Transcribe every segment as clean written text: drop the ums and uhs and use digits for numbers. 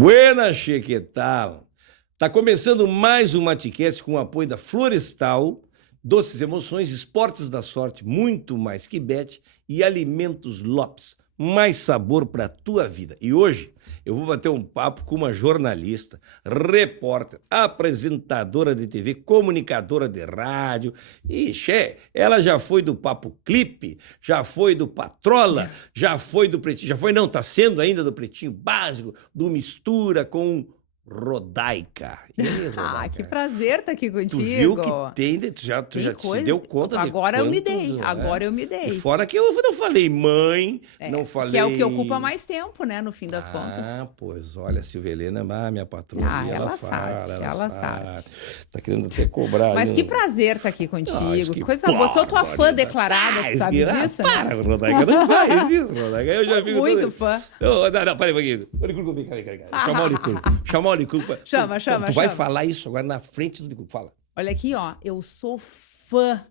Buenas, che, que tal? Tá começando mais um Maticast com o apoio da Florestal, Doces Emoções, Esportes da Sorte, muito mais que bet e Alimentos Lopes, mais sabor para tua vida. E hoje eu vou bater um papo com uma jornalista, repórter, apresentadora de TV, comunicadora de rádio. E, ela já foi do Papo Clipe, já foi do Patrola, já foi do Pretinho, já foi não, tá sendo ainda do Pretinho Básico, do Mistura com Rodaica. E aí, Rodaica? Ah, que prazer estar aqui contigo. Tu viu que tem, tu já te deu conta de Agora quantos, eu me dei, agora eu me E dei. fora que eu não falei mãe, não falei... Que é o que ocupa mais tempo, né, no fim das contas. Ah, pois, olha, a Silvia Helena, minha patroa, ela sabe. Tá querendo até cobrar. Mas que prazer estar aqui contigo, que coisa boa. Sou tua fã declarada, tu sabe disso, né? Para, Rodaica, não faz isso, Rodaica. Eu já fico muito fã. Não, peraí, o Licurgo, vem cá. Chamar o Licurgo. Chama. Tu vai falar isso agora na frente do Licurgo, fala. Olha aqui, ó, eu sou fã.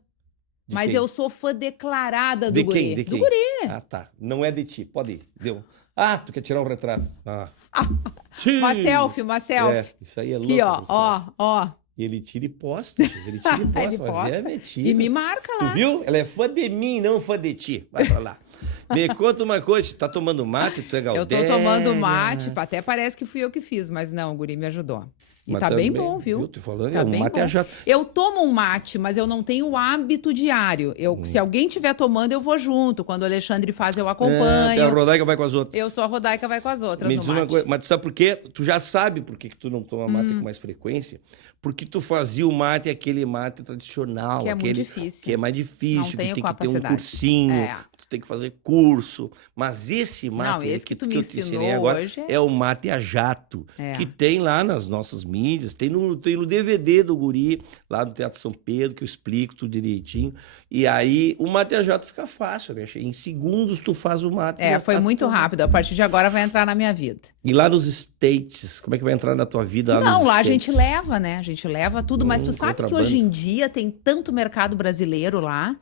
Mas eu sou fã declarada do guri. De quem? Do guri. Ah, tá. Não é de ti. Pode ir. Deu. Ah, tu quer tirar um retrato. Uma selfie. Isso aí é louco. Aqui, ó. E ele tira e posta. Ele posta. E me marca lá. Tu viu? Ela é fã de mim, não fã de ti. Vai pra lá. Me conta uma coisa, tá tomando mate? Tu é Galdéria? Eu tô tomando mate, até parece que fui eu que fiz, mas não, o guri me ajudou. E mas tá bem também, bom, viu? Tô falando, tá um bem mate bom. é jato. Eu tomo um mate, mas eu não tenho o hábito diário. Se alguém estiver tomando, eu vou junto. Quando o Alexandre faz, eu acompanho. A Rodaica vai com as outras. Eu sou a Rodaica, vai com as outras. Me diz uma coisa, mas sabe por quê? Tu já sabe por que tu não toma mate com mais frequência? Porque tu fazia o mate, aquele mate tradicional. Que é muito difícil. Que é mais difícil, não que tenho tem capacidade. Que ter um cursinho, tu tem que fazer curso. Mas esse mate não, esse que tu me ensinou agora hoje é o mate a jato, que tem lá nas nossas mídias, tem no DVD do guri, lá no Teatro São Pedro, que eu explico tudo direitinho. E aí o mate a jato fica fácil, né? Em segundos tu faz o mate. Foi muito rápido. A partir de agora vai entrar na minha vida. E lá nos States, como é que vai entrar na tua vida lá nos Não, lá States? a gente leva, né? A gente leva tudo, mas tu sabe que hoje em dia tem tanto mercado brasileiro lá,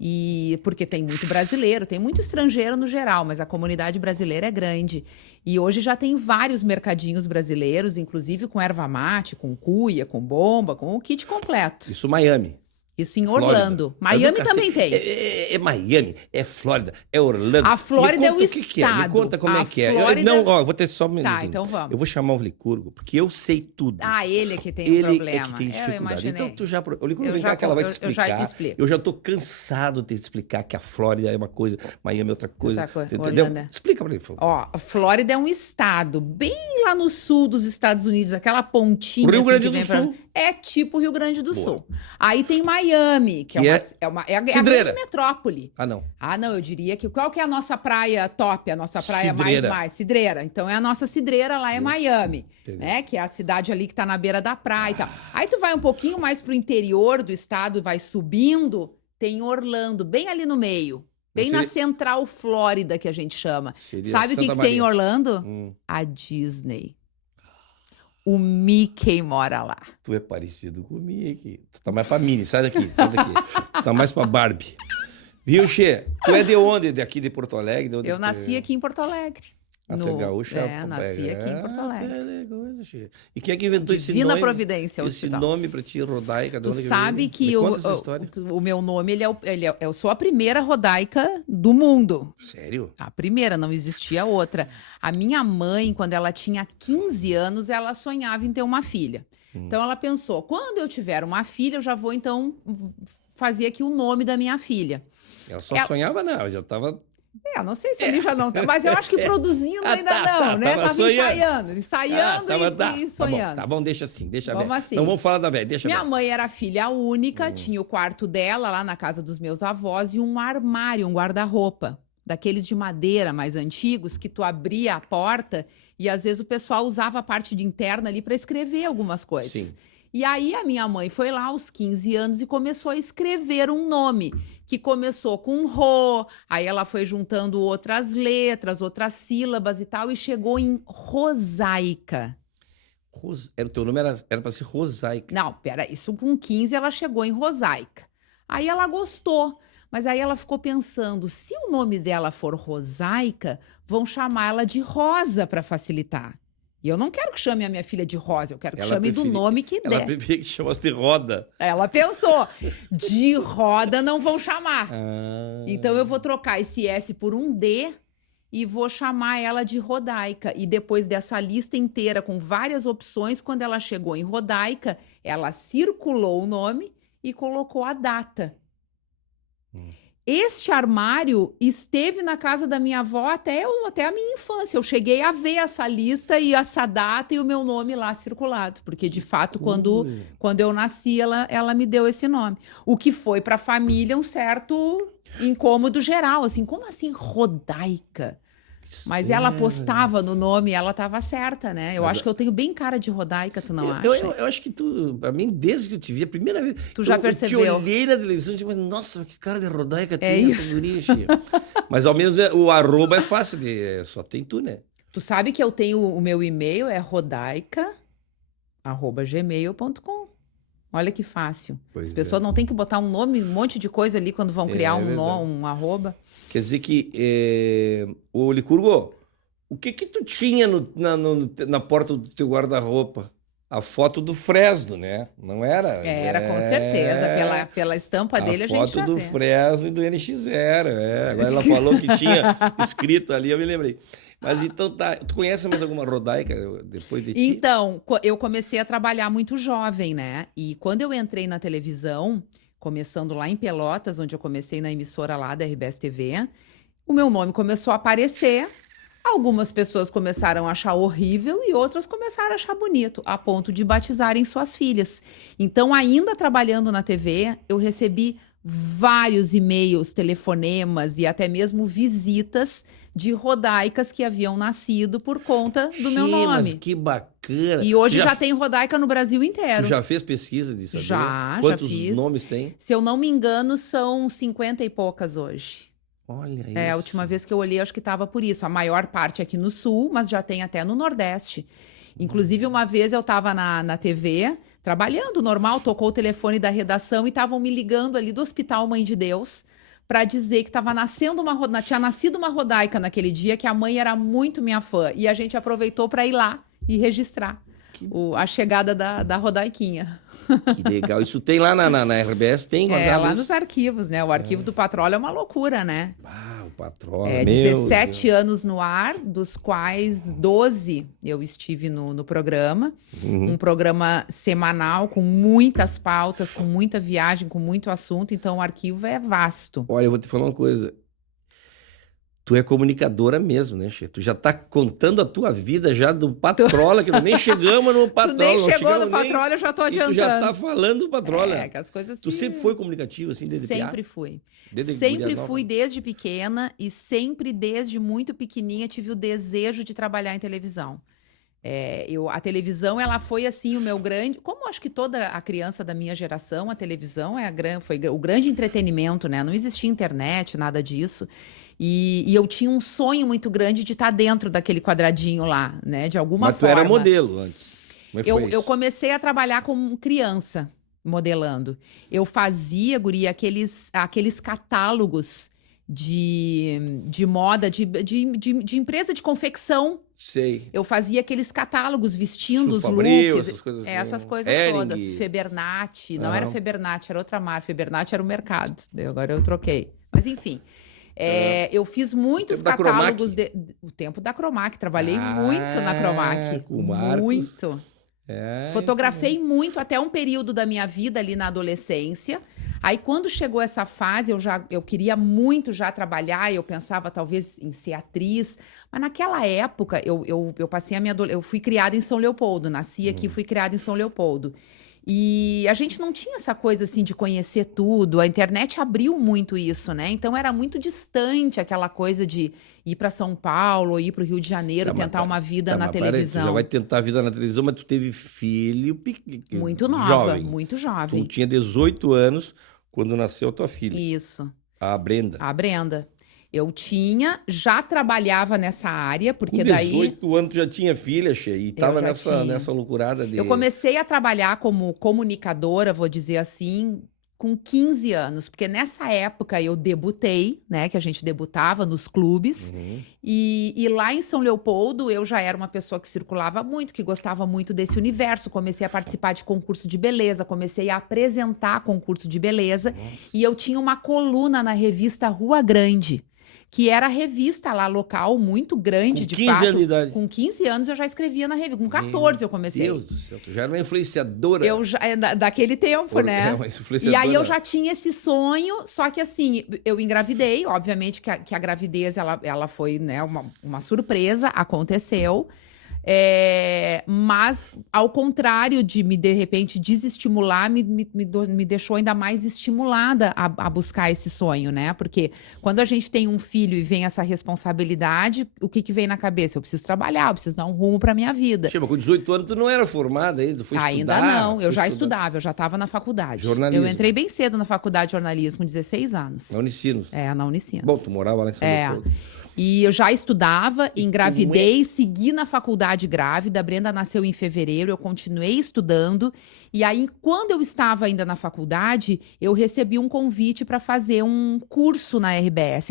e porque tem muito brasileiro, tem muito estrangeiro no geral, mas a comunidade brasileira é grande. E hoje já tem vários mercadinhos brasileiros, inclusive com erva mate, com cuia, com bomba, com o kit completo. Isso Miami. Isso em Orlando. Miami também tem. É Miami, é Flórida, é Orlando. A Flórida é o estado. Que é. Me conta como é que é. Flórida... Eu vou ter só um minutinho. Tá, então vamos. Eu vou chamar o Licurgo, porque eu sei tudo. Ele é que tem um problema. É que tem dificuldade. Então tu já... O Licurgo vem cá que ela vai te explicar. Eu já te explico. Eu já tô cansado de te explicar que a Flórida é uma coisa, Miami é outra coisa. Entendeu? Orlando. Explica pra ele, por favor. Ó, a Flórida é um estado bem lá no sul dos Estados Unidos, aquela pontinha. Rio Grande do Sul. É tipo Rio Grande do Sul. Aí tem Miami, que é a grande metrópole. Não, eu diria que... Qual que é a nossa praia top? A nossa praia mais cidreira. Então, é a nossa cidreira lá é Miami, né? Que é a cidade ali que tá na beira da praia e tal. Aí tu vai um pouquinho mais pro interior do estado, vai subindo, tem Orlando, bem ali no meio. Bem na Central Flórida, que a gente chama. Sabe o que tem em Orlando? A Disney. O Mickey mora lá. Tu é parecido com o Mickey. Tu tá mais pra Minnie, sai daqui. Tu tá mais pra Barbie. Viu, Che? Tu é de onde? Daqui de Porto Alegre? Eu nasci aqui em Porto Alegre. Tu é gaúcha? Nasci aqui em Porto Alegre. E quem é que inventou esse nome? Divina Providência, esse nome pra ti, Rodaica? Tu sabe que o meu nome, eu sou a primeira Rodaica do mundo. Sério? A primeira, não existia outra. A minha mãe, quando ela tinha 15 anos, ela sonhava em ter uma filha. Então ela pensou, quando eu tiver uma filha, eu já vou então fazer aqui o nome da minha filha. Ela só sonhava não, ela já tava... não sei se ele já não... Mas eu acho que produzindo ainda não, né? Tava ensaiando e sonhando. Tá bom, deixa assim, deixa vamos velha. Assim. Não vamos falar da velha, deixa Minha velha. mãe era filha única, tinha o quarto dela lá na casa dos meus avós e um armário, um guarda-roupa. Daqueles de madeira mais antigos, que tu abria a porta e às vezes o pessoal usava a parte de interna ali para escrever algumas coisas. Sim. E aí a minha mãe foi lá aos 15 anos e começou a escrever um nome, que começou com Rô, aí ela foi juntando outras letras, outras sílabas e tal, e chegou em Rodaica. O teu nome era para ser Rodaica. Não, pera, isso com 15 ela chegou em Rodaica. Aí ela gostou, mas aí ela ficou pensando, se o nome dela for Rodaica, vão chamá-la de Rosa para facilitar. E eu não quero que chame a minha filha de Rosa, eu quero que chame do nome que der. Ela preferia que chamasse de Roda. Ela pensou, de Roda não vão chamar. Ah. Então eu vou trocar esse S por um D e vou chamar ela de Rodaica. E depois dessa lista inteira com várias opções, quando ela chegou em Rodaica, ela circulou o nome e colocou a data. Este armário esteve na casa da minha avó até a minha infância. Eu cheguei a ver essa lista e essa data e o meu nome lá circulado. Porque, de fato, quando eu nasci, ela me deu esse nome. O que foi para a família um certo incômodo geral. Assim, como assim Rodaica? Mas ela apostava no nome e ela estava certa, né? Eu acho que eu tenho bem cara de Rodaica, tu não acha? Eu acho que tu, pra mim, desde que eu te vi, a primeira vez... Tu já percebeu? Eu te olhei na televisão e disse, nossa, que cara de Rodaica tem essa guria, Chia. Mas ao menos o arroba é fácil, só tem tu, né? Tu sabe que eu tenho, o meu e-mail é rodaica@gmail.com. Olha que fácil. As pessoas não têm que botar um nome, um monte de coisa ali quando vão criar um arroba. Quer dizer que, ô Licurgo, o que tu tinha na porta do teu guarda-roupa? A foto do Fresno, né? Não era? Era, com certeza. Pela estampa dele a gente já vê. A foto do Fresno e do NX0. Agora ela falou que tinha escrito ali, eu me lembrei. Mas então tá. Tu conhece mais alguma Rodaica depois de ti? Então, eu comecei a trabalhar muito jovem, né? E quando eu entrei na televisão, começando lá em Pelotas, onde eu comecei na emissora lá da RBS TV, o meu nome começou a aparecer. Algumas pessoas começaram a achar horrível e outras começaram a achar bonito, a ponto de batizarem suas filhas. Então, ainda trabalhando na TV, eu recebi vários e-mails, telefonemas e até mesmo visitas de rodaicas que haviam nascido por conta do meu nome. Mas que bacana! E hoje já tem rodaica no Brasil inteiro. Tu já fez pesquisa disso? Já Quantos fiz. nomes tem? Se eu não me engano, são 50 e poucas hoje. Olha isso. A última vez que eu olhei, acho que estava por isso. A maior parte aqui no Sul, mas já tem até no Nordeste. Inclusive, uma vez eu estava na TV, trabalhando normal, tocou o telefone da redação e estavam me ligando ali do Hospital Mãe de Deus para dizer que tinha nascido uma rodaica naquele dia, que a mãe era muito minha fã. E a gente aproveitou para ir lá e registrar a chegada da rodaiquinha. Que legal. Isso tem lá na RBS? Tem lá nos arquivos, né? O arquivo do Patróleo é uma loucura, né? O Patróleo. 17 anos no ar, dos quais 12 eu estive no programa. Um programa semanal, com muitas pautas, com muita viagem, com muito assunto. Então, o arquivo é vasto. Olha, eu vou te falar uma coisa. Tu é comunicadora mesmo, né, Che? Tu já tá contando a tua vida já do Patróleo, que nem chegamos no Patróleo. Tu nem chegou no Patróleo, eu já tô adiantando. Tu já tá falando do Patróleo. Que as coisas assim... Tu sempre foi comunicativo, assim, desde piá? Sempre fui. Sempre fui desde pequena e sempre desde muito pequenininha tive o desejo de trabalhar em televisão. A televisão, ela foi assim o meu grande... Como acho que toda a criança da minha geração, a televisão foi o grande entretenimento, né? Não existia internet, nada disso. E eu tinha um sonho muito grande de estar dentro daquele quadradinho lá, né? De alguma forma. Mas tu era modelo antes. Eu comecei a trabalhar como criança, modelando. Eu fazia, guria, aqueles catálogos de moda, de empresa de confecção. Sei. Eu fazia aqueles catálogos vestindo os Fabril, looks. Essas coisas assim. Essas coisas todas. Febernati. Não era Febernati, era outra marca. Febernati era o mercado. Agora eu troquei. Mas enfim... eu fiz muitos catálogos... O tempo da Cromac. Trabalhei muito na Cromac. Com o Marcos. Muito. Fotografei muito até um período da minha vida ali na adolescência. Aí, quando chegou essa fase, eu queria muito já trabalhar. Eu pensava, talvez, em ser atriz. Mas naquela época, eu passei eu fui criada em São Leopoldo. Nasci aqui, fui criada em São Leopoldo. E a gente não tinha essa coisa assim de conhecer tudo. A internet abriu muito isso, né? Então era muito distante aquela coisa de ir para São Paulo, ir para o Rio de Janeiro, tentar uma vida na televisão. Tu já vai tentar a vida na televisão, mas tu teve filho muito nova, muito jovem. Tu tinha 18 anos quando nasceu a tua filha. Isso. A Brenda. A Brenda. Eu já trabalhava nessa área, porque com 18 anos tu já tinha filha, Che, e tava nessa loucurada de... Eu comecei a trabalhar como comunicadora, vou dizer assim, com 15 anos, porque nessa época eu debutei, né, que a gente debutava nos clubes, e lá em São Leopoldo eu já era uma pessoa que circulava muito, que gostava muito desse universo, comecei a participar de concurso de beleza, comecei a apresentar concurso de beleza, e eu tinha uma coluna na revista Rua Grande, que era a revista lá local, muito grande, de fato. Com 15 anos de idade. Com 15 anos eu já escrevia na revista, com 14 eu comecei. Meu Deus do céu, tu já era uma influenciadora. Eu já, daquele tempo, né? Uma influenciadora. E aí eu já tinha esse sonho, só que assim, eu engravidei, obviamente que a gravidez, ela foi, né, uma surpresa, aconteceu. Mas, ao contrário de repente, desestimular, me deixou ainda mais estimulada a buscar esse sonho, né? Porque quando a gente tem um filho e vem essa responsabilidade, o que vem na cabeça? Eu preciso trabalhar, eu preciso dar um rumo pra minha vida. Chama, com 18 anos tu não era formada ainda, tu foi ainda estudar? Não, eu já estudava, eu já estava na faculdade. Jornalismo. Eu entrei bem cedo na faculdade de jornalismo, com 16 anos. Na Unicinos. Na Unicinos. Bom, tu morava lá em São Leopoldo. E eu já estudava, engravidei, segui na faculdade grávida. A Brenda nasceu em fevereiro, eu continuei estudando. E aí, quando eu estava ainda na faculdade, eu recebi um convite para fazer um curso na RBS,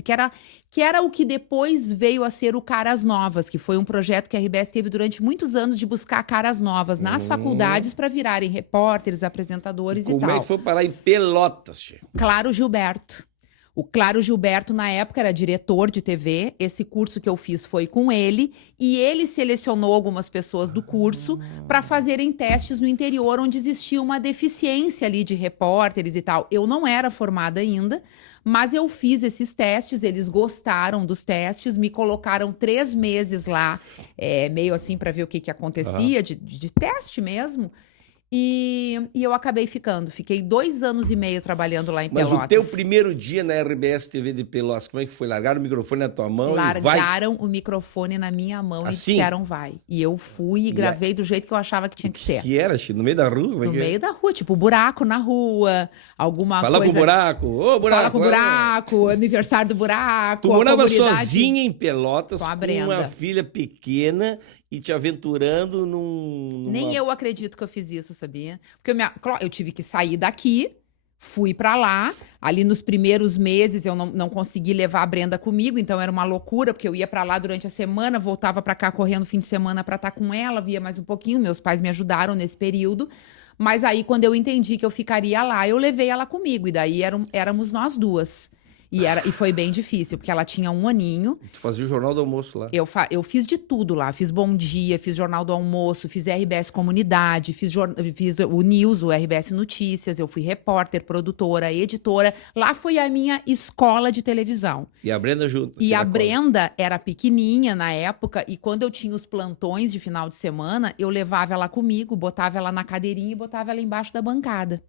que era o que depois veio a ser o Caras Novas, que foi um projeto que a RBS teve durante muitos anos de buscar caras novas nas faculdades para virarem repórteres, apresentadores e tal. Como é que foi parar em Pelotas, che? Claro Gilberto. O Claro Gilberto, na época, era diretor de TV. Esse curso que eu fiz foi com ele. E ele selecionou algumas pessoas do curso para fazerem testes no interior, onde existia uma deficiência ali de repórteres e tal. Eu não era formada ainda, mas eu fiz esses testes. Eles gostaram dos testes, me colocaram 3 meses lá, meio assim, para ver o que acontecia, de teste mesmo. E eu acabei ficando. Fiquei 2 anos e meio trabalhando lá em Pelotas. Mas o teu primeiro dia na RBS TV de Pelotas, como é que foi? Largaram o microfone na tua mão Largaram o microfone na minha mão assim? E disseram vai. E eu fui e gravei do jeito que eu achava que tinha que ser. Que era, Chico? No meio da rua? No meio da rua, tipo buraco na rua, alguma Fala coisa... com o buraco. Ô, buraco. Fala com o buraco, aniversário do buraco. Tu morava sozinha em Pelotas com Brenda. uma filha pequena e te aventurando Nem eu acredito que eu fiz isso, sabia? Porque eu tive que sair daqui, fui pra lá. Ali nos primeiros meses eu não consegui levar a Brenda comigo, então era uma loucura, porque eu ia pra lá durante a semana, voltava pra cá correndo no fim de semana pra estar com ela, via mais um pouquinho. Meus pais me ajudaram nesse período. Mas aí, quando eu entendi que eu ficaria lá, eu levei ela comigo. E daí éramos nós duas. E foi bem difícil, porque ela tinha 1 aninho. Tu fazia o Jornal do Almoço lá. Eu fiz de tudo lá. Fiz Bom Dia, fiz Jornal do Almoço, fiz RBS Comunidade, fiz o News, o RBS Notícias. Eu fui repórter, produtora, editora. Lá foi a minha escola de televisão. E a Brenda junto. E a Brenda era pequenininha na época. E quando eu tinha os plantões de final de semana, eu levava ela comigo, botava ela na cadeirinha e botava ela embaixo da bancada.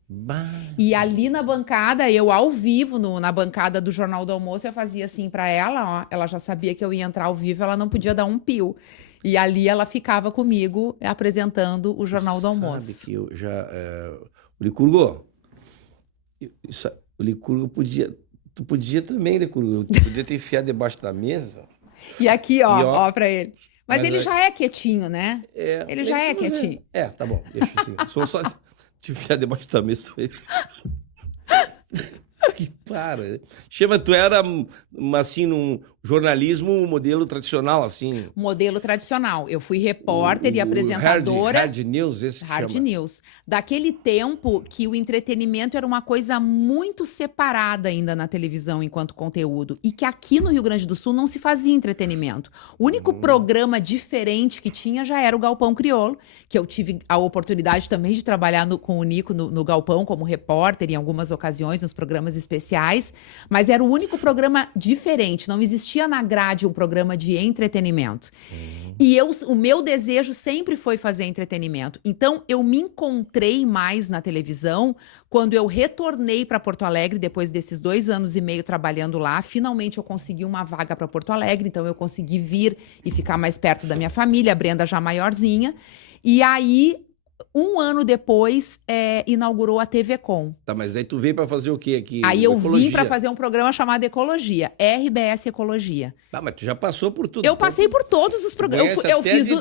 E ali na bancada, eu ao vivo, na bancada do Jornal do Almoço, eu fazia assim pra ela, ó, ela já sabia que eu ia entrar ao vivo, ela não podia dar um pio. E ali ela ficava comigo apresentando o Jornal do Almoço. Sabe que eu já... o Licurgo, o Licurgo tu podia também, Licurgo, tu podia ter enfiado debaixo da mesa. E aqui, ó, pra ele. Mas ele já é quietinho, né? Ele já é quietinho. Tá bom, deixa assim. Só te enfiar debaixo da mesa. Que para. Chama, tu era, assim, num jornalismo modelo tradicional, assim. Modelo tradicional. Eu fui repórter e apresentadora. Hard News, esse Hard chama. News. Daquele tempo que o entretenimento era uma coisa muito separada ainda na televisão enquanto conteúdo. E que aqui no Rio Grande do Sul não se fazia entretenimento. O único programa diferente que tinha já era o Galpão Crioulo, que eu tive a oportunidade também de trabalhar com o Nico no Galpão como repórter em algumas ocasiões, nos programas especiais. Mas era o único programa diferente. Não existia na grade um programa de entretenimento. E o meu desejo sempre foi fazer entretenimento. Então, eu me encontrei mais na televisão quando eu retornei para Porto Alegre, depois desses 2 anos e meio trabalhando lá. Finalmente, eu consegui uma vaga para Porto Alegre, então eu consegui vir e ficar mais perto da minha família, a Brenda já maiorzinha. E aí, Um ano depois, inaugurou a TV Com. Tá, mas daí tu veio pra fazer o quê aqui? Aí eu vim pra fazer um programa chamado Ecologia, RBS Ecologia. Ah, mas tu já passou por tudo. Eu passei por todos os programas.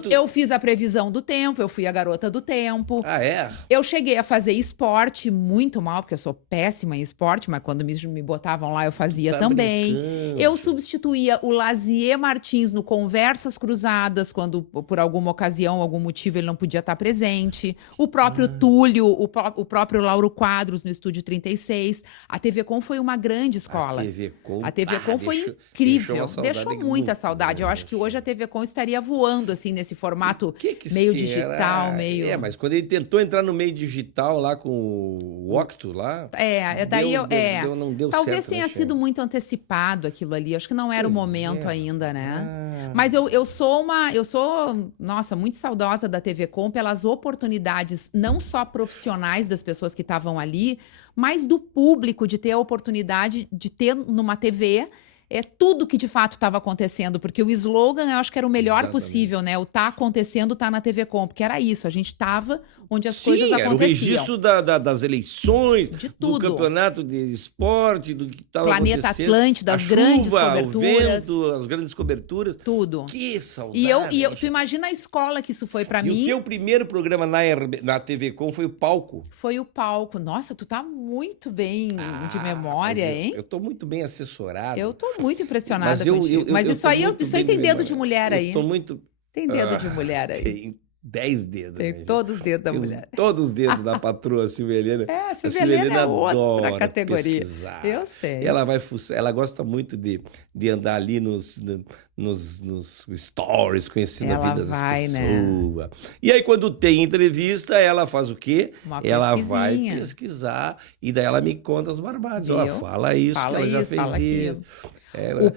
Eu fiz a previsão do tempo, eu fui a garota do tempo. Ah, é? Eu cheguei a fazer esporte muito mal, porque eu sou péssima em esporte, mas quando me botavam lá eu fazia também. Brincando. Eu substituía o Lazier Martins no Conversas Cruzadas, quando por alguma ocasião, algum motivo ele não podia estar presente. O próprio Túlio, o próprio Lauro Quadros no Estúdio 36. A TV Com foi uma grande escola. A TV Com foi incrível. Deixou muita saudade. Eu acho que hoje a TV Com estaria voando, assim, nesse formato meio digital, meio... mas quando ele tentou entrar no meio digital lá com o Octo lá... não deu Talvez certo, tenha sido muito antecipado aquilo ali. Acho que não era o momento ainda, né? Mas eu sou, nossa, muito saudosa da TV Com pelas oportunidades, não só profissionais das pessoas que estavam ali, mas do público, de ter a oportunidade de ter numa TV tudo que de fato estava acontecendo, porque o slogan eu acho que era o melhor possível, né? O tá acontecendo, tá na TV Com, porque era isso, a gente estava onde as coisas aconteciam. Era o registro das eleições, de tudo. Do campeonato de esporte, do que estava acontecendo. Planeta Atlântida, as grandes coberturas. O vento, as grandes coberturas. Tudo. Que saudade. E tu imagina a escola que isso foi para mim. E o teu primeiro programa na TV Com foi o Palco? Foi o Palco. Nossa, tu tá muito bem de memória, hein? Eu tô muito bem assessorado. Eu tô muito impressionada contigo. Mas isso aí tem dedo de mulher aí. Eu tô muito... Tem dedo de mulher aí. Tem 10 dedos. Tem todos os dedos da mulher. Todos os dedos da patroa Silvia Helena. A Silvia Helena é outra categoria. Pesquisar. Eu sei. Ela gosta muito de andar ali nos stories, conhecendo a vida das pessoas. Né? E aí, quando tem entrevista, ela faz o quê? Ela vai pesquisar e daí ela me conta as barbadades. Ela fala isso, que ela já fez isso.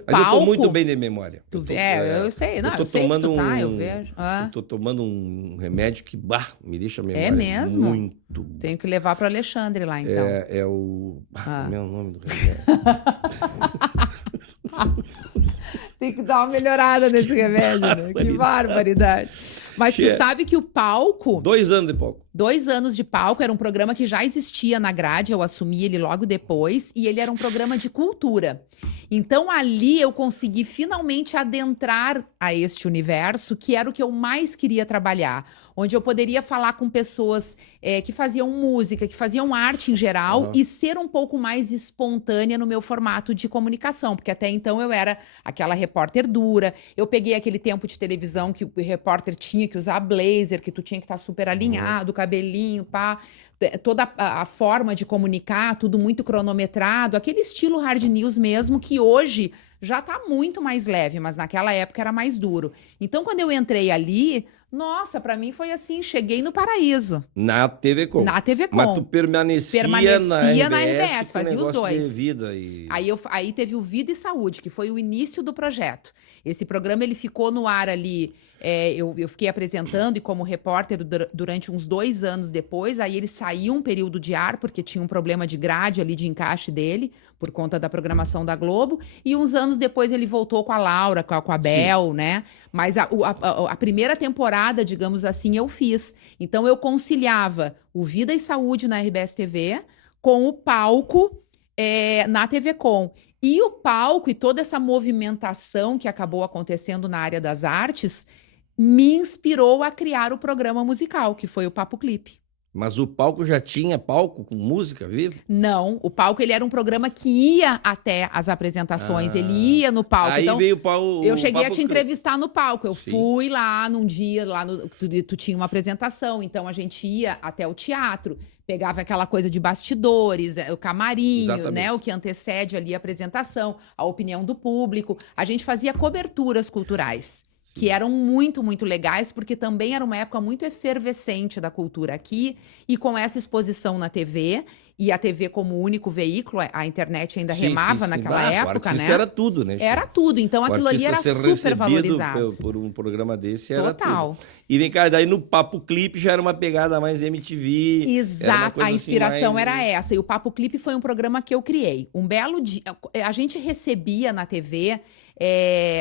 Mas eu tô muito bem de memória. Eu sei. Não, eu sei que tu tá, eu vejo. Eu tô tomando um remédio que me deixa a memória muito... Tenho que levar pro Alexandre lá, então. É o... Meu nome do remédio. Tem que dar uma melhorada nesse remédio, né? Que barbaridade. Mas tu sabe que o Palco... 2 anos de Palco. 2 anos de Palco era um programa que já existia na grade, eu assumi ele logo depois, e ele era um programa de cultura. Então ali eu consegui finalmente adentrar a este universo, que era o que eu mais queria trabalhar, onde eu poderia falar com pessoas que faziam música, que faziam arte em geral, e ser um pouco mais espontânea no meu formato de comunicação, porque até então eu era aquela repórter dura, eu peguei aquele tempo de televisão que o repórter tinha que usar blazer, que tu tinha que estar super alinhado, cabelinho, pá, toda a forma de comunicar, tudo muito cronometrado, aquele estilo hard news mesmo, que hoje já tá muito mais leve, mas naquela época era mais duro. Então, quando eu entrei ali, nossa, pra mim foi assim, cheguei no paraíso. Na TV Com. Na TV Com. Mas tu permanecia na RBS, fazia os dois. De vida e... Aí teve o Vida e Saúde, que foi o início do projeto. Esse programa, ele ficou no ar ali, eu fiquei apresentando e como repórter durante uns 2 anos depois, aí ele saiu um período de ar, porque tinha um problema de grade ali, de encaixe dele, por conta da programação da Globo, e uns anos depois ele voltou com a Laura, com a Bel, né? Mas a primeira temporada, digamos assim, eu fiz. Então eu conciliava o Vida e Saúde na RBS TV com o Palco na TV Com. E o Palco e toda essa movimentação que acabou acontecendo na área das artes me inspirou a criar o programa musical, que foi o Papo Clipe. Mas o Palco já tinha palco com música viva? Não, o Palco ele era um programa que ia até as apresentações, ele ia no palco. Aí então, veio o palco. Eu cheguei a te entrevistar no palco, eu fui lá num dia, tu tinha uma apresentação, então a gente ia até o teatro, pegava aquela coisa de bastidores, o camarim, né, o que antecede ali a apresentação, a opinião do público. A gente fazia coberturas culturais. Que eram muito, muito legais, porque também era uma época muito efervescente da cultura aqui, e com essa exposição na TV, e a TV como único veículo, a internet ainda remava naquela época, né? Era tudo, né? Era tudo, então aquilo ali era super valorizado. Por um programa desse era Total. Tudo. E vem cá, daí no Papo Clipe já era uma pegada mais MTV. Exato, a inspiração assim, era essa, e o Papo Clipe foi um programa que eu criei. Um belo dia, a gente recebia na TV...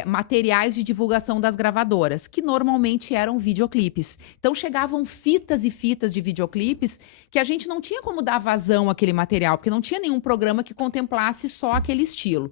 materiais de divulgação das gravadoras, que normalmente eram videoclipes. Então chegavam fitas e fitas de videoclipes que a gente não tinha como dar vazão àquele material, porque não tinha nenhum programa que contemplasse só aquele estilo.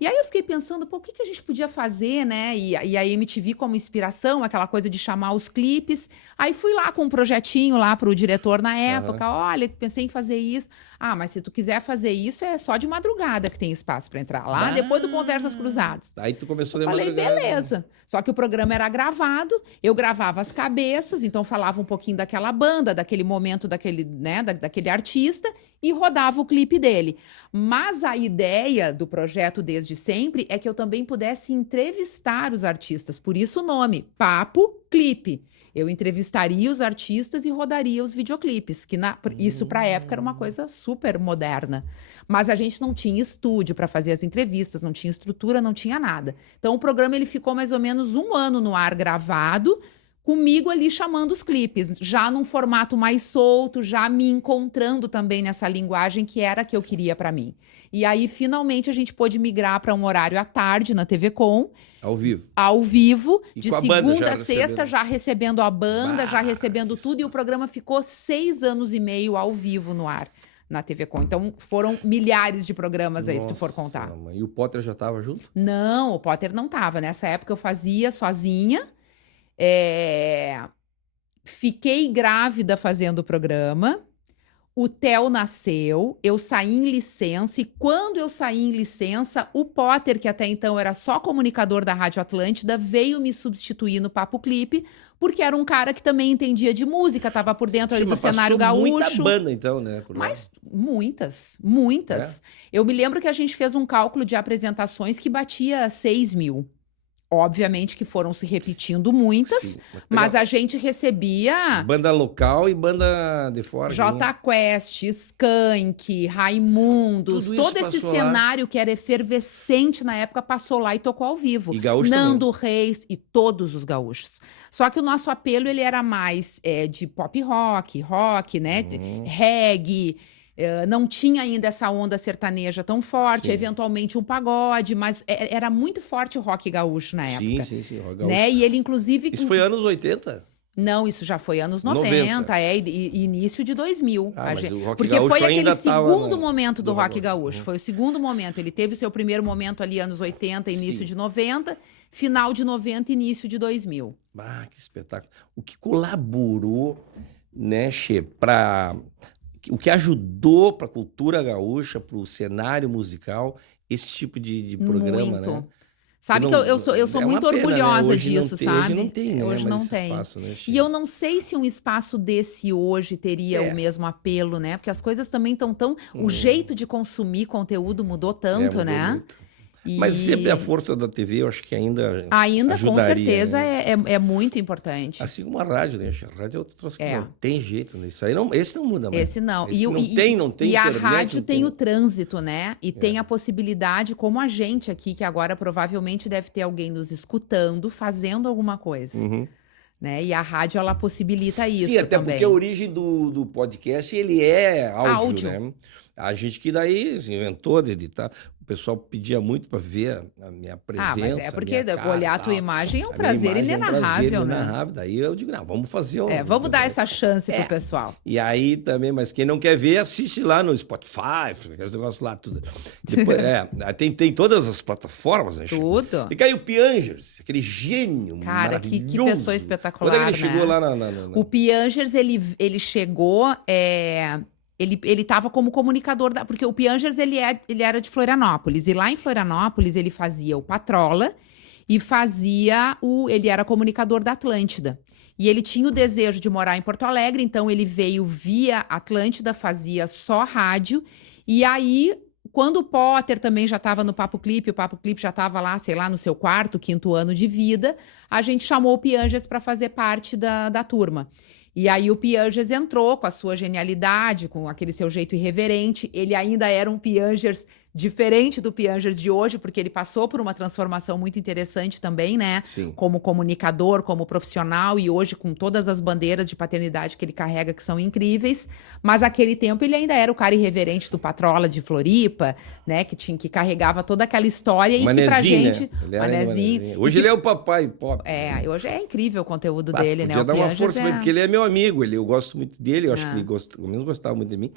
E aí eu fiquei pensando, pô, o que a gente podia fazer, né? E a MTV como inspiração, aquela coisa de chamar os clipes. Aí fui lá com um projetinho lá pro diretor na época. Olha, pensei em fazer isso. Ah, mas se tu quiser fazer isso, é só de madrugada que tem espaço para entrar lá, depois do Conversas Cruzadas. Aí tu começou de madrugada. Falei, beleza. Só que o programa era gravado, eu gravava as cabeças, então falava um pouquinho daquela banda, daquele momento, daquele, né, daquele artista, e rodava o clipe dele. Mas a ideia do projeto desde sempre é que eu também pudesse entrevistar os artistas, por isso o nome, Papo Clipe. Eu entrevistaria os artistas e rodaria os videoclipes, que isso para a época era uma coisa super moderna. Mas a gente não tinha estúdio para fazer as entrevistas, não tinha estrutura, não tinha nada. Então o programa ele ficou mais ou menos 1 ano no ar gravado, comigo ali chamando os clipes, já num formato mais solto, já me encontrando também nessa linguagem que era a que eu queria para mim. E aí, finalmente, a gente pôde migrar para um horário à tarde na TV Com. Ao vivo. Ao vivo, e de segunda a sexta, já recebendo a banda, já recebendo tudo. E o programa ficou 6 anos e meio ao vivo no ar na TV Com. Então, foram milhares de programas aí, se tu for contar. Mãe. E o Potter já estava junto? Não, o Potter não estava. Nessa época, eu fazia sozinha. Fiquei grávida fazendo o programa, o Theo nasceu, eu saí em licença e quando eu saí em licença, o Potter, que até então era só comunicador da Rádio Atlântida, veio me substituir no Papo Clipe, porque era um cara que também entendia de música, estava por dentro ali do cenário gaúcho. Muita banda então, né? Mas muitas. Eu me lembro que a gente fez um cálculo de apresentações que batia 6.000. Obviamente que foram se repetindo muitas, sim, mas a gente recebia... Banda local e banda de fora. Jota Quest, Skank, Raimundos, todo esse cenário que era efervescente na época passou lá e tocou ao vivo. E gaúcho Nando também. Reis e todos os gaúchos. Só que o nosso apelo ele era mais de pop rock, né? Reggae... não tinha ainda essa onda sertaneja tão forte, sim. Eventualmente um pagode, mas era muito forte o rock gaúcho na época. Sim, rock gaúcho. Né? E ele, inclusive... Isso foi anos 80? Não, isso já foi anos 90, e início de 2000. Mas o rock porque gaúcho foi aquele segundo tava momento do rock gaúcho, foi o segundo momento. Ele teve o seu primeiro momento ali, anos 80, início sim. de 90, final de 90, início de 2000. Ah, que espetáculo. O que colaborou, né, Che, para... O que ajudou para a cultura gaúcha, para o cenário musical, esse tipo de programa, muito. Né? Sabe que eu sou muito orgulhosa, né? Disso, sabe? Hoje não tem, né? Hoje não tem. Espaço, né, e eu não sei se um espaço desse hoje teria o mesmo apelo, né? Porque as coisas também estão tão... O jeito de consumir conteúdo mudou tanto, mudou né? Muito. Mas sempre a força da TV, eu acho que ainda ajudaria, com certeza, né? é muito importante. Assim como a rádio, né? A rádio é outro troço que não tem jeito, né? Isso aí esse não muda mais. Esse não. Esse não tem E internet, a rádio tem o trânsito, né? E tem a possibilidade, como a gente aqui, que agora provavelmente deve ter alguém nos escutando, fazendo alguma coisa. Né? E a rádio, ela possibilita isso. Sim, até também. Porque a origem do podcast, ele é áudio. Né? A gente que daí se inventou de editar. O pessoal pedia muito para ver a minha presença. Mas é porque olhar a tua imagem é um prazer inenarrável, né? Daí eu digo, não, vamos fazer vamos dar essa chance pro pessoal. E aí também, mas quem não quer ver, assiste lá no Spotify, aqueles negócios lá, tudo. Depois, tem todas as plataformas, né? Tudo. E caiu o Piangers, aquele gênio cara, que pessoa espetacular, Quando ele chegou lá O Piangers, ele chegou... Ele estava como comunicador, porque o Piangers ele era de Florianópolis, e lá em Florianópolis ele fazia o Patrola e ele era comunicador da Atlântida. E ele tinha o desejo de morar em Porto Alegre, então ele veio via Atlântida, fazia só rádio, e aí... Quando o Potter também já estava no Papo Clipe, o Papo Clipe já estava lá, sei lá, no seu 4º, 5º ano de vida, a gente chamou o Piangers para fazer parte da turma. E aí o Piangers entrou com a sua genialidade, com aquele seu jeito irreverente. Ele ainda era um Piangers diferente do Piangers de hoje, porque ele passou por uma transformação muito interessante também, né? Sim. Como comunicador, como profissional, e hoje com todas as bandeiras de paternidade que ele carrega, que são incríveis. Mas naquele tempo ele ainda era o cara irreverente do Patrola de Floripa, né? Que carregava toda aquela história e que pra gente... Né? Manezinho. Hoje ele é o papai pop. Hoje é incrível o conteúdo dele, né? Podia dar uma força pra ele, porque ele é meu amigo, eu gosto muito dele, eu acho que ele pelo menos gostava muito de mim.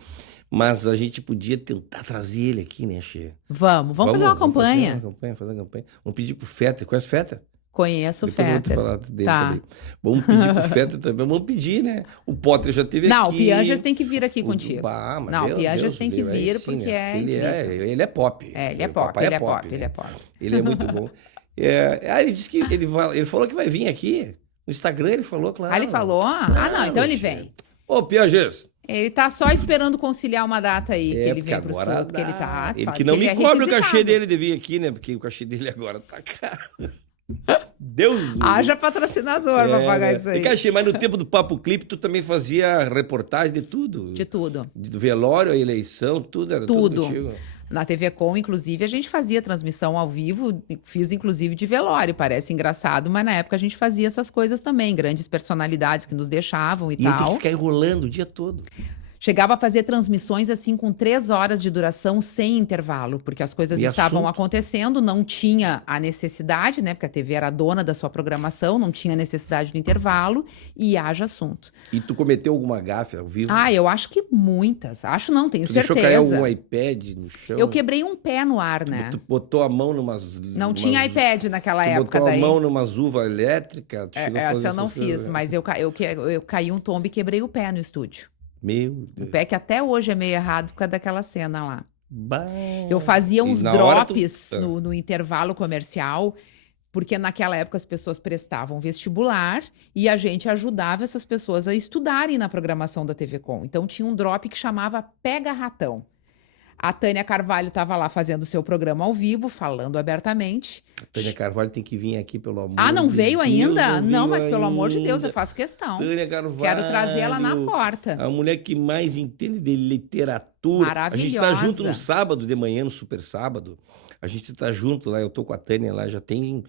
Mas a gente podia tentar trazer ele aqui, né, Xê? Vamos fazer uma campanha. Fazer uma campanha. Vamos pedir pro Feta. Conhece o Feta? Conheço o Depois Fetter. Eu vou te falar dele também. Vamos pedir pro Feta também. Vamos pedir, né? O Potter já teve aqui. Não, o Piangers tem que vir aqui contigo. Mas não, o Piangers tem que vir porque ele é pop. Ele é pop, ele é pop, ele é pop. Ele é muito bom. Ele disse que ele falou que vai vir aqui. No Instagram ele falou, claro. Ah, ele falou? Não, então ele vem. Ô, Piangers. Ele tá só esperando conciliar uma data aí, que ele vem pro sul, porque ele tá... Ele que não me cobra o cachê dele de vir aqui, né? Porque o cachê dele agora tá caro. Deus! Haja patrocinador pra pagar isso aí. Cachê, mas no tempo do Papo Clipe, tu também fazia reportagem de tudo? De tudo. Do velório, a eleição, tudo era tudo contigo? Na TV Com, inclusive, a gente fazia transmissão ao vivo, fiz inclusive de velório, parece engraçado, mas na época a gente fazia essas coisas também, grandes personalidades que nos deixavam e tal. E tem que ficar enrolando o dia todo. Chegava a fazer transmissões assim com 3 horas de duração sem intervalo, porque as coisas estavam acontecendo, não tinha a necessidade, né? Porque a TV era dona da sua programação, não tinha necessidade do intervalo e haja assunto. E tu cometeu alguma gafe ao vivo? Eu acho que muitas. Acho não, tenho certeza. Deixou cair algum iPad no chão? Eu quebrei um pé no ar, né? Tu botou a mão numas... Não tinha iPad naquela época botou daí. a mão numas uvas elétricas? Essa eu não fiz, mas eu caí um tombo e quebrei o pé no estúdio. Meu Deus. O pé que até hoje é meio errado por causa daquela cena lá. Bah. Eu fazia uns drops no intervalo comercial, porque naquela época as pessoas prestavam vestibular e a gente ajudava essas pessoas a estudarem na programação da TV Com. Então tinha um drop que chamava Pega Ratão. A Tânia Carvalho estava lá fazendo o seu programa ao vivo, falando abertamente. A Tânia Carvalho tem que vir aqui, pelo amor não veio ainda? Não, mas pelo amor de Deus, eu faço questão. Tânia Carvalho. Quero trazer ela na porta. A mulher que mais entende de literatura. Maravilhosa. A gente tá junto no sábado de manhã, no Super Sábado. A gente tá junto lá, eu tô com a Tânia lá, já tem...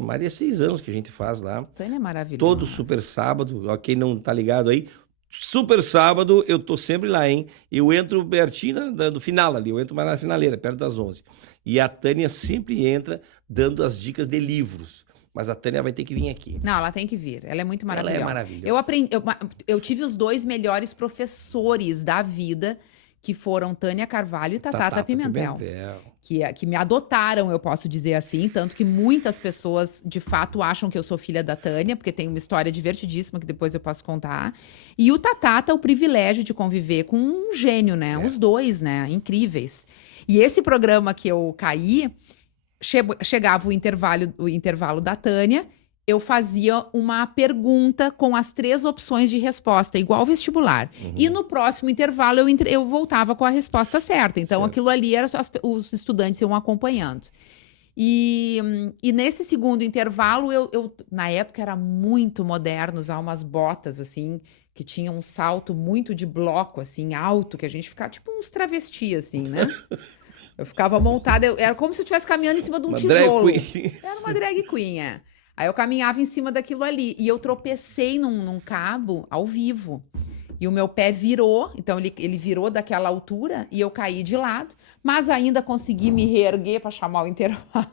Maria, 6 anos que a gente faz lá. Tânia é maravilhosa. Todo Super Sábado, quem não tá ligado aí... Super Sábado, eu tô sempre lá, hein? Eu entro pertinho do final ali, eu entro mais na finaleira, perto das 11. E a Tânia sempre entra dando as dicas de livros. Mas a Tânia vai ter que vir aqui. Não, ela tem que vir. Ela é muito maravilhosa. Ela é maravilhosa. Eu tive os 2 melhores professores da vida, que foram Tânia Carvalho e Tatá Pimentel. Que me adotaram, eu posso dizer assim. Tanto que muitas pessoas, de fato, acham que eu sou filha da Tânia, porque tem uma história divertidíssima que depois eu posso contar. E o Tatá tá o privilégio de conviver com um gênio, né? Os 2, né? Incríveis. E esse programa que eu caí, chegava o intervalo da Tânia, eu fazia uma pergunta com as 3 opções de resposta, igual vestibular. E no próximo intervalo eu voltava com a resposta certa. Então aquilo ali era os estudantes iam acompanhando. E nesse segundo intervalo, eu na época era muito moderno usar umas botas assim, que tinham um salto muito de bloco, assim, alto, que a gente ficava tipo uns travesti, assim, né? Eu ficava montada, era como se eu estivesse caminhando em cima de um tijolo. Era uma drag queen, Aí eu caminhava em cima daquilo ali. E eu tropecei num cabo ao vivo. E o meu pé virou. Então, ele virou daquela altura e eu caí de lado. Mas ainda consegui me reerguer para chamar o intervalo.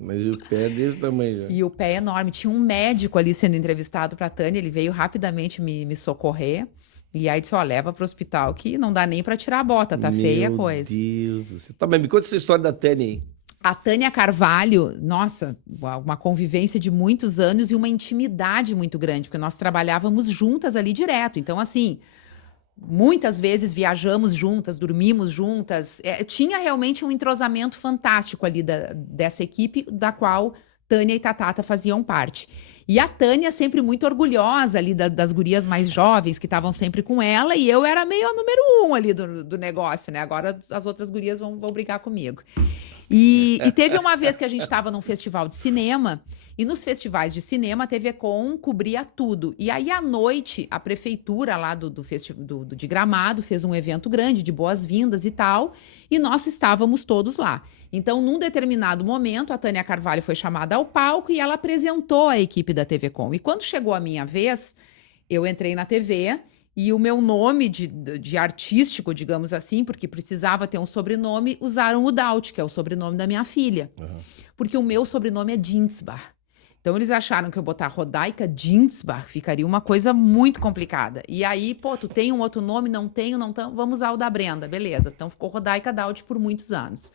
Mas o pé é desse tamanho já. E o pé é enorme. Tinha um médico ali sendo entrevistado para a Tânia. Ele veio rapidamente me socorrer. E aí disse, leva para o hospital que não dá nem para tirar a bota. Tá feia a coisa. Meu Deus do céu. Tá, mas me conta essa história da Tânia aí. A Tânia Carvalho, nossa, uma convivência de muitos anos e uma intimidade muito grande, porque nós trabalhávamos juntas ali direto. Então, assim, muitas vezes viajamos juntas, dormimos juntas. Tinha realmente um entrosamento fantástico ali dessa equipe, da qual Tânia e Tatá faziam parte. E a Tânia sempre muito orgulhosa ali das gurias mais jovens que estavam sempre com ela, e eu era meio a número 1 ali do negócio, né? Agora as outras gurias vão brigar comigo. E teve uma vez que a gente estava num festival de cinema, e nos festivais de cinema a TV Com cobria tudo. E aí, à noite, a prefeitura lá de Gramado fez um evento grande de boas-vindas e tal, e nós estávamos todos lá. Então, num determinado momento, a Tânia Carvalho foi chamada ao palco e ela apresentou a equipe da TV Com. E quando chegou a minha vez, eu entrei na TV e o meu nome de artístico, digamos assim, porque precisava ter um sobrenome, usaram o Daut, que é o sobrenome da minha filha. Uhum. Porque o meu sobrenome é Dinsbar. Então, eles acharam que eu botar Rodaica Dinsbar ficaria uma coisa muito complicada. E aí, pô, tu tem um outro nome? Não tenho, vamos usar o da Brenda. Beleza. Então, ficou Rodaica Daut por muitos anos.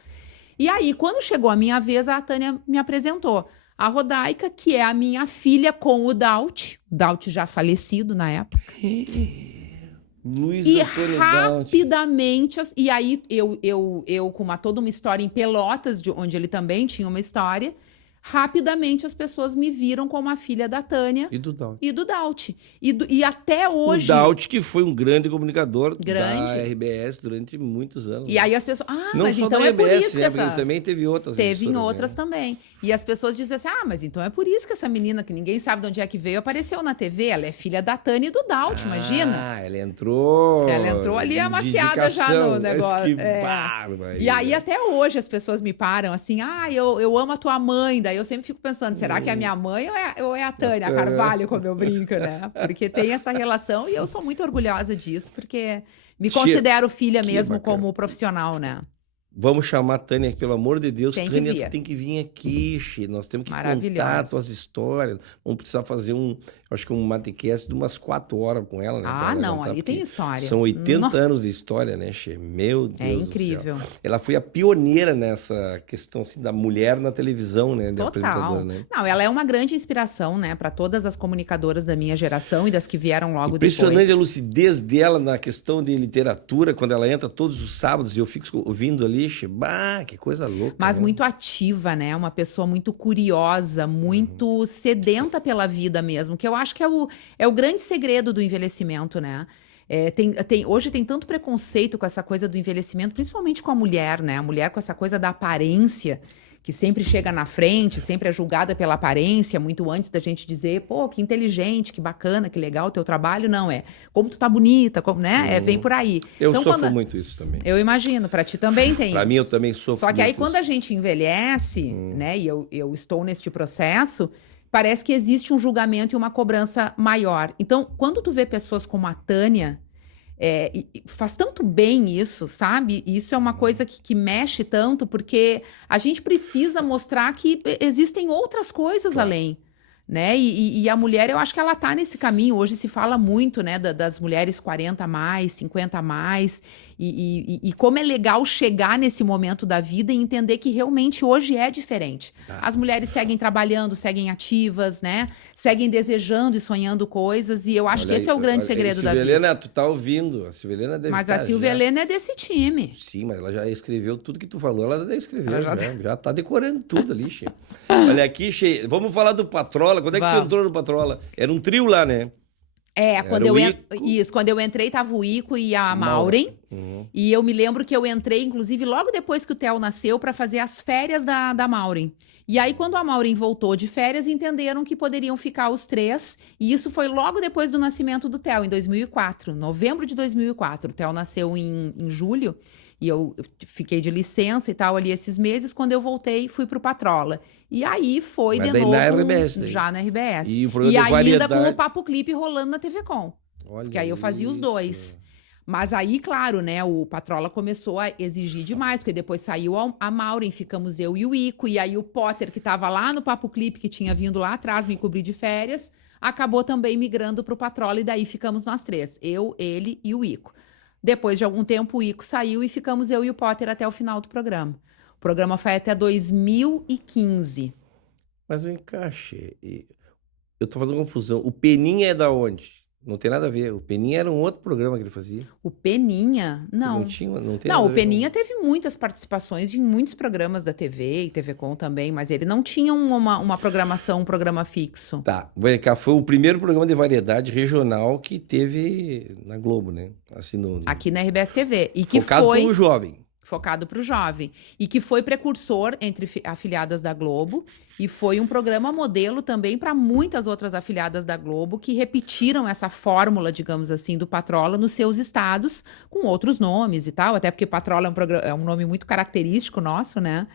E aí, quando chegou a minha vez, a Tânia me apresentou a Rodaica, que é a minha filha com o Daut já falecido na época. Luiz e Antônio rapidamente, Daut. E aí, eu com toda uma história em Pelotas, onde ele também tinha uma história... Rapidamente as pessoas me viram como a filha da Tânia e do Daut. E até hoje... O Daut, que foi um grande comunicador da RBS durante muitos anos. E aí as pessoas... Não mas só então da é por RBS, isso que essa... Ele também teve outras. Teve em outras também. E as pessoas dizem assim, mas então é por isso que essa menina, que ninguém sabe de onde é que veio, apareceu na TV. Ela é filha da Tânia e do Daut, imagina. Ela entrou... Ela entrou ali amaciada já no negócio. Que bárbaro. E aí até hoje as pessoas me param assim, eu amo a tua mãe. Daí eu sempre fico pensando, será que é a minha mãe ou é a Tânia, a Carvalho, como eu brinco, né? Porque tem essa relação e eu sou muito orgulhosa disso, porque me considero filha mesmo como profissional, né? Vamos chamar a Tânia, pelo amor de Deus. Tânia, tu tem que vir aqui, nós temos que contar as tuas histórias. Vamos precisar fazer acho que um matecast de umas 4 horas com ela, né? Não, ali tem história. São 80 anos de história, né, Che? Meu Deus É incrível. Do céu. Ela foi a pioneira nessa questão, assim, da mulher na televisão, né? Total. Né? Não, ela é uma grande inspiração, né? Para todas as comunicadoras da minha geração e das que vieram logo Impressionante depois. A lucidez dela na questão de literatura, quando ela entra todos os sábados e eu fico ouvindo ali, que coisa louca. Mas né? muito ativa, né? Uma pessoa muito curiosa, muito sedenta pela vida mesmo, que eu acho que é o grande segredo do envelhecimento, né? Hoje tem tanto preconceito com essa coisa do envelhecimento, principalmente com a mulher, né? A mulher com essa coisa da aparência, que sempre chega na frente, sempre é julgada pela aparência, muito antes da gente dizer, pô, que inteligente, que bacana, que legal o teu trabalho. Não, como tu tá bonita, né? Vem por aí. Eu sofro muito isso também. Eu imagino, pra ti também tem pra isso. Pra mim, eu também sofro Só que aí, isso. quando a gente envelhece, né, e eu estou neste processo, parece que existe um julgamento e uma cobrança maior. Então, quando tu vê pessoas como a Tânia... faz tanto bem isso, sabe? E isso é uma coisa que mexe tanto, porque a gente precisa mostrar que existem outras coisas além, né? E a mulher, eu acho que ela tá nesse caminho. Hoje se fala muito, né, das mulheres 40 a mais, 50 a mais, e como é legal chegar nesse momento da vida e entender que realmente hoje é diferente. As mulheres seguem trabalhando, seguem ativas, né? Seguem desejando e sonhando coisas, e eu acho que esse é o grande segredo da vida. Silvelena, tu tá ouvindo? A Silvelena deve Mas a Silvelena é desse time. Sim, mas ela já escreveu tudo que tu falou, ela já escreveu, já tá decorando tudo ali, Che. Olha aqui, Che, vamos falar do Patrola. Quando é que tu entrou no Patrola? Era um trio lá, né? Quando eu entrei, tava o Ico e a Maureen. E eu me lembro que eu entrei, inclusive, logo depois que o Theo nasceu, para fazer as férias da Maureen. E aí, quando a Maureen voltou de férias, entenderam que poderiam ficar os 3. E isso foi logo depois do nascimento do Theo, em 2004, novembro de 2004. O Theo nasceu em julho. E eu fiquei de licença e tal ali esses meses. Quando eu voltei, fui pro Patrola. E aí foi de novo na RBS, já na RBS. E ainda com o Papo Clipe rolando na TV Com. Olha, que aí eu fazia os dois. Mas aí, claro, né, o Patrola começou a exigir demais, porque depois saiu a Maureen, ficamos eu e o Ico, e aí o Potter, que tava lá no Papo Clipe, que tinha vindo lá atrás me cobrir de férias, acabou também migrando pro Patrola, e daí ficamos nós 3, eu, ele e o Ico. Depois de algum tempo, o Ico saiu e ficamos eu e o Potter até o final do programa. O programa foi até 2015. Mas o encaixe... Eu tô fazendo confusão. O Peninha é da onde? Não tem nada a ver. O Peninha era um outro programa que ele fazia. O Peninha? Não. Não, o Peninha teve muitas participações em muitos programas da TV e TV Com também, mas ele não tinha uma programação, um programa fixo. Tá. Foi o primeiro programa de variedade regional que teve na Globo, né? Assim, aqui na RBS TV. E que focado foi... pelo jovem. focado para o jovem. E que foi precursor entre afiliadas da Globo e foi um programa modelo também para muitas outras afiliadas da Globo que repetiram essa fórmula, digamos assim, do Patrola nos seus estados, com outros nomes e tal, até porque Patrola é um nome muito característico nosso, né?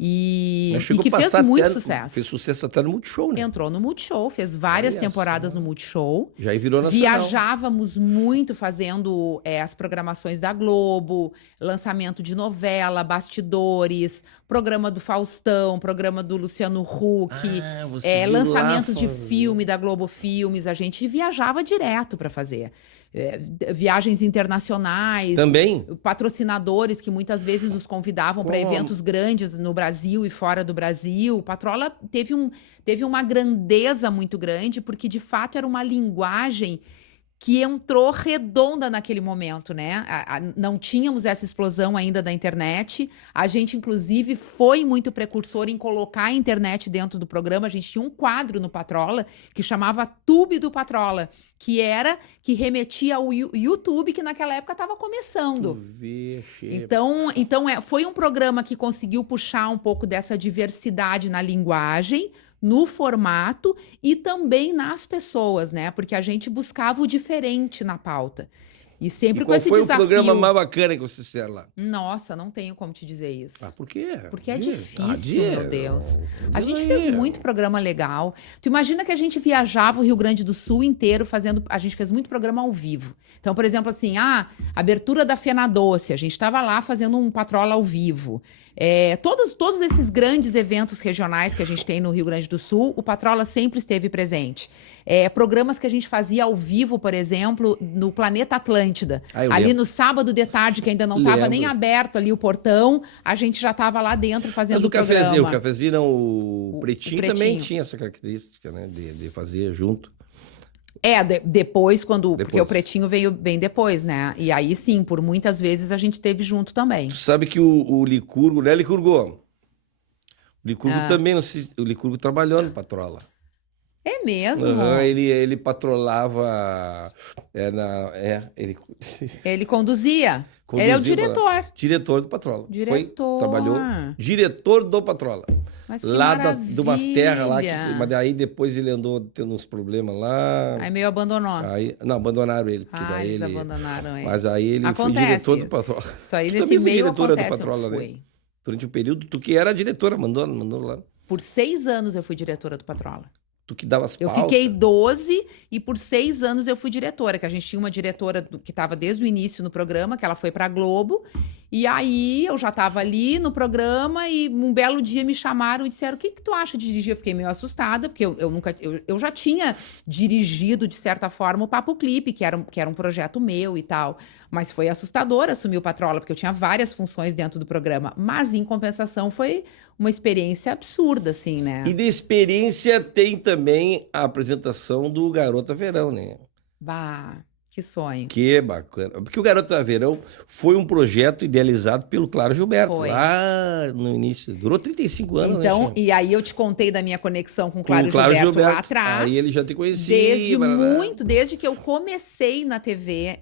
E que fez muito sucesso. Fez sucesso até no Multishow, né? Entrou no Multishow, fez várias temporadas no Multishow. Já virou nacional. Viajávamos muito fazendo as programações da Globo, lançamento de novela, bastidores, programa do Faustão, programa do Luciano Huck, lançamentos de filme da Globo Filmes. A gente viajava direto para fazer. Viagens internacionais. Também? Patrocinadores que muitas vezes nos convidavam para eventos grandes no Brasil e fora do Brasil. O Patrola teve uma grandeza muito grande, porque de fato era uma linguagem que entrou redonda naquele momento, né? Não tínhamos essa explosão ainda da internet. A gente, inclusive, foi muito precursor em colocar a internet dentro do programa. A gente tinha um quadro no Patrola que chamava Tube do Patrola, que remetia ao YouTube, que naquela época estava começando. Então foi um programa que conseguiu puxar um pouco dessa diversidade na linguagem, no formato e também nas pessoas, né? Porque a gente buscava o diferente na pauta. E sempre com esse desafio. Qual foi o programa mais bacana que vocês fizeram lá? Nossa, não tenho como te dizer isso. Por quê? Porque é difícil, meu Deus. A gente fez muito programa legal. Tu imagina que a gente viajava o Rio Grande do Sul inteiro fazendo... A gente fez muito programa ao vivo. Então, por exemplo, assim, abertura da Fena Doce. A gente estava lá fazendo um Patrola ao vivo. Todos esses grandes eventos regionais que a gente tem no Rio Grande do Sul, o Patrola sempre esteve presente. Programas que a gente fazia ao vivo, por exemplo, no Planeta Atlântida. Ali no sábado de tarde, que ainda não estava nem aberto ali o portão, a gente já estava lá dentro fazendo o programa. O cafezinho não, o Pretinho também tinha essa característica, né? De fazer junto. Depois. Porque o Pretinho veio bem depois, né? E aí sim, por muitas vezes a gente teve junto também. Tu sabe que o Licurgo, né, Licurgo? O Licurgo também, o Licurgo trabalhou no Patrola. É mesmo? Ele patrolava. Ele conduzia. Ele é o diretor. Diretor do Patrola. Trabalhou diretor do Patrola. Mas que lá de umas terras lá. Mas daí depois ele andou tendo uns problemas lá. Aí meio abandonou. Não, abandonaram ele. Eles abandonaram ele. Mas aí ele foi diretor do Patrola. Isso aí nesse meio acontece. Do Patrola, né? Durante um período, tu que era diretora, mandou lá. Por 6 anos eu fui diretora do Patrola. Tu que dava as pautas. Eu fiquei 12 e por 6 anos eu fui diretora, que a gente tinha uma diretora que estava desde o início no programa, que ela foi para a Globo, e aí eu já estava ali no programa e um belo dia me chamaram e disseram: o que tu acha de dirigir? Eu fiquei meio assustada, porque eu já tinha dirigido, de certa forma, o Papo Clipe, que era um projeto meu e tal, mas foi assustador assumir o Patrola, porque eu tinha várias funções dentro do programa, mas em compensação foi uma experiência absurda, assim, né? E de experiência tem também a apresentação do Garota Verão, né? Bah, que sonho. Que bacana. Porque o Garota Verão foi um projeto idealizado pelo Claro Gilberto, lá no início. Durou 35 anos, então, né? E aí eu te contei da minha conexão com o Claro Gilberto lá atrás. Aí ele já te conhecia. Desde que eu comecei na TV,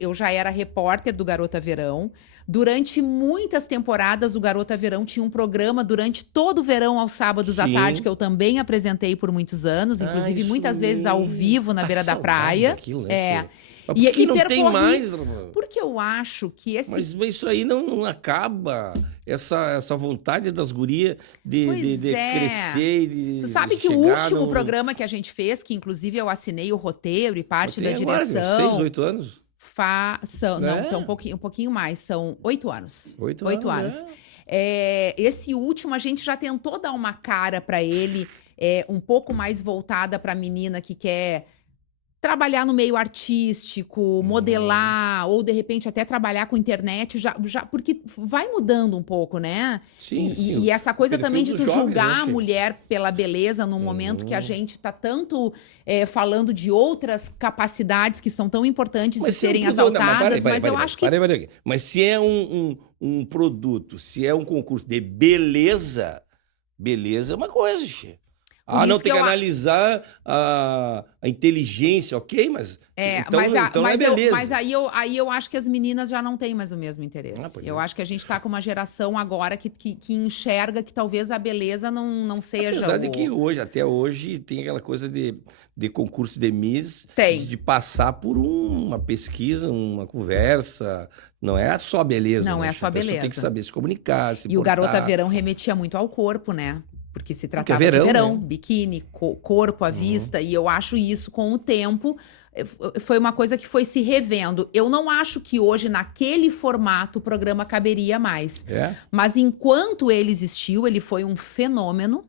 eu já era repórter do Garota Verão. Durante muitas temporadas, o Garota Verão tinha um programa durante todo o verão, aos sábados à tarde, que eu também apresentei por muitos anos, inclusive muitas vezes ao vivo na beira da praia. Daquilo, né? Mas por que não tem mais? Porque eu acho que esse... Mas isso aí não acaba, essa vontade das gurias de crescer. Tu sabe que o último programa que a gente fez, que inclusive eu assinei o roteiro e parte da direção... 6, 8 anos? Não, então um pouquinho mais, são 8 anos. 8 anos. Esse último a gente já tentou dar uma cara para ele, um pouco mais voltada para a menina que quer trabalhar no meio artístico, modelar, ou de repente até trabalhar com internet, já porque vai mudando um pouco, né? Sim, e essa coisa também de tu julgar a mulher pela beleza num momento que a gente tá tanto falando de outras capacidades que são tão importantes de serem exaltadas, mas eu acho que... Mas se é um produto, se é um concurso de beleza é uma coisa, Xê. Não, tem que analisar a inteligência, ok, mas... Mas aí eu acho que as meninas já não têm mais o mesmo interesse. Eu acho que a gente tá com uma geração agora que enxerga que talvez a beleza não seja... Apesar de que até hoje, tem aquela coisa de concurso de Miss, de passar por uma pesquisa, uma conversa... Não é só a beleza. Não é só a beleza. Tem que saber se comunicar, se portar. O Garota Verão remetia muito ao corpo, né? Porque se tratava de verão, né? Biquíni, corpo à vista. E eu acho isso, com o tempo, foi uma coisa que foi se revendo. Eu não acho que hoje, naquele formato, o programa caberia mais. Mas enquanto ele existiu, ele foi um fenômeno.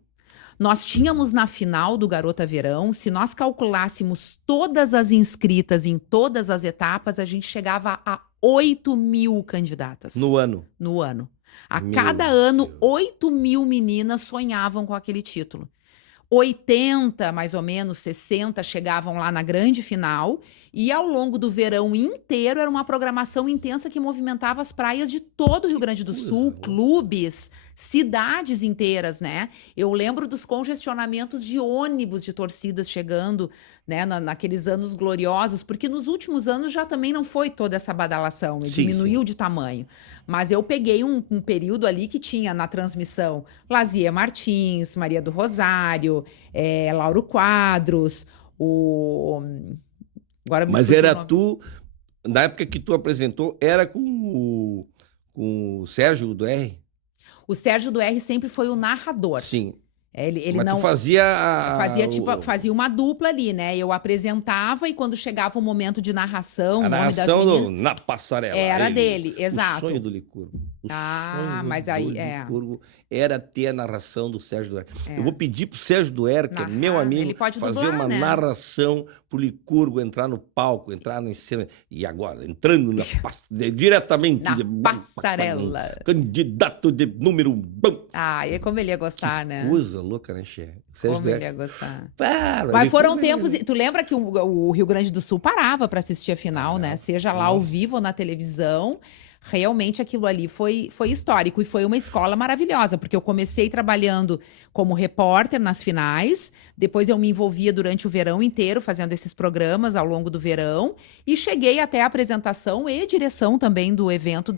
Nós tínhamos na final do Garota Verão, se nós calculássemos todas as inscritas em todas as etapas, a gente chegava a 8.000 candidatas. No ano? No ano. A cada ano, 8.000 meninas sonhavam com aquele título. 80, mais ou menos, 60 chegavam lá na grande final. E ao longo do verão inteiro, era uma programação intensa que movimentava as praias de todo o Rio Grande do Sul, clubes, cidades inteiras, né? Eu lembro dos congestionamentos de ônibus de torcidas chegando, né, naqueles anos gloriosos, porque nos últimos anos já também não foi toda essa badalação, diminuiu de tamanho. Mas eu peguei um período ali que tinha na transmissão Lazier Martins, Maria do Rosário, Lauro Quadros, Agora Mas era tu, na época que tu apresentou, era com o Sérgio do R? O Sérgio do R sempre foi o narrador. Sim. Ele Mas não tu fazia uma dupla ali, né? Eu apresentava e quando chegava o momento de narração, a o nome das narração meninas, na passarela. era dele, exato. O sonho do Licurgo. Licurgo era ter a narração do Sérgio Duer. Eu vou pedir pro Sérgio Duer, que é meu amigo, ele pode fazer dublar, uma né? narração pro Licurgo entrar no palco, entrar na cena. E agora, entrando diretamente na passarela. Candidato de número 1. E como ele ia gostar, né? Coisa louca, né, Che? Como ele ia gostar. Mas foram tempos... Tu lembra que o Rio Grande do Sul parava para assistir a final, né? Seja lá ao vivo ou na televisão. Realmente aquilo ali foi histórico e foi uma escola maravilhosa, porque eu comecei trabalhando como repórter nas finais, depois eu me envolvia durante o verão inteiro fazendo esses programas ao longo do verão e cheguei até a apresentação e direção também do evento,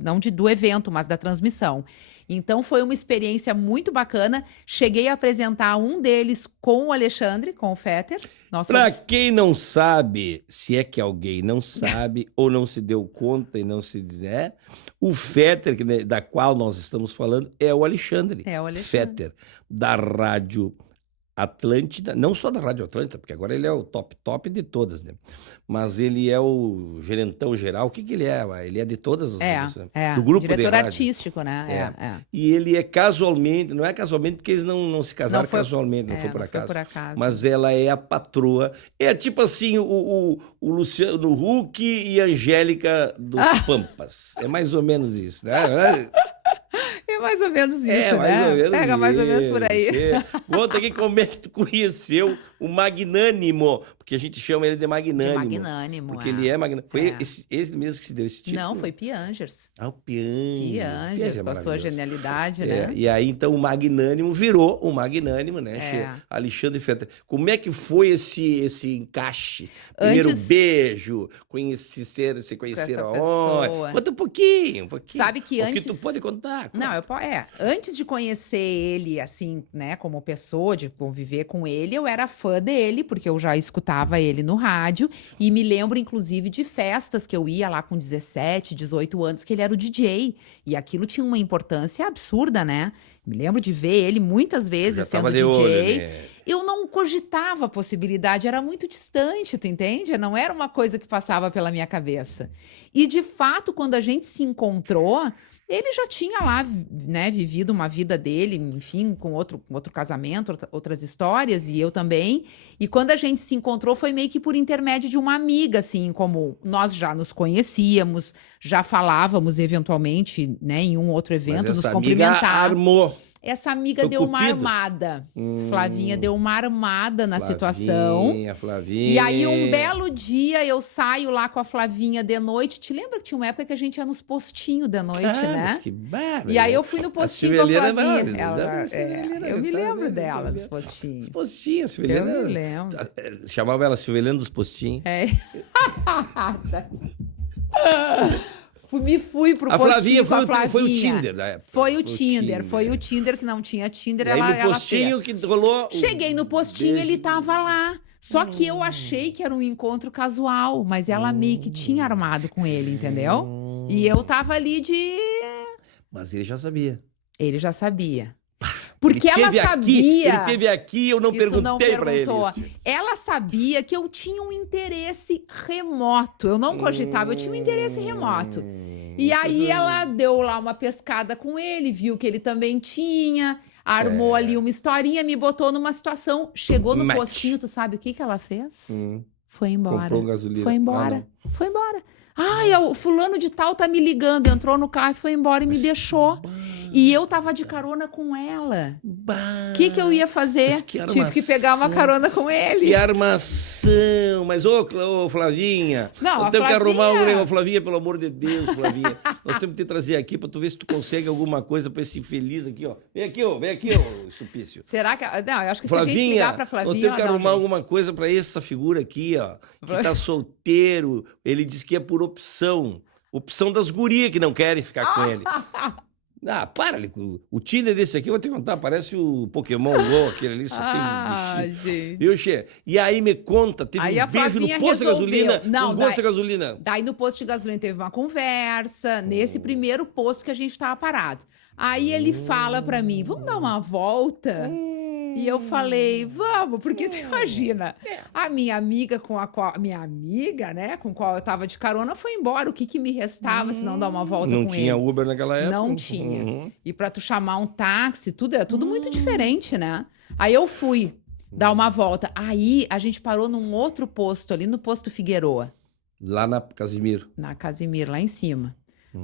não do evento, mas da transmissão. Então foi uma experiência muito bacana. Cheguei a apresentar um deles com o Alexandre, com o Fetter. Para quem não sabe, se é que alguém não sabe ou não se deu conta e não se diz, o Fetter, da qual nós estamos falando, é o Alexandre. Fetter, da Rádio Atlântida, não só da Rádio Atlântida, porque agora ele é o top de todas, né? Mas ele é o gerentão geral. O que ele é? Ele é de todas as... do grupo diretor artístico, né? E ele é casualmente, não é casualmente porque eles não se casaram casualmente, não foi por acaso. Mas ela é a patroa. É tipo assim, o Luciano Huck e a Angélica dos Pampas. É mais ou menos isso, né? É mais ou menos isso, né? Pega mais ou menos por aí. Conta aqui como é que tu conheceu o Magnânimo, porque a gente chama ele de Magnânimo. De Magnânimo, porque ele é magnânimo. Foi ele mesmo que se deu esse título? Não, foi Piangers. O Piangers. Piangers, com a sua genialidade, né? E aí, então, o Magnânimo virou o Magnânimo, né? Alexandre Fetter. Como é que foi esse encaixe? Primeiro beijo, se conheceram aonde? Conta um pouquinho. Sabe que antes... O que tu pode contar? Não, antes de conhecer ele, assim, né, como pessoa, de conviver com ele, eu era fã dele, porque eu já escutava ele no rádio, e me lembro, inclusive, de festas que eu ia lá com 17, 18 anos, que ele era o DJ, e aquilo tinha uma importância absurda, né? Me lembro de ver ele muitas vezes sendo DJ. Olho, né? Eu não cogitava a possibilidade, era muito distante, tu entende? Não era uma coisa que passava pela minha cabeça. E, de fato, quando a gente se encontrou... Ele já tinha lá, né, vivido uma vida dele, enfim, com outro casamento, outras histórias, e eu também. E quando a gente se encontrou, foi meio que por intermédio de uma amiga, assim, em comum. Nós já nos conhecíamos, já falávamos eventualmente, né, em um outro evento, nos cumprimentávamos. essa amiga Foi deu uma cupido? armada. Flavinha deu uma armada na situação. Flavinha. E aí, um belo dia, eu saio lá com a Flavinha de noite. Te lembra que tinha uma época que a gente ia nos postinhos de noite, né? Mas que bárbaro. E aí eu fui no postinho com a Flavinha. Eu me lembro dela, dela, dos postinhos. Os postinhos, Eu Silvelena. me lembro. Chamava ela Silvelena dos postinhos. É. Me fui pro A postinho Flavinha com a Flavinha. foi o Tinder da época. Foi o Tinder que não tinha Tinder. E aí ela no postinho que rolou... Cheguei no postinho, beijo. ele tava lá. Só que eu achei que era um encontro casual, mas ela meio que tinha armado com ele, entendeu? E eu tava ali de... Mas ele já sabia. Ele já sabia. Porque Ele ela esteve sabia... Ele esteve aqui, eu não E tu não perguntei pra ele perguntou. isso. Ela sabia que eu tinha um interesse remoto. Eu não cogitava, eu tinha um interesse remoto. E aí ela deu lá uma pescada com ele, viu que ele também tinha, armou ali uma historinha, me botou numa situação, chegou no Match. postinho, tu sabe o que ela fez? Foi embora. Comprou gasolina. Foi embora. Foi embora. Ai, o fulano de tal tá me ligando. Entrou no carro e foi embora e me deixou. E eu tava de carona com ela. O que eu ia fazer? Mas que Tive que pegar uma armação. carona com ele. Que armação! Mas, ô Flavinha, Não, nós a temos que arrumar Flavinha- um... Flavinha, pelo amor de Deus, Flavinha. Nós temos que te trazer aqui pra tu ver se tu consegue alguma coisa pra esse infeliz aqui, ó. Vem aqui, ó, Supício. Será que... Não, eu acho que se a gente Flavinha, ligar pra nós Flavinha... temos que ela dá um arrumar jeito. alguma coisa pra essa figura aqui, ó. Que tá solteiro. Ele diz que é por opção. Opção das gurias que não querem ficar com ele. Ah, para ali. O Tinder desse aqui, eu vou te contar, parece o Pokémon GO, aquele ali, só tem bichinho. Gente. Viu, Xê? E aí me conta, teve Aí um a beijo no Flavinha posto de resolveu. gasolina, Não, um gosto de gasolina. Daí no posto de gasolina teve uma conversa, nesse primeiro posto que a gente tava parado. Aí ele fala pra mim, vamos dar uma volta? E eu falei, vamos, porque tu imagina, a minha amiga minha amiga, né, com qual eu tava de carona, foi embora. O que me restava se não dar uma volta Não com tinha ele? Uber naquela época? Não tinha. Uhum. E pra tu chamar um táxi, é tudo muito diferente, né? Aí eu fui dar uma volta. Aí a gente parou num outro posto ali, no posto Figueroa, Lá na Casimiro. na Casimiro, lá em cima.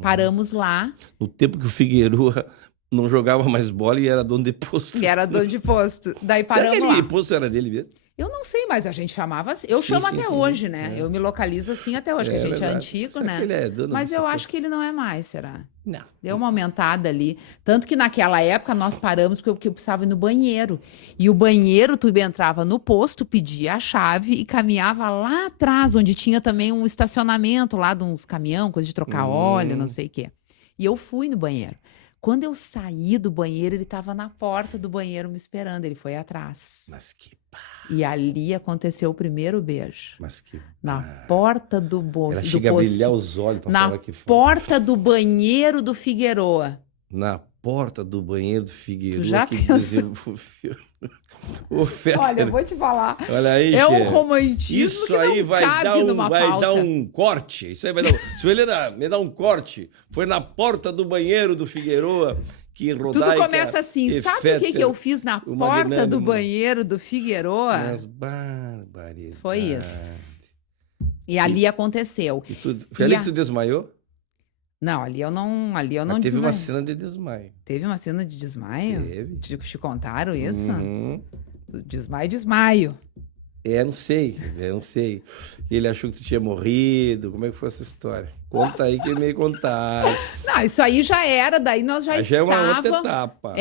Paramos lá, No tempo que o Figueroa não jogava mais bola e era dono de posto. que era dono de posto. Daí Será que paramos aquele lá. posto era dele mesmo? Eu não sei, mas a gente chamava assim. Eu Sim, chamo sim, até sim. hoje, né? Eu me localizo assim até hoje, que a gente é verdade. antigo, Será né? que ele é dono Mas desse eu posto? acho que ele não é mais, será? Não. Deu uma aumentada ali. Tanto que naquela época nós paramos porque eu precisava ir no banheiro. E o banheiro, tu entrava no posto, pedia a chave e caminhava lá atrás, onde tinha também um estacionamento lá de uns caminhão, coisa de trocar óleo, não sei o quê. E eu fui no banheiro. Quando eu saí do banheiro, ele estava na porta do banheiro me esperando. Ele foi atrás. Mas que pá, E ali aconteceu o primeiro beijo. mas que Na pá. porta do Ela do chega a posto. brilhar os olhos pra Na falar que foi. porta do banheiro do Figueroa. Na porta do banheiro do Figueiredo. Tu já que pensou? desenvolveu. Ô, Fetter, Olha, eu vou te falar. olha aí, É um Xê. romantismo Isso que não aí vai cabe numa vai pauta. dar um corte. Isso aí vai dar um... Suelena, me dá um corte. Foi na porta do banheiro do Figueroa que Rodaica Tudo começa assim. e Sabe o que Fetter, eu fiz na o porta magnânimo. do banheiro do Figueroa? Mas barbaridade. Foi isso. E ali aconteceu. E tu, foi ali E que tu desmaiou? Não, ali eu não Mas teve uma desmaiei. cena de desmaio. Teve uma cena de desmaio? Teve. Te contaram isso? Uhum. Desmaio. Não sei, não sei. Ele achou que tu tinha morrido. Como é que foi essa história? Conta aí que ele me contar. Não, isso aí já era, daí nós já Já é uma outra estava. etapa.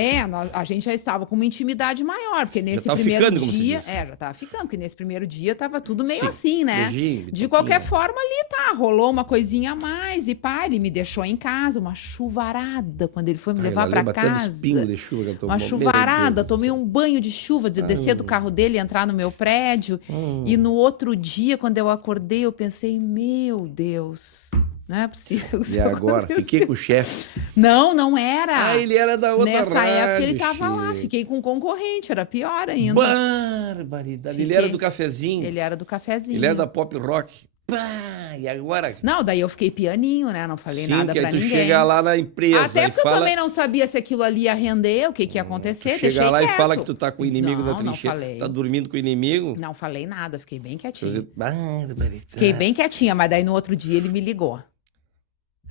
A gente já estava com uma intimidade maior, porque nesse tava primeiro ficando, como se dia. diz. Já tava ficando, porque nesse primeiro dia tava tudo meio Sim, assim, né? beijinho, De bitoquinha. qualquer forma, ali rolou uma coisinha a mais, e pá, ele me deixou em casa, uma chuvarada, quando ele foi me levar pra casa. Os pingos de chuva que eu tomou. Uma Meu chuvarada, Deus. tomei um banho de chuva, de descer do carro dele e entrar no meu prédio. E no outro dia, quando eu acordei, eu pensei, meu Deus, não é possível que isso E agora? aconteça. Fiquei com o chefe. Não era. Ele era da outra Nessa rádio, época ele tava lá, Chico. fiquei com concorrente, era pior ainda. Barbaridade. Ele Fiquei. era do cafezinho. Ele era do cafezinho. Ele era da pop rock. Pá, e agora? Não, daí eu fiquei pianinho, né? Não falei Sim, nada que aí pra tu ninguém. chega lá na empresa Até e porque eu fala... também não sabia se aquilo ali ia render, o que ia acontecer, Chega deixei lá quieto. e fala que tu tá com o inimigo Não, na trincheira. Não falei. Tá dormindo com o inimigo. Não falei nada, fiquei bem quietinha. Fazer... Barbaridade. Fiquei bem quietinha, mas daí no outro dia ele me ligou.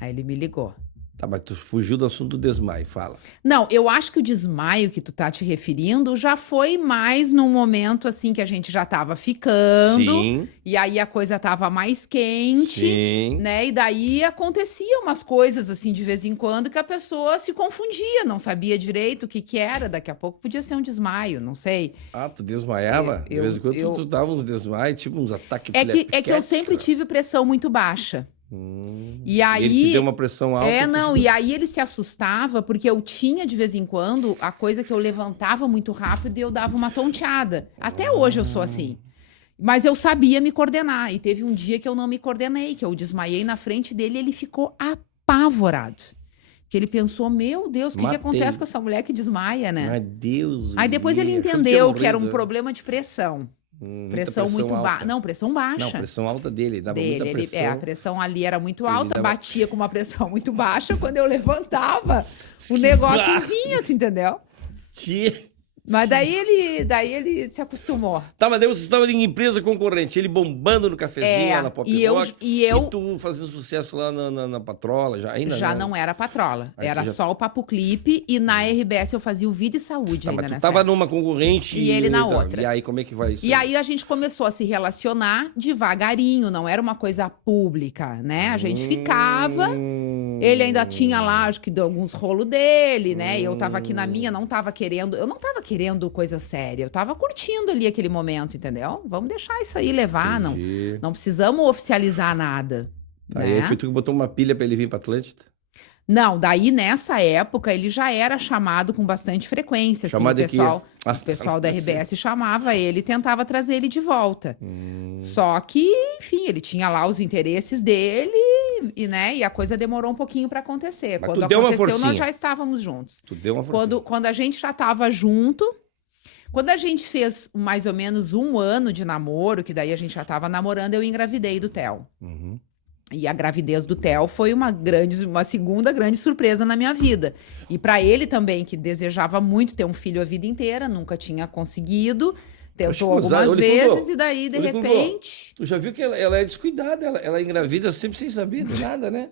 Aí ele me ligou. Tá, mas tu fugiu do assunto do desmaio, fala. Não, eu acho que o desmaio que tu tá te referindo já foi mais num momento assim que a gente já tava ficando. Sim. E aí a coisa tava mais quente, Sim. né? E daí aconteciam umas coisas assim de vez em quando que a pessoa se confundia, não sabia direito o que que era. Daqui a pouco podia ser um desmaio, não sei. Ah, tu desmaiava? De vez em quando tu dava uns desmaios, tipo uns ataques É que eu sempre tive pressão muito baixa. E aí ele te deu uma pressão alta. e aí ele se assustava porque eu tinha de vez em quando a coisa que eu levantava muito rápido e eu dava uma tonteada. Até hoje eu sou assim. Mas eu sabia me coordenar. E teve um dia que eu não me coordenei, que eu desmaiei na frente dele e ele ficou apavorado. Porque ele pensou, meu Deus, o que acontece com essa mulher que desmaia, né? Ai, Deus. Aí depois ele entendeu que era um problema de pressão. Pressão muito baixa. Não, pressão baixa. Não, pressão alta dele, dava muita pressão. A pressão ali era muito alta, batia com uma pressão muito baixa. Quando eu levantava, o negócio vinha, tu entendeu? Mas daí ele se acostumou. Tá, mas daí você estava em empresa concorrente, ele bombando no cafezinho lá na Pop Rock, e tu fazendo sucesso lá na Patrola, ainda já não era Patrola, era só o Papo Clipe, e na RBS eu fazia o Vida e Saúde ainda nessa época. Tava numa concorrente e ele na outra. E aí como é que vai isso? E aí a gente começou a se relacionar devagarinho, não era uma coisa pública, né? A gente ficava, ele ainda tinha lá, acho que alguns rolos dele, né? E eu tava aqui na minha, eu não tava querendo coisa séria. Eu tava curtindo ali aquele momento, entendeu? Vamos deixar isso aí levar, não precisamos oficializar nada. Né? Aí foi tu que botou uma pilha pra ele vir pra Atlântida? Não, daí nessa época ele já era chamado com bastante frequência. Assim, o pessoal da RBS chamava ele e tentava trazer ele de volta. Só que, enfim, ele tinha lá os interesses dele e a coisa demorou um pouquinho para acontecer. Mas quando aconteceu, nós já estávamos juntos. Tu deu uma forcinha. Quando a gente já estava junto, quando a gente fez mais ou menos 1 ano de namoro, que daí a gente já estava namorando, eu engravidei do Theo. E a gravidez do Theo foi uma segunda grande surpresa na minha vida. E para ele também, que desejava muito ter um filho a vida inteira, nunca tinha conseguido, tentou algumas vezes e daí, de repente... Tu já viu que ela é descuidada, ela engravida sempre sem saber de nada, né?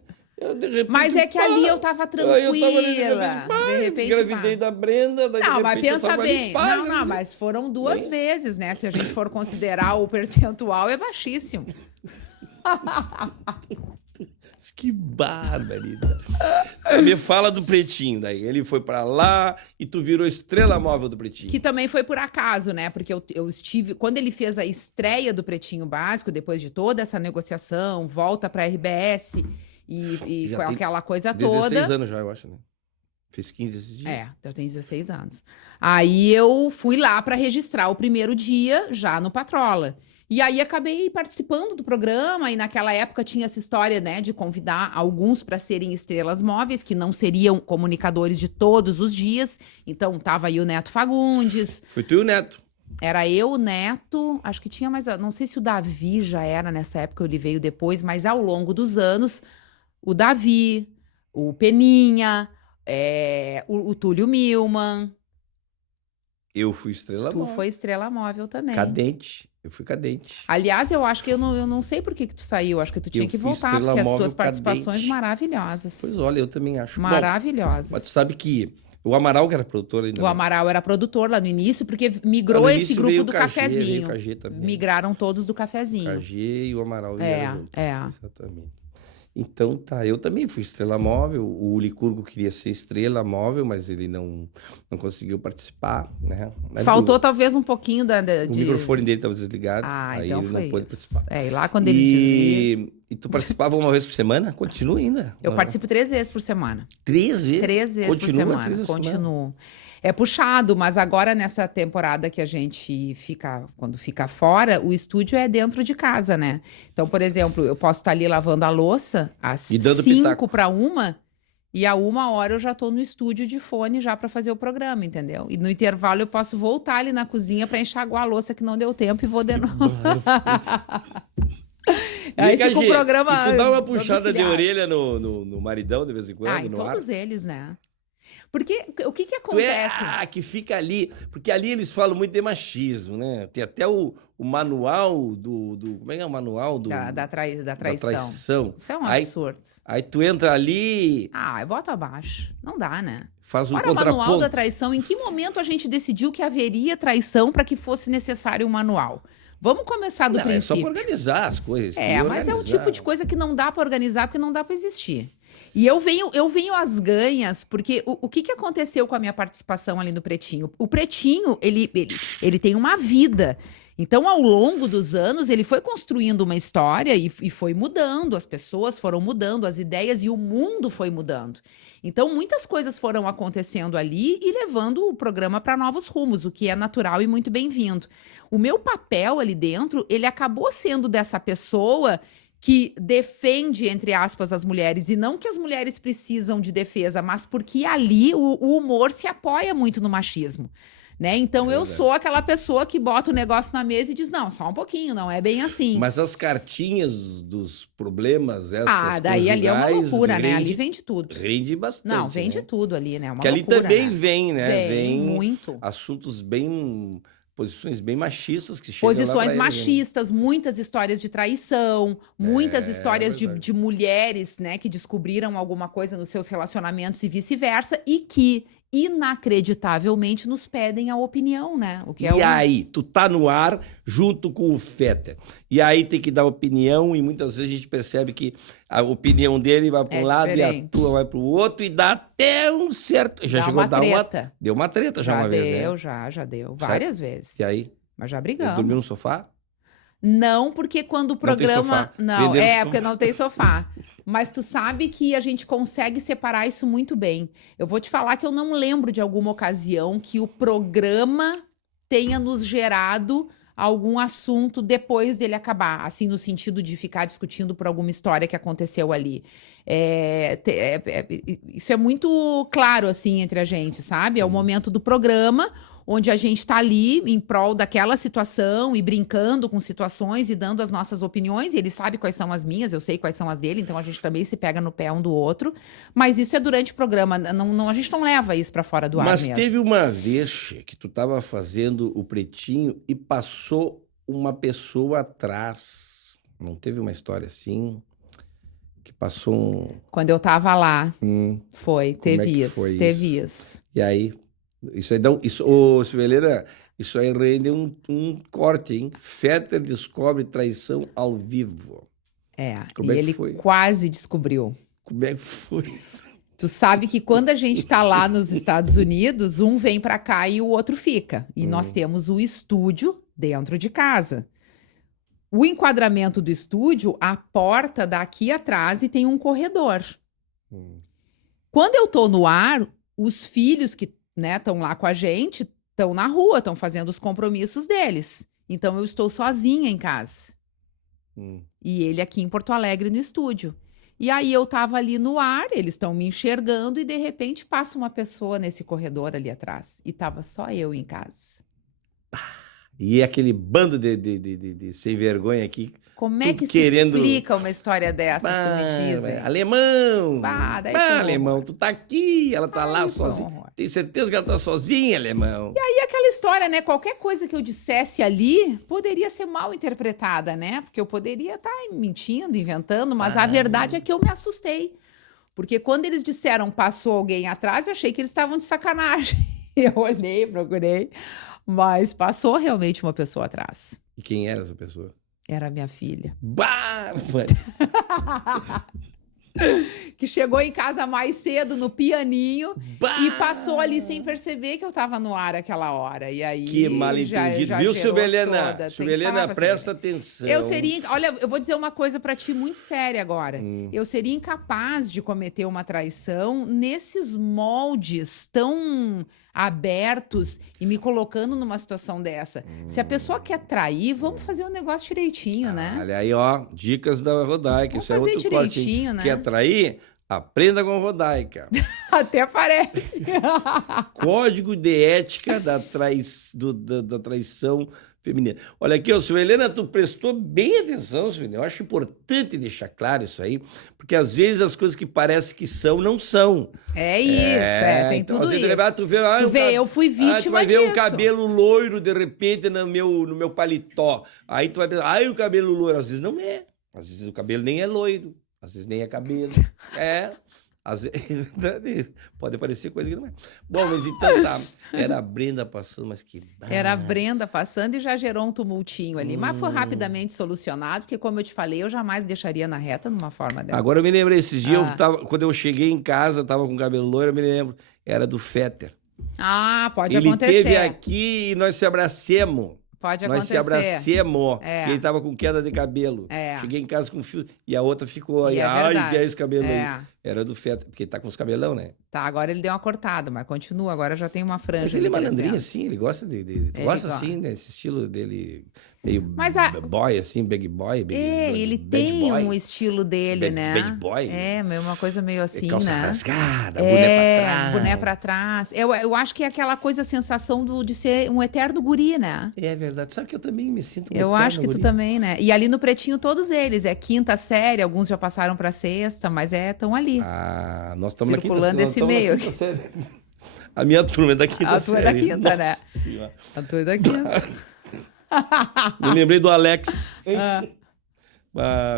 Mas é que ali eu tava tranquila. De repente, engravidei da Brenda, daí não, mas pensa bem. Não, mas foram 2 vezes, né? Se a gente for considerar o percentual, é baixíssimo. Que barbaridade. Me fala do Pretinho, daí. Ele foi pra lá e tu virou estrela móvel do Pretinho. Que também foi por acaso, né? Porque eu estive... Quando ele fez a estreia do Pretinho Básico, depois de toda essa negociação, volta pra RBS... E com aquela coisa 16 toda. 16 anos já, eu acho, né? Fiz 15 esses dias. Eu tenho 16 anos. Aí eu fui lá para registrar o primeiro dia já no Patrola. E aí acabei participando do programa e naquela época tinha essa história, né, de convidar alguns para serem estrelas móveis, que não seriam comunicadores de todos os dias. Então tava aí o Neto Fagundes. Foi tu e o Neto. Era eu, o Neto, acho que tinha mais... Não sei se o Davi já era nessa época, ele veio depois, mas ao longo dos anos... O Davi, o Peninha, o Túlio Milman. Eu fui estrela móvel. Tu foi estrela móvel também. Cadente. Eu fui cadente. Aliás, eu acho que eu não sei por que tu saiu. Acho que tu tinha que voltar, porque as tuas participações maravilhosas. Pois olha, eu também acho. Maravilhosas. Bom, mas tu sabe que o Amaral que era produtor ainda. O Amaral era produtor lá no início, porque migrou esse grupo do cafezinho. Veio o KG também. Migraram todos do cafezinho. O KG e o Amaral vieram junto. Exatamente. Então tá, eu também fui estrela móvel, o Licurgo queria ser estrela móvel, mas ele não conseguiu participar, né? Faltou talvez um pouquinho O microfone dele estava desligado, aí então ele não pôde participar. E lá quando eles diziam... E tu participava uma vez por semana? Continua ainda? Eu participo 3 vezes por semana. 3 vezes? 3 vezes por semana, continuo. É puxado, mas agora nessa temporada que a gente quando fica fora, o estúdio é dentro de casa, né? Então, por exemplo, eu posso estar ali lavando a louça às 5 para 1 e a 1h eu já tô no estúdio de fone já para fazer o programa, entendeu? E no intervalo eu posso voltar ali na cozinha para enxaguar a louça que não deu tempo e vou de novo. Aí fica o programa. E tu dá uma puxada de orelha no maridão de vez em quando? Em todos eles, né? Porque o que acontece? Que fica ali. Porque ali eles falam muito de machismo, né? Tem até o manual como é que é o manual Da traição. Isso é um absurdo. Aí tu entra ali... Eu boto abaixo. Não dá, né? Faz um Ora, o manual da traição, em que momento a gente decidiu que haveria traição para que fosse necessário um manual? Vamos começar do princípio. É só para organizar as coisas. Mas é um tipo de coisa que não dá para organizar, porque não dá para existir. E eu venho às ganhas, porque o que aconteceu com a minha participação ali no Pretinho? O Pretinho, ele tem uma vida. Então, ao longo dos anos, ele foi construindo uma história e foi mudando, as pessoas foram mudando, as ideias e o mundo foi mudando. Então, muitas coisas foram acontecendo ali e levando o programa para novos rumos, o que é natural e muito bem-vindo. O meu papel ali dentro, ele acabou sendo dessa pessoa que defende, entre aspas, as mulheres, e não que as mulheres precisam de defesa, mas porque ali o humor se apoia muito no machismo. Né? Então, eu sou aquela pessoa que bota o negócio na mesa e diz, não, só um pouquinho, não é bem assim. Mas as cartinhas dos problemas, daí ali é uma loucura, né? Ali vende tudo. Rende bastante. Não, vende tudo ali, né? Porque ali também vem, né? Vem muito. Assuntos bem... Posições bem machistas que chegam Posições machistas, muitas histórias de traição, muitas histórias de mulheres, né, que descobriram alguma coisa nos seus relacionamentos e vice-versa, e que inacreditavelmente nos pedem a opinião, né? Aí, tu tá no ar junto com o Fetter. E aí tem que dar opinião e muitas vezes a gente percebe que a opinião dele vai para um lado e a tua vai para o outro e dá até um certo... Já chegou a dar treta. Deu uma treta já uma vez, né? Já deu. Várias vezes. E aí? Mas já brigamos. Dormiu no sofá? Não, porque quando o programa... Não, porque não tem sofá. Mas tu sabe que a gente consegue separar isso muito bem. Eu vou te falar que eu não lembro de alguma ocasião que o programa tenha nos gerado algum assunto depois dele acabar, assim, no sentido de ficar discutindo por alguma história que aconteceu ali. Isso é muito claro, assim, entre a gente, sabe? É o momento do programa onde a gente está ali em prol daquela situação e brincando com situações e dando as nossas opiniões, e ele sabe quais são as minhas, eu sei quais são as dele, então a gente também se pega no pé um do outro, mas isso é durante o programa, a gente não leva isso para fora do ar mesmo. Mas teve uma vez que tu estava fazendo o Pretinho e passou uma pessoa atrás, não teve uma história assim? Que passou Quando eu estava lá, teve isso. E aí... Ô, Silveira, isso aí rende um corte, hein? Fetter descobre traição ao vivo. Como ele foi? Quase descobriu. Como é que foi isso? Tu sabe que quando a gente tá lá nos Estados Unidos, um vem pra cá e o outro fica. E nós temos o estúdio dentro de casa. O enquadramento do estúdio, a porta dá aqui atrás e tem um corredor. Quando eu tô no ar, os filhos que estão lá com a gente, estão na rua, estão fazendo os compromissos deles. Então, eu estou sozinha em casa. E ele aqui em Porto Alegre no estúdio. E aí, eu tava ali no ar, eles estão me enxergando e, de repente, passa uma pessoa nesse corredor ali atrás. E tava só eu em casa. E aquele bando de sem vergonha aqui... Como é que se explica uma história dessas, tu me dizem? Alemão! Daí alemão, tu tá aqui, ela tá lá sozinha. Tem certeza que ela tá sozinha, alemão? E aí aquela história, né? Qualquer coisa que eu dissesse ali poderia ser mal interpretada, né? Porque eu poderia estar mentindo, inventando, mas a verdade é que eu me assustei. Porque quando eles disseram passou alguém atrás, eu achei que eles estavam de sacanagem. Eu olhei, procurei, mas passou realmente uma pessoa atrás. E quem era essa pessoa? Era minha filha. Bárbara! Que chegou em casa mais cedo no pianinho e passou ali sem perceber que eu tava no ar aquela hora. E aí que mal entendido. Viu, Silvelena? Silvelena, presta atenção. Olha, eu vou dizer uma coisa pra ti muito séria agora. Eu seria incapaz de cometer uma traição nesses moldes tão abertos e me colocando numa situação dessa. Se a pessoa quer trair, vamos fazer o negócio direitinho, né? Olha aí, ó, dicas da Rodaica. Vamos isso é outro direitinho, corte, né? Quer trair? Aprenda com a Rodaica. Até parece. Código de ética da traição feminina. Olha aqui, ó, Silvia Helena, tu prestou bem atenção, Silvia. Eu acho importante deixar claro isso aí, porque às vezes as coisas que parecem que são, não são. É isso, tem então, tudo às vezes, isso. Tu vê, eu fui vítima tu vai disso. ver o cabelo loiro, de repente, no meu paletó. Aí tu vai pensar, o cabelo loiro. Às vezes não é. Às vezes o cabelo nem é loiro. Às vezes nem é cabelo. Às vezes, pode parecer coisa que não é. Bom, mas então tá. Era a Brenda passando, mas que... Era a Brenda passando e já gerou um tumultinho ali. Mas foi rapidamente solucionado, porque como eu te falei, eu jamais deixaria na reta numa forma dessa. Agora eu me lembrei, esses dias, quando eu cheguei em casa, tava com cabelo loiro, eu me lembro, era do Fetter. Pode acontecer. Ele esteve aqui e nós se abracemos. Pode acontecer. Nós se abracemos. Ele tava com queda de cabelo. Cheguei em casa com fio e a outra ficou aí. Que é esse cabelo aí? Era do Fetter, porque ele tá com os cabelão, né? Tá, agora ele deu uma cortada, mas continua, agora já tem uma franja. Mas ele é malandrinho assim, ele gosta tu gosta assim, né? Esse estilo dele, meio boy, assim, big boy. Ele tem boy. Um estilo dele, né? Bad boy. Uma coisa meio assim, calça né? rasgada, boné pra trás. Boné pra trás. Eu acho que é aquela coisa, a sensação de ser um eterno guri, né? É verdade. Sabe que eu também me sinto um Eu acho que tu também, né? E ali no Pretinho, todos eles. É quinta série, alguns já passaram pra sexta, mas estão ali. Nós estamos na quinta série. Circulando esse meio. A minha turma é da quinta série. A tua é da quinta, né? A tua é da quinta. Me lembrei do Alex.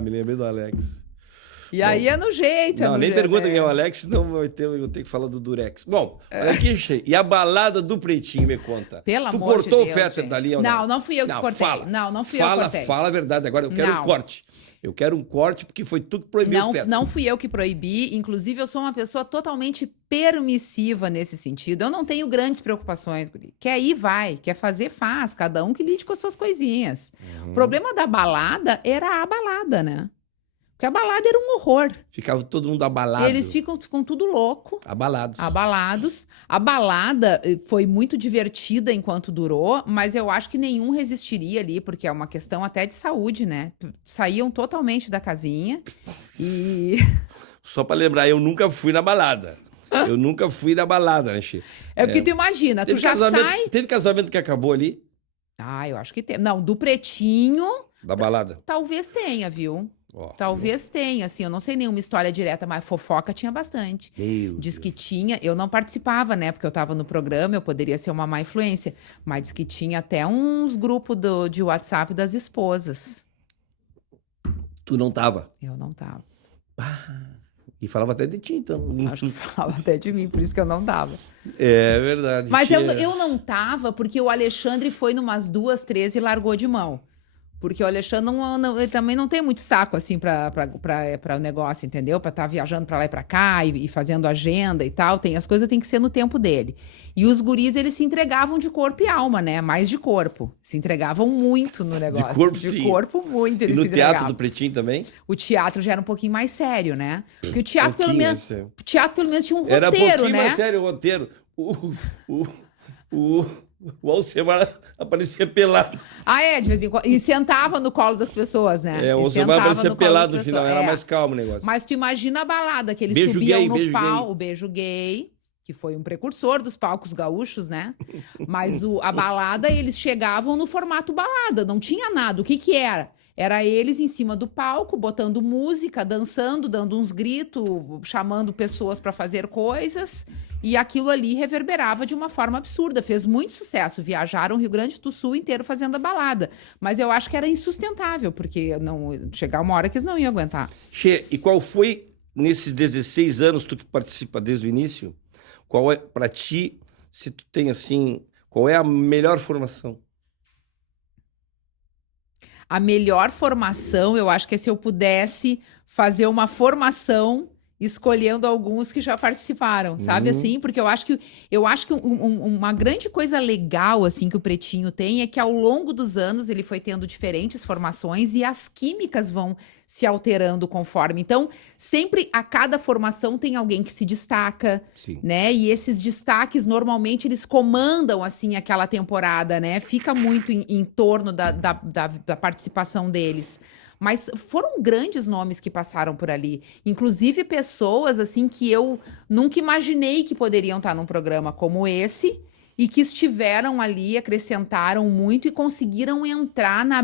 Me lembrei do Alex. E aí é no jeito, nem pergunta quem é o Alex, senão eu tenho que falar do Durex. Bom, olha aqui, Che. E a balada do Pretinho, me conta. Pelo tu amor cortou de Deus, o Fetter dali ou não? Não fui eu que cortei. Não fui eu que cortei. Fala a verdade. Agora eu quero um corte. Eu quero um corte porque foi tu que proibiu o Fetter. Não fui eu que proibi. Inclusive, eu sou uma pessoa totalmente permissiva nesse sentido. Eu não tenho grandes preocupações. Quer ir, vai. Quer fazer, faz. Cada um que lide com as suas coisinhas. O problema da balada era a balada, né? Porque a balada era um horror. Ficava todo mundo abalado. Eles ficam tudo louco. Abalados. A balada foi muito divertida enquanto durou, mas eu acho que nenhum resistiria ali, porque é uma questão até de saúde, né? Saíam totalmente da casinha e... Só pra lembrar, eu nunca fui na balada. Né, Chico? É porque tu imagina, tu já sai... Teve casamento que acabou ali? Eu acho que teve. Não, do Pretinho... Da balada? Talvez tenha, viu? Talvez tenha, assim, eu não sei nenhuma história direta, mas fofoca tinha bastante. Diz que tinha, eu não participava, né, porque eu tava no programa, eu poderia ser uma má influência, mas diz que tinha até uns grupos de WhatsApp das esposas. Tu não tava? Eu não tava. E falava até de ti, então. Acho que falava até de mim, por isso que eu não tava. É verdade. Mas eu não tava porque o Alexandre foi numas 2, 3 e largou de mão. Porque o Alexandre ele também não tem muito saco, assim, para o negócio, entendeu? Para estar viajando para lá e para cá e fazendo agenda e tal. As coisas têm que ser no tempo dele. E os guris, eles se entregavam de corpo e alma, né? Mais de corpo. Se entregavam muito no negócio. De corpo, sim. De corpo, muito. Eles e no teatro do Pretinho também? O teatro já era um pouquininho mais sério, né? Porque o teatro, pelo menos tinha um roteiro, era um pouquinho né? mais sério o roteiro. O Alcemar aparecia pelado. De vez em quando. E sentava no colo das pessoas, né? O Alcemar aparecia pelado no final, era mais calmo o negócio. Mas tu imagina a balada, que eles subiam no palco, o Beijo Gay, que foi um precursor dos palcos gaúchos, né? Mas a balada, eles chegavam no formato balada, não tinha nada. O que era? Era eles em cima do palco, botando música, dançando, dando uns gritos, chamando pessoas para fazer coisas. E aquilo ali reverberava de uma forma absurda. Fez muito sucesso. Viajaram o Rio Grande do Sul inteiro fazendo a balada. Mas eu acho que era insustentável, porque chegar uma hora que eles não iam aguentar. Che, e qual foi, nesses 16 anos, tu que participa desde o início, qual é, para ti, se tu tem assim, qual é a melhor formação? A melhor formação, eu acho que é se eu pudesse fazer uma formação escolhendo alguns que já participaram, sabe assim? Porque eu acho que uma grande coisa legal assim que o Pretinho tem é que ao longo dos anos ele foi tendo diferentes formações e as químicas vão se alterando conforme. Então, sempre a cada formação tem alguém que se destaca, né? E esses destaques, normalmente, eles comandam, assim, aquela temporada, né? Fica muito em torno da participação deles. Mas foram grandes nomes que passaram por ali. Inclusive pessoas, assim, que eu nunca imaginei que poderiam estar num programa como esse e que estiveram ali, acrescentaram muito e conseguiram entrar na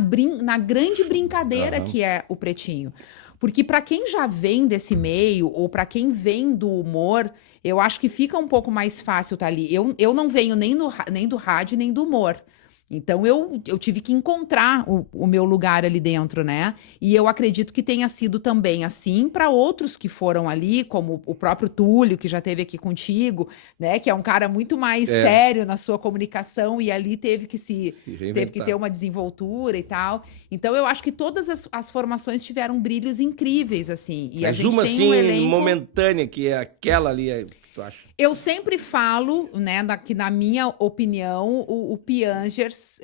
grande brincadeira que é o Pretinho. Porque para quem já vem desse meio, ou para quem vem do humor, eu acho que fica um pouco mais fácil estar ali. Eu não venho nem do rádio, nem do humor. Então, eu tive que encontrar o meu lugar ali dentro, né? E eu acredito que tenha sido também assim para outros que foram ali, como o próprio Túlio, que já esteve aqui contigo, né? Que é um cara muito mais sério na sua comunicação e ali teve que teve que ter uma desenvoltura e tal. Então, eu acho que todas as formações tiveram brilhos incríveis, assim. E mas a gente uma, tem assim, um elenco momentânea, que é aquela ali... Eu sempre falo, né, que na minha opinião, o Piangers,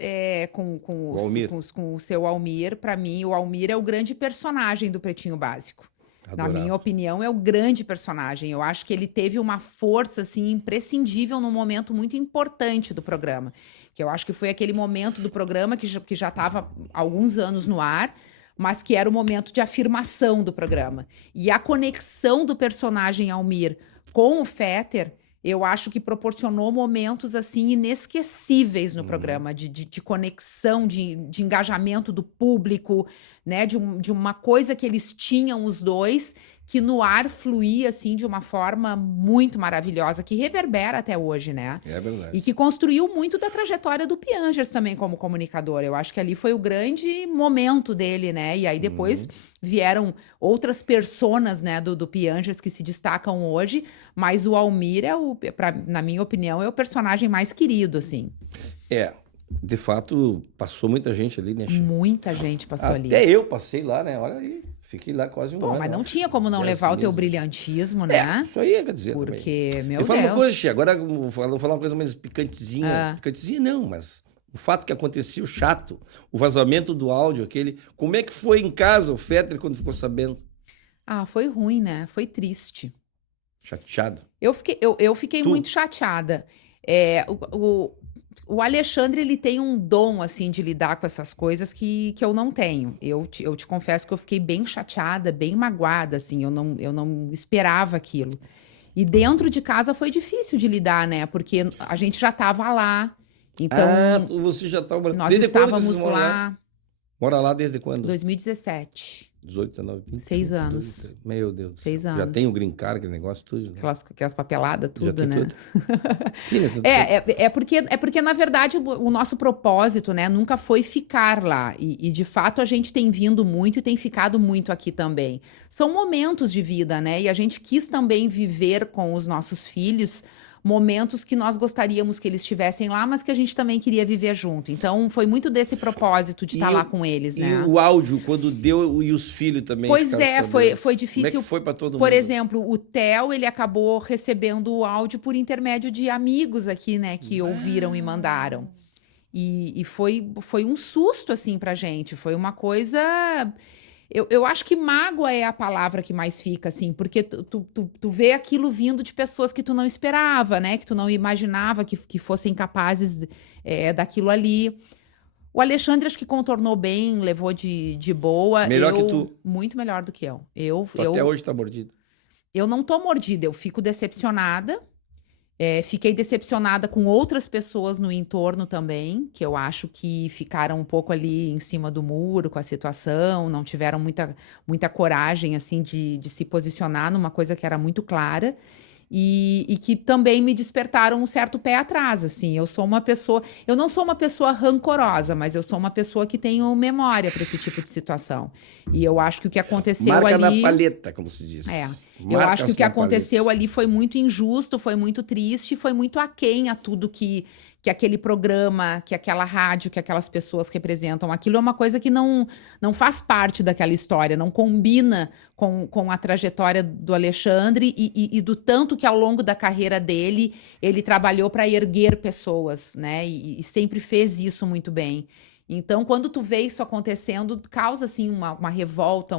com o seu Almir, para mim, o Almir é o grande personagem do Pretinho Básico. Adorado. Na minha opinião, é o grande personagem. Eu acho que ele teve uma força, assim, imprescindível num momento muito importante do programa. Que eu acho que foi aquele momento do programa que já estava há alguns anos no ar, mas que era o momento de afirmação do programa. E a conexão do personagem Almir com o Fetter, eu acho que proporcionou momentos, assim, inesquecíveis no programa, de conexão, de engajamento do público, né, de uma coisa que eles tinham os dois, que no ar fluía, assim, de uma forma muito maravilhosa, que reverbera até hoje, né? É verdade. E que construiu muito da trajetória do Piangers também como comunicador. Eu acho que ali foi o grande momento dele, né? E aí depois vieram outras personas, né, do Piangers que se destacam hoje, mas o Almir na minha opinião, é o personagem mais querido, assim. De fato, passou muita gente ali, né, Chico? Muita gente passou ali. Até eu passei lá, né? Olha aí, fiquei lá quase um ano. Mas não tinha como não levar o teu brilhantismo, né? Isso aí quer dizer porque, também. Meu Deus. Fala uma coisa, Chico, agora vou falar uma coisa mais picantezinha. Picantezinha não, mas o fato que aconteceu chato, o vazamento do áudio aquele, como é que foi em casa o Fetter quando ficou sabendo? Foi ruim, né? Foi triste. Chateado? Eu fiquei muito chateada. O Alexandre, ele tem um dom, assim, de lidar com essas coisas que eu não tenho. Eu te confesso que eu fiquei bem chateada, bem magoada, assim. Eu não esperava aquilo. E dentro de casa foi difícil de lidar, né? Porque a gente já estava lá. Então, você já estava... Nós estávamos lá. Mora lá desde quando? 2017. 18, 19, 20. 6 anos. 18, meu Deus. 6 anos. Já tem o green card, aquele negócio, tudo. Né? Aquelas papeladas, tudo, né? Tudo. Sim, né? Porque, na verdade, o nosso propósito, né, nunca foi ficar lá. E, de fato, a gente tem vindo muito e tem ficado muito aqui também. São momentos de vida, né? E a gente quis também viver com os nossos filhos momentos que nós gostaríamos que eles estivessem lá, mas que a gente também queria viver junto. Então, foi muito desse propósito de estar lá com eles, né? E o áudio, quando deu, e os filhos também. Pois foi difícil. Como é que foi para todo mundo? Por exemplo, o Theo, ele acabou recebendo o áudio por intermédio de amigos aqui, né? Que ouviram e mandaram. E foi um susto, assim, pra gente. Foi uma coisa... Eu acho que mágoa é a palavra que mais fica, assim, porque tu vê aquilo vindo de pessoas que tu não esperava, né? Que tu não imaginava que fossem capazes daquilo ali. O Alexandre acho que contornou bem, levou de boa. Melhor que tu? Muito melhor do que eu. Até hoje tá mordido? Eu não tô mordida, eu fico decepcionada. Fiquei decepcionada com outras pessoas no entorno também, que eu acho que ficaram um pouco ali em cima do muro com a situação, não tiveram muita coragem, assim, de se posicionar numa coisa que era muito clara. E que também me despertaram um certo pé atrás, assim. Eu não sou uma pessoa rancorosa, mas eu sou uma pessoa que tenho memória para esse tipo de situação. E eu acho que o que aconteceu Marca ali... na palheta, como se diz. Eu acho que o que aconteceu ali foi muito injusto, foi muito triste, foi muito aquém a tudo que aquele programa, que aquela rádio, que aquelas pessoas representam. Aquilo é uma coisa que não faz parte daquela história, não combina com a trajetória do Alexandre e do tanto que ao longo da carreira dele, ele trabalhou para erguer pessoas, né? E sempre fez isso muito bem. Então, quando tu vê isso acontecendo, causa, assim, uma revolta,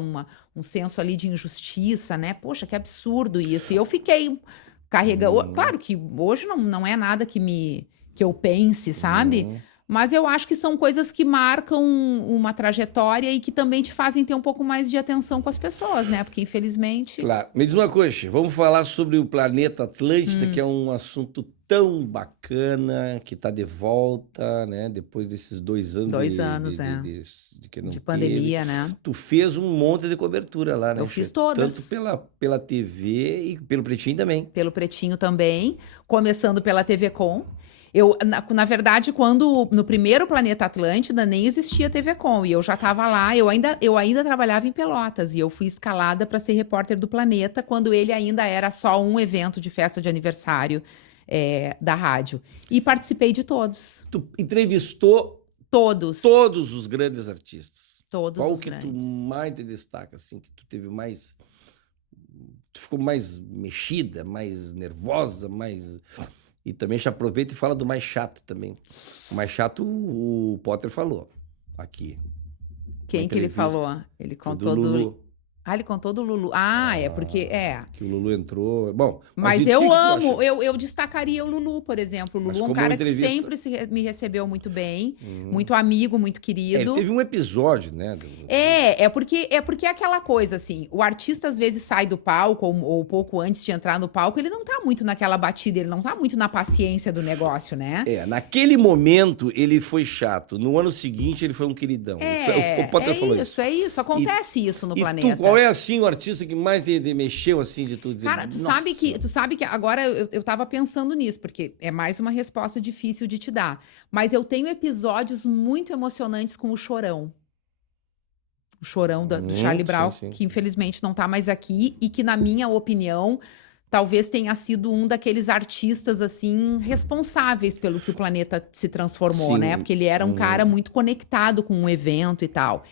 um senso ali de injustiça, né? Poxa, que absurdo isso. E eu fiquei carregando... Claro que hoje não é nada que eu pense, sabe? Mas eu acho que são coisas que marcam uma trajetória e que também te fazem ter um pouco mais de atenção com as pessoas, né? Porque, infelizmente... Claro. Me diz uma coisa, vamos falar sobre o planeta Atlântida, que é um assunto tão bacana que tá de volta, né? Depois desses 2 anos. 2 anos, de que não de pandemia, teve. né? Tu fez um monte de cobertura lá, né? Eu fiz todas. Tanto pela TV e pelo Pretinho também. Pelo Pretinho também, começando pela TV Com. Eu, na verdade, quando no primeiro Planeta Atlântida nem existia TV Com, e eu já estava lá, eu ainda trabalhava em Pelotas, e eu fui escalada para ser repórter do Planeta, quando ele ainda era só um evento de festa de aniversário da rádio. E participei de todos. Tu entrevistou todos os grandes artistas. Todos Qual os que grandes. tu mais te destaca, assim, que tu teve mais... Tu ficou mais mexida, mais nervosa, mais... E também já aproveita e fala do mais chato também. O mais chato, o Potter falou aqui. Quem que ele falou? Ele contou do Lulu. Ele contou do Lulu. É porque... Que o Lulu entrou... Bom, mas eu amo, eu destacaria o Lulu, por exemplo. O Lulu é um cara que sempre me recebeu muito bem, muito amigo, muito querido. Teve um episódio, né? Porque é aquela coisa, assim, o artista às vezes sai do palco, ou pouco antes de entrar no palco, ele não tá muito naquela batida, ele não tá muito na paciência do negócio, né? Naquele momento ele foi chato, no ano seguinte ele foi um queridão. O Potter falou isso. É isso, acontece isso no planeta. Qual é, assim, o artista que mais te mexeu, assim, de tudo? Cara, tu sabe que agora eu tava pensando nisso, porque é mais uma resposta difícil de te dar. Mas eu tenho episódios muito emocionantes com o Chorão. O Chorão do Charlie Brown, sim. que infelizmente não tá mais aqui e que, na minha opinião, talvez tenha sido um daqueles artistas, assim, responsáveis pelo que o planeta se transformou, né? Porque ele era um cara muito conectado com o evento e tal.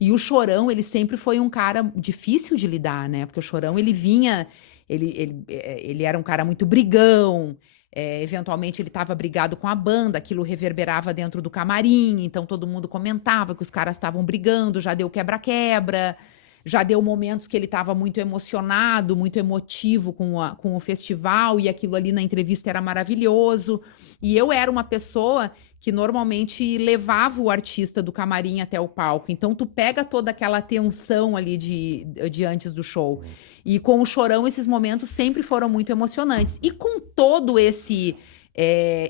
E o Chorão, ele sempre foi um cara difícil de lidar, né? Porque o Chorão, ele vinha... Ele era um cara muito brigão. Eventualmente, ele estava brigado com a banda. Aquilo reverberava dentro do camarim. Então, todo mundo comentava que os caras estavam brigando. Já deu quebra-quebra. Já deu momentos que ele estava muito emocionado, muito emotivo com o festival. E aquilo ali na entrevista era maravilhoso. E eu era uma pessoa que normalmente levava o artista do camarim até o palco. Então, tu pega toda aquela tensão ali de antes do show. E com o Chorão, esses momentos sempre foram muito emocionantes. E com todo esse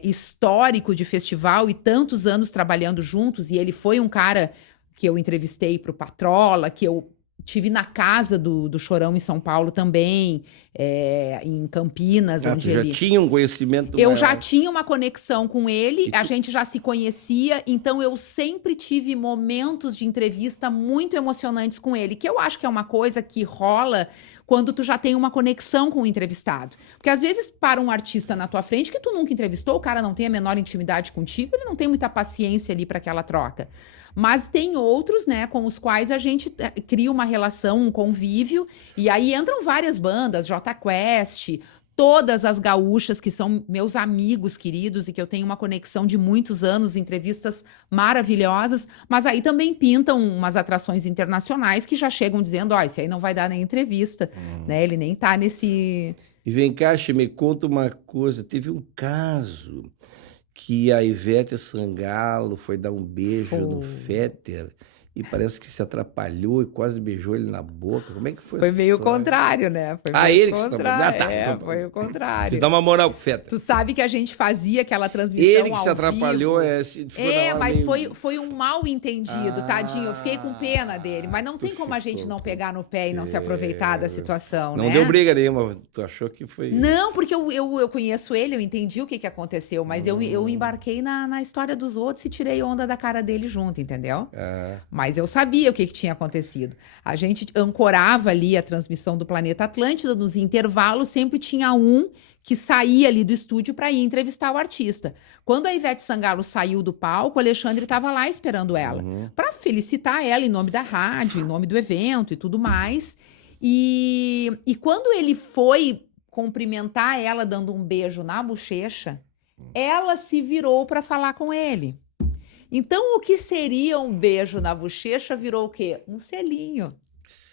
histórico de festival e tantos anos trabalhando juntos, e ele foi um cara que eu entrevistei para o Patrola, que eu tive na casa do Chorão em São Paulo também, em Campinas, onde ele... já tinha um conhecimento Eu maior. já tinha uma conexão com ele, a gente já se conhecia, então eu sempre tive momentos de entrevista muito emocionantes com ele, que eu acho que é uma coisa que rola quando tu já tem uma conexão com o entrevistado. Porque às vezes para um artista na tua frente que tu nunca entrevistou, o cara não tem a menor intimidade contigo, ele não tem muita paciência ali para aquela troca. Mas tem outros, né, com os quais a gente cria uma relação, um convívio, e aí entram várias bandas, Jota Quest, todas as gaúchas que são meus amigos queridos e que eu tenho uma conexão de muitos anos, entrevistas maravilhosas, mas aí também pintam umas atrações internacionais que já chegam dizendo, esse aí não vai dar nem entrevista, né, ele nem tá nesse... E vem cá, me conta uma coisa, teve um caso... que a Ivete Sangalo foi dar um beijo no Fetter e parece que se atrapalhou e quase beijou ele na boca. Como é que foi essa meio história? Contrário, né? Ele que se atrapalhou. Foi o contrário. Quis dar uma moral pro Fetter. Tu sabe que a gente fazia aquela transmissão Ele que ao se atrapalhou, vivo. Mas foi um mal entendido, tadinho. Eu fiquei com pena dele. Mas não tem como a gente não pegar no pé e não se aproveitar da situação, né? Não deu briga nenhuma. Tu achou que foi... Não, porque eu conheço ele, eu entendi o que aconteceu. Mas eu embarquei na história dos outros e tirei onda da cara dele junto, entendeu? Mas eu sabia o que tinha acontecido. A gente ancorava ali a transmissão do Planeta Atlântida, nos intervalos sempre tinha um que saía ali do estúdio para ir entrevistar o artista. Quando a Ivete Sangalo saiu do palco, o Alexandre estava lá esperando ela, para felicitar ela em nome da rádio, em nome do evento e tudo mais. E quando ele foi cumprimentar ela dando um beijo na bochecha, ela se virou para falar com ele. Então, o que seria um beijo na bochecha virou o quê? Um selinho.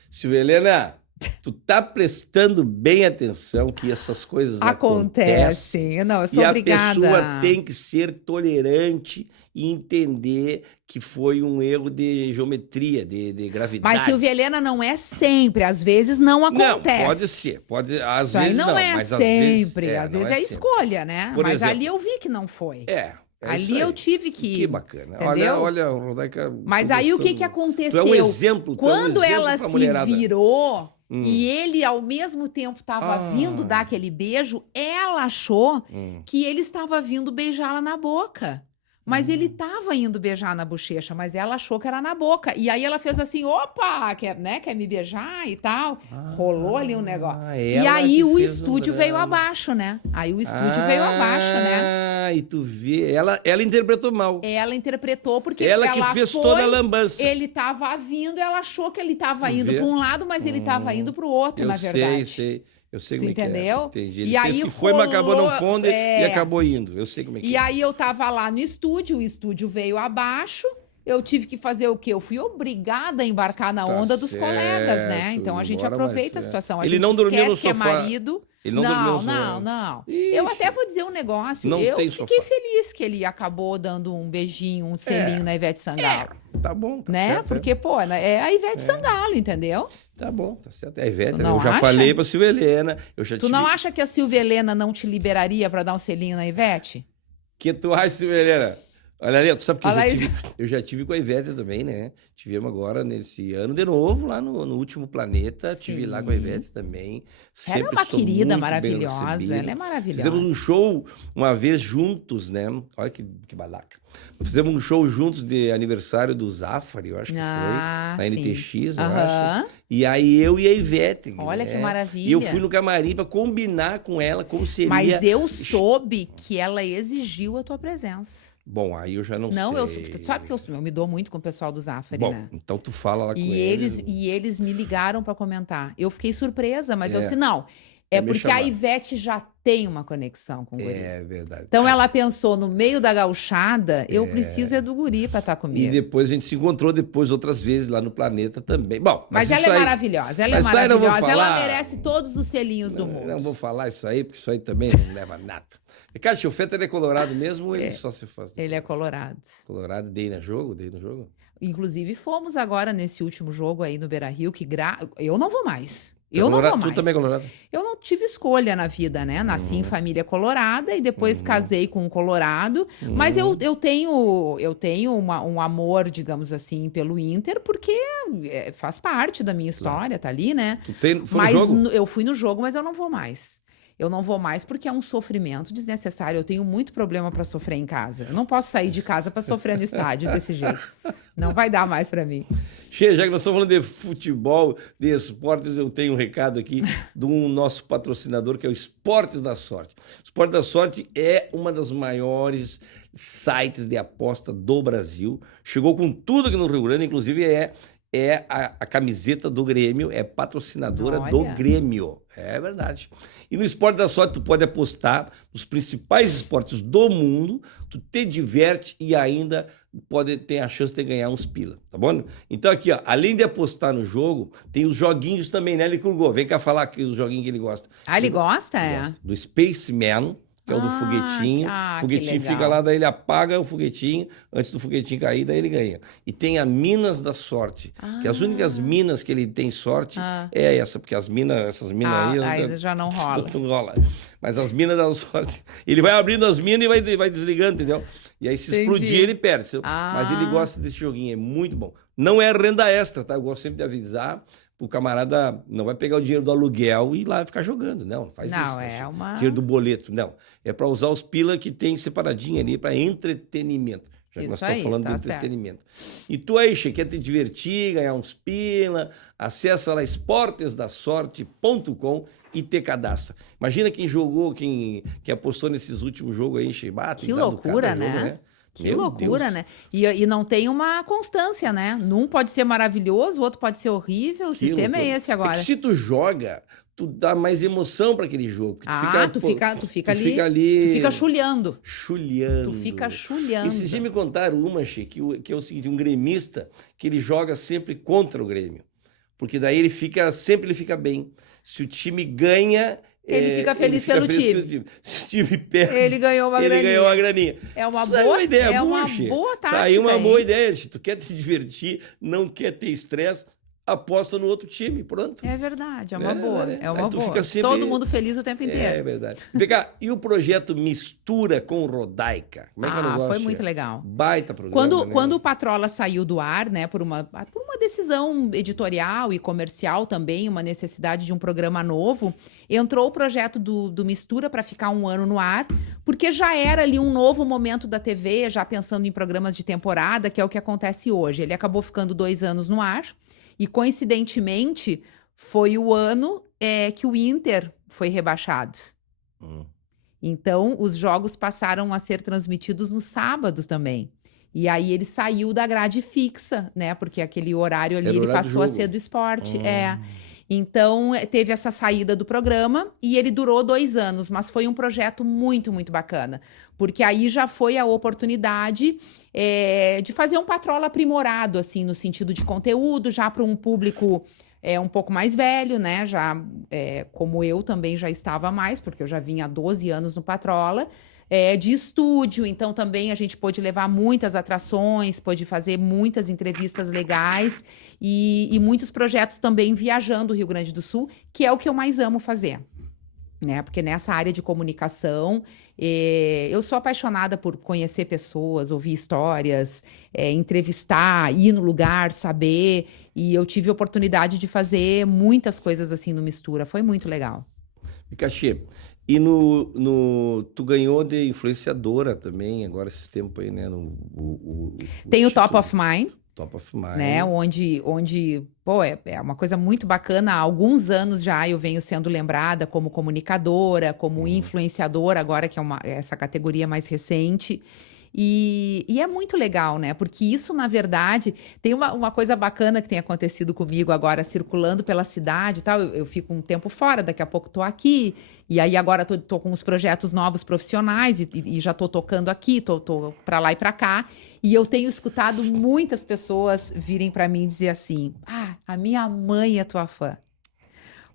Silvia Helena, Tu tá prestando bem atenção que essas coisas acontecem. Não, eu sou obrigada. E a pessoa tem que ser tolerante e entender que foi um erro de geometria, de gravidade. Mas, Silvia Helena, não é sempre. Às vezes não acontece. Não, pode ser. Às Isso vezes aí não é mas sempre. Às vezes é sempre. escolha, né? Por mas exemplo, ali eu vi que não foi. Ali eu tive que... Que bacana. Entendeu? Olha, Rodaica... Mas aí o que aconteceu? Tu é um exemplo. Quando ela se virou... E ele, ao mesmo tempo, estava vindo dar aquele beijo, ela achou que ele estava vindo beijá-la na boca. Mas ele estava indo beijar na bochecha, mas ela achou que era na boca. E aí ela fez assim, opa, quer me beijar e tal. Rolou ali um negócio. E aí o estúdio veio abaixo, né? Aí o estúdio veio abaixo, né? E tu vê, ela interpretou mal. Ela interpretou porque ela que fez toda a lambança. Ele estava vindo, ela achou que ele estava indo para um lado, mas ele estava indo para o outro, na verdade. Sei. Eu sei como entendeu? É que é. Entendi. Ele e fez aí que foi, mas acabou não fundo e acabou indo. Eu sei como é que é. E aí eu tava lá no estúdio, o estúdio veio abaixo, eu tive que fazer o quê? Eu fui obrigada a embarcar na onda dos colegas, né? Então a gente aproveita a situação. Ele não dormiu no sofá. Que é marido. Ele não dormiu no sofá. Não. Ixi. Eu até vou dizer um negócio. Eu fiquei feliz que ele acabou dando um beijinho, um selinho na Ivete Sangalo. Tá bom, tá né? certo. Porque, pô, é a Ivete Sangalo, entendeu? Tá bom, tá certo. É a Ivete, eu já falei pra Silvia Helena. Não acha que a Silvia Helena não te liberaria pra dar um selinho na Ivete? Que tu acha, Silvia Helena? Olha ali, tu sabe que eu já tive com a Ivete também, né? Tivemos agora nesse ano de novo, lá no Último Planeta. Sim. Tive lá com a Ivete também. Ela é uma querida maravilhosa, ela é maravilhosa. Fizemos um show uma vez juntos, né? Olha que balaca. Fizemos um show juntos de aniversário do Zafari, eu acho que foi. Na NTX, eu acho. E aí eu e a Ivete. Olha que maravilha. E eu fui no camarim pra combinar com ela como seria... Mas eu soube que ela exigiu a tua presença. Bom, aí eu já não sei. Não, tu sabe que eu me dou muito com o pessoal do Zafari, né? Então tu fala lá com eles. E eles me ligaram pra comentar. Eu fiquei surpresa, mas eu disse, não... É porque a Ivete já tem uma conexão com o guri. É verdade. Então ela pensou, no meio da gauchada, eu preciso do guri pra estar comigo. E depois a gente se encontrou outras vezes lá no Planeta também. Bom, mas ela é maravilhosa, ela merece todos os selinhos do mundo. Não vou falar isso aí, porque isso aí também não leva nada. Ricardo, o Fetter é colorado mesmo ou ele só se faz? Ele é colorado. Colorado, dei no jogo? Inclusive fomos agora nesse último jogo aí no Beira-Rio, eu não vou mais. Eu não vou mais. Tu também é colorado? Eu não tive escolha na vida, né? Nasci em família colorada e depois casei com um colorado. Mas eu tenho um amor, digamos assim, pelo Inter, porque faz parte da minha história, tá ali, né? Tu foi no jogo? Eu fui no jogo, mas eu não vou mais. Eu não vou mais porque é um sofrimento desnecessário. Eu tenho muito problema para sofrer em casa. Eu não posso sair de casa para sofrer no estádio desse jeito. Não vai dar mais para mim. Che, já que nós estamos falando de futebol, de esportes, eu tenho um recado aqui do nosso patrocinador, que é o Esportes da Sorte. O Esportes da Sorte é uma das maiores sites de aposta do Brasil. Chegou com tudo aqui no Rio Grande, inclusive é a camiseta do Grêmio, é patrocinadora do Grêmio. É verdade. E no Esporte da Sorte tu pode apostar nos principais esportes do mundo, tu te diverte e ainda pode ter a chance de ganhar uns pila, tá bom? Então aqui, ó, além de apostar no jogo, tem os joguinhos também, né, Licurgo? Vem cá falar aqui os joguinhos que ele gosta. Ele gosta, gosta do Spaceman, que é o do foguetinho. O foguetinho fica lá, daí ele apaga o foguetinho, antes do foguetinho cair, daí ele ganha. E tem a Minas da Sorte, que as únicas minas que ele tem sorte é essa, porque essas minas aí... Aí já não rola. Não rola. Mas as minas da sorte... Ele vai abrindo as minas e vai desligando, entendeu? E aí se explodir, ele perde. Mas ele gosta desse joguinho, é muito bom. Não é renda extra, tá? Eu gosto sempre de avisar... O camarada não vai pegar o dinheiro do aluguel e ir lá ficar jogando. Não faz isso. Não, é uma... Dinheiro do boleto, não. É para usar os pila que tem separadinho ali para entretenimento. Já que nós estamos falando de entretenimento. Certo. E tu aí, Che, quer te divertir, ganhar uns pila, acessa lá esportesdasorte.com e te cadastra. Imagina quem jogou, quem apostou nesses últimos jogos aí, Che. Que loucura, né? Jogo, né? Que loucura, né? E não tem uma constância, né? Num pode ser maravilhoso, o outro pode ser horrível. O sistema é esse agora. É que se tu joga, tu dá mais emoção para aquele jogo. Tu fica ali. Tu fica chulhando. Chulhando. Tu fica chulhando. Esses dias me contaram uma, Che, que é o seguinte, um gremista, que ele joga sempre contra o Grêmio. Porque daí sempre ele fica bem. Se o time ganha... Ele fica feliz pelo time. Se o time perde, ele ganhou uma graninha. É uma boa ideia, uma boa tática. Tá aí uma boa ideia. Se tu quer te divertir, não quer ter estresse, aposta no outro time, pronto. É verdade, é uma boa. É uma boa. Fica sempre... Todo mundo feliz o tempo inteiro. É verdade. Vem cá, e o projeto Mistura com Rodaica? Como é que é o negócio? Foi muito legal. Baita programa. Quando o Patrola saiu do ar, né, por uma decisão editorial e comercial também, uma necessidade de um programa novo, entrou o projeto do Mistura para ficar 1 ano no ar, porque já era ali um novo momento da TV, já pensando em programas de temporada, que é o que acontece hoje. Ele acabou ficando 2 anos no ar. E, coincidentemente, foi o ano que o Inter foi rebaixado. Então, os jogos passaram a ser transmitidos nos sábados também. E aí ele saiu da grade fixa, né? Porque aquele horário ali ele passou a ser do esporte. Então, teve essa saída do programa e ele durou 2 anos, mas foi um projeto muito, muito bacana. Porque aí já foi a oportunidade de fazer um Patrola aprimorado, assim, no sentido de conteúdo, já para um público um pouco mais velho, né? Já, como eu também já estava mais, porque eu já vinha há 12 anos no Patrola. De estúdio, então também a gente pôde levar muitas atrações, pôde fazer muitas entrevistas legais e muitos projetos também viajando o Rio Grande do Sul, que é o que eu mais amo fazer, né? Porque nessa área de comunicação, eu sou apaixonada por conhecer pessoas, ouvir histórias, entrevistar, ir no lugar, saber, e eu tive a oportunidade de fazer muitas coisas assim no Mistura, foi muito legal. Cachê, e tu ganhou de influenciadora também, agora esse tempo aí, né? Tem o Top of Mind. Top of Mind. Né? Onde pô, é uma coisa muito bacana. Há alguns anos já eu venho sendo lembrada como comunicadora, como influenciadora, agora que é essa categoria mais recente. E é muito legal, né? Porque isso, na verdade, tem uma coisa bacana que tem acontecido comigo agora, circulando pela cidade e tal. Eu fico um tempo fora, daqui a pouco tô aqui. E aí agora tô com uns projetos novos profissionais e já tô tocando aqui, tô pra lá e pra cá. E eu tenho escutado muitas pessoas virem pra mim dizer assim: a minha mãe é tua fã.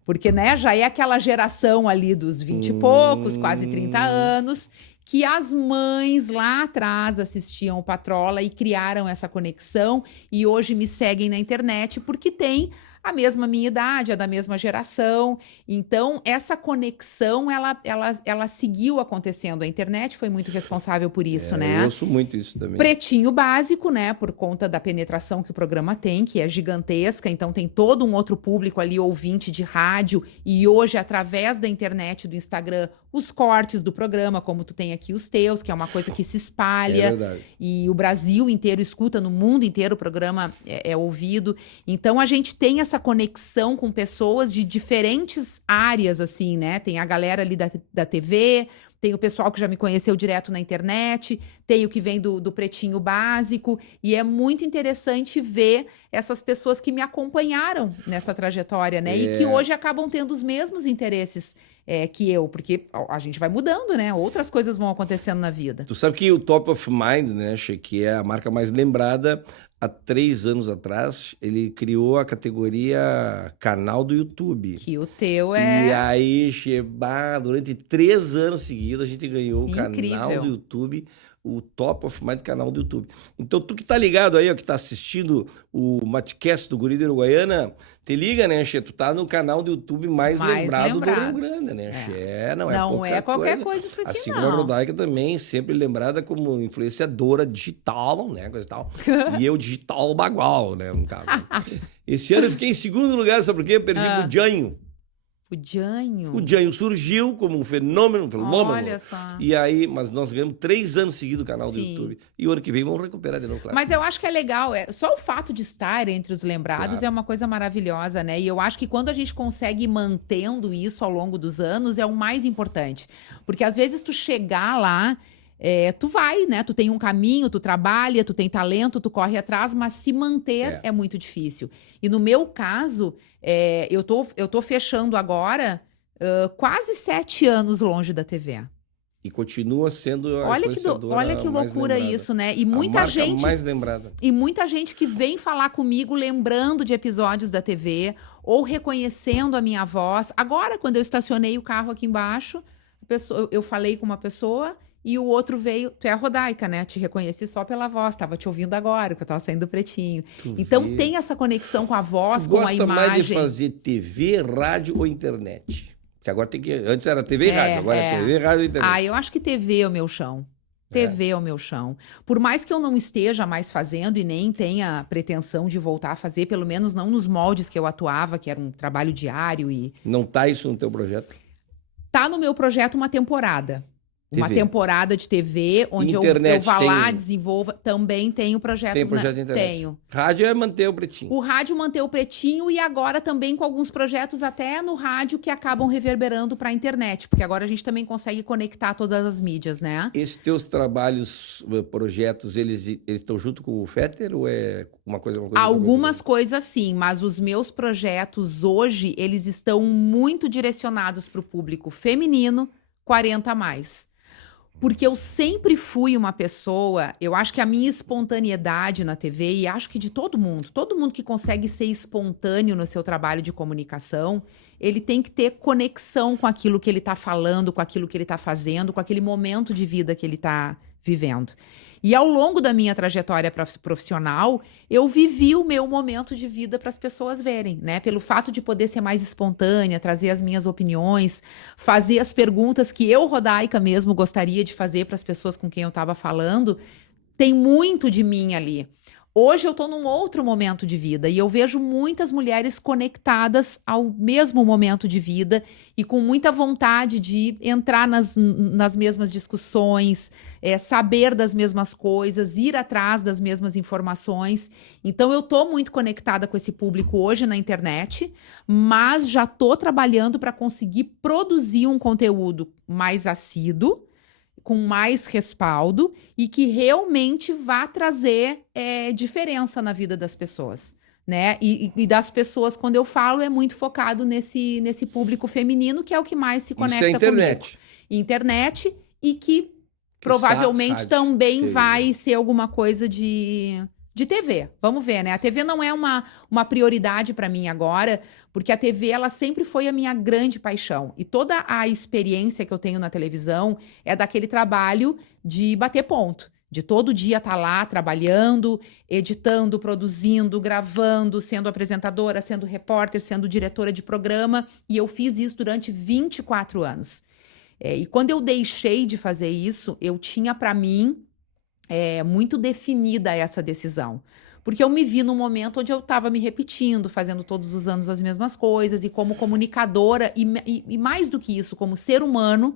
Porque, né, já é aquela geração ali dos 20 e poucos, quase 30 anos, que as mães lá atrás assistiam o Patrola e criaram essa conexão e hoje me seguem na internet porque tem a mesma minha idade, a da mesma geração. Então, essa conexão, ela seguiu acontecendo. A internet foi muito responsável por isso, né? Eu ouço muito isso também. Pretinho Básico, né? Por conta da penetração que o programa tem, que é gigantesca. Então, tem todo um outro público ali, ouvinte de rádio. E hoje, através da internet, do Instagram, os cortes do programa, como tu tem aqui os teus, que é uma coisa que se espalha. É verdade. E o Brasil inteiro escuta, no mundo inteiro o programa é ouvido. Então, a gente tem essa conexão com pessoas de diferentes áreas, assim, né? Tem a galera ali da TV, tem o pessoal que já me conheceu direto na internet, tem o que vem do Pretinho Básico, e é muito interessante ver essas pessoas que me acompanharam nessa trajetória, né? E que hoje acabam tendo os mesmos interesses que eu, porque a gente vai mudando, né? Outras coisas vão acontecendo na vida. Tu sabe que o Top of Mind, né, que é a marca mais lembrada, há 3 anos atrás, ele criou a categoria canal do YouTube. Que o teu E aí, durante 3 anos seguidos, a gente ganhou Incrível. O canal do YouTube, o Top of Mind canal do YouTube. Então, tu que tá ligado aí, ó, que tá assistindo o Matcast do Guri da Uruguaiana, te liga, né, Che? Tu tá no canal do YouTube mais lembrado do Rio Grande, né, Che? Não é qualquer coisa isso aqui, assim como a Rodaica também, sempre lembrada como influenciadora digital, né, coisa e tal. E eu digital bagual, né, no caso. Esse ano eu fiquei em 2º lugar, sabe por quê? Eu perdi pro Janho. O Janho? O Janho surgiu como um fenômeno. Olha só. E aí, mas nós ganhamos 3 anos seguidos o canal do YouTube. E o ano que vem vamos recuperar de novo, claro. Mas eu acho que é legal. Só o fato de estar entre os lembrados é uma coisa maravilhosa, né? E eu acho que quando a gente consegue ir mantendo isso ao longo dos anos é o mais importante. Porque às vezes tu chegar lá... tu vai, né? Tu tem um caminho, tu trabalha, tu tem talento, tu corre atrás, mas se manter é muito difícil. E no meu caso, eu tô fechando agora quase 7 anos longe da TV. E continua sendo a Olha influenciadora que mais loucura lembrada. isso, né? A marca mais lembrada. E muita gente que vem falar comigo lembrando de episódios da TV ou reconhecendo a minha voz. Agora, quando eu estacionei o carro aqui embaixo, eu falei com uma pessoa e o outro veio. Tu é a Rodaica, né? Te reconheci só pela voz, tava te ouvindo agora, que eu tava saindo do Pretinho. Então tem essa conexão com a voz, com a imagem. Gosta mais de fazer TV, rádio ou internet? Porque agora tem que... Antes era TV e rádio, agora é TV, rádio e internet. Eu acho que TV é o meu chão. TV é o meu chão. Por mais que eu não esteja mais fazendo e nem tenha pretensão de voltar a fazer, pelo menos não nos moldes que eu atuava, que era um trabalho diário e... Não tá isso no teu projeto? Tá no meu projeto uma temporada. Uma temporada de TV, onde eu vá lá, desenvolva. Também tenho projeto. Tem projeto de internet? Tenho. Rádio é manter o Pretinho. O rádio manter o Pretinho e agora também com alguns projetos até no rádio que acabam reverberando para a internet, porque agora a gente também consegue conectar todas as mídias, né? Esses teus trabalhos, projetos, eles estão junto com o Fetter ou é uma coisa? Algumas coisas sim, mas os meus projetos hoje, eles estão muito direcionados para o público feminino, 40 a mais. Porque eu sempre fui uma pessoa, eu acho que a minha espontaneidade na TV, e acho que de todo mundo que consegue ser espontâneo no seu trabalho de comunicação, ele tem que ter conexão com aquilo que ele está falando, com aquilo que ele está fazendo, com aquele momento de vida que ele está vivendo. E ao longo da minha trajetória profissional, eu vivi o meu momento de vida para as pessoas verem, né? Pelo fato de poder ser mais espontânea, trazer as minhas opiniões, fazer as perguntas que eu, Rodaica, mesmo gostaria de fazer para as pessoas com quem eu estava falando, tem muito de mim ali. Hoje eu estou num outro momento de vida e eu vejo muitas mulheres conectadas ao mesmo momento de vida e com muita vontade de entrar nas mesmas discussões, saber das mesmas coisas, ir atrás das mesmas informações. Então eu estou muito conectada com esse público hoje na internet, mas já estou trabalhando para conseguir produzir um conteúdo mais assíduo, com mais respaldo e que realmente vá trazer diferença na vida das pessoas, né? E das pessoas, quando eu falo, é muito focado nesse público feminino, que é o que mais se conecta internet. Comigo. Internet e que provavelmente também vai ser alguma coisa de TV. Vamos ver, né? A TV não é uma prioridade para mim agora, porque a TV ela sempre foi a minha grande paixão. E toda a experiência que eu tenho na televisão é daquele trabalho de bater ponto. De todo dia estar lá trabalhando, editando, produzindo, gravando, sendo apresentadora, sendo repórter, sendo diretora de programa. E eu fiz isso durante 24 anos. E quando eu deixei de fazer isso, eu tinha para mim... muito definida essa decisão. Porque eu me vi num momento onde eu estava me repetindo, fazendo todos os anos as mesmas coisas, e como comunicadora, e mais do que isso, como ser humano,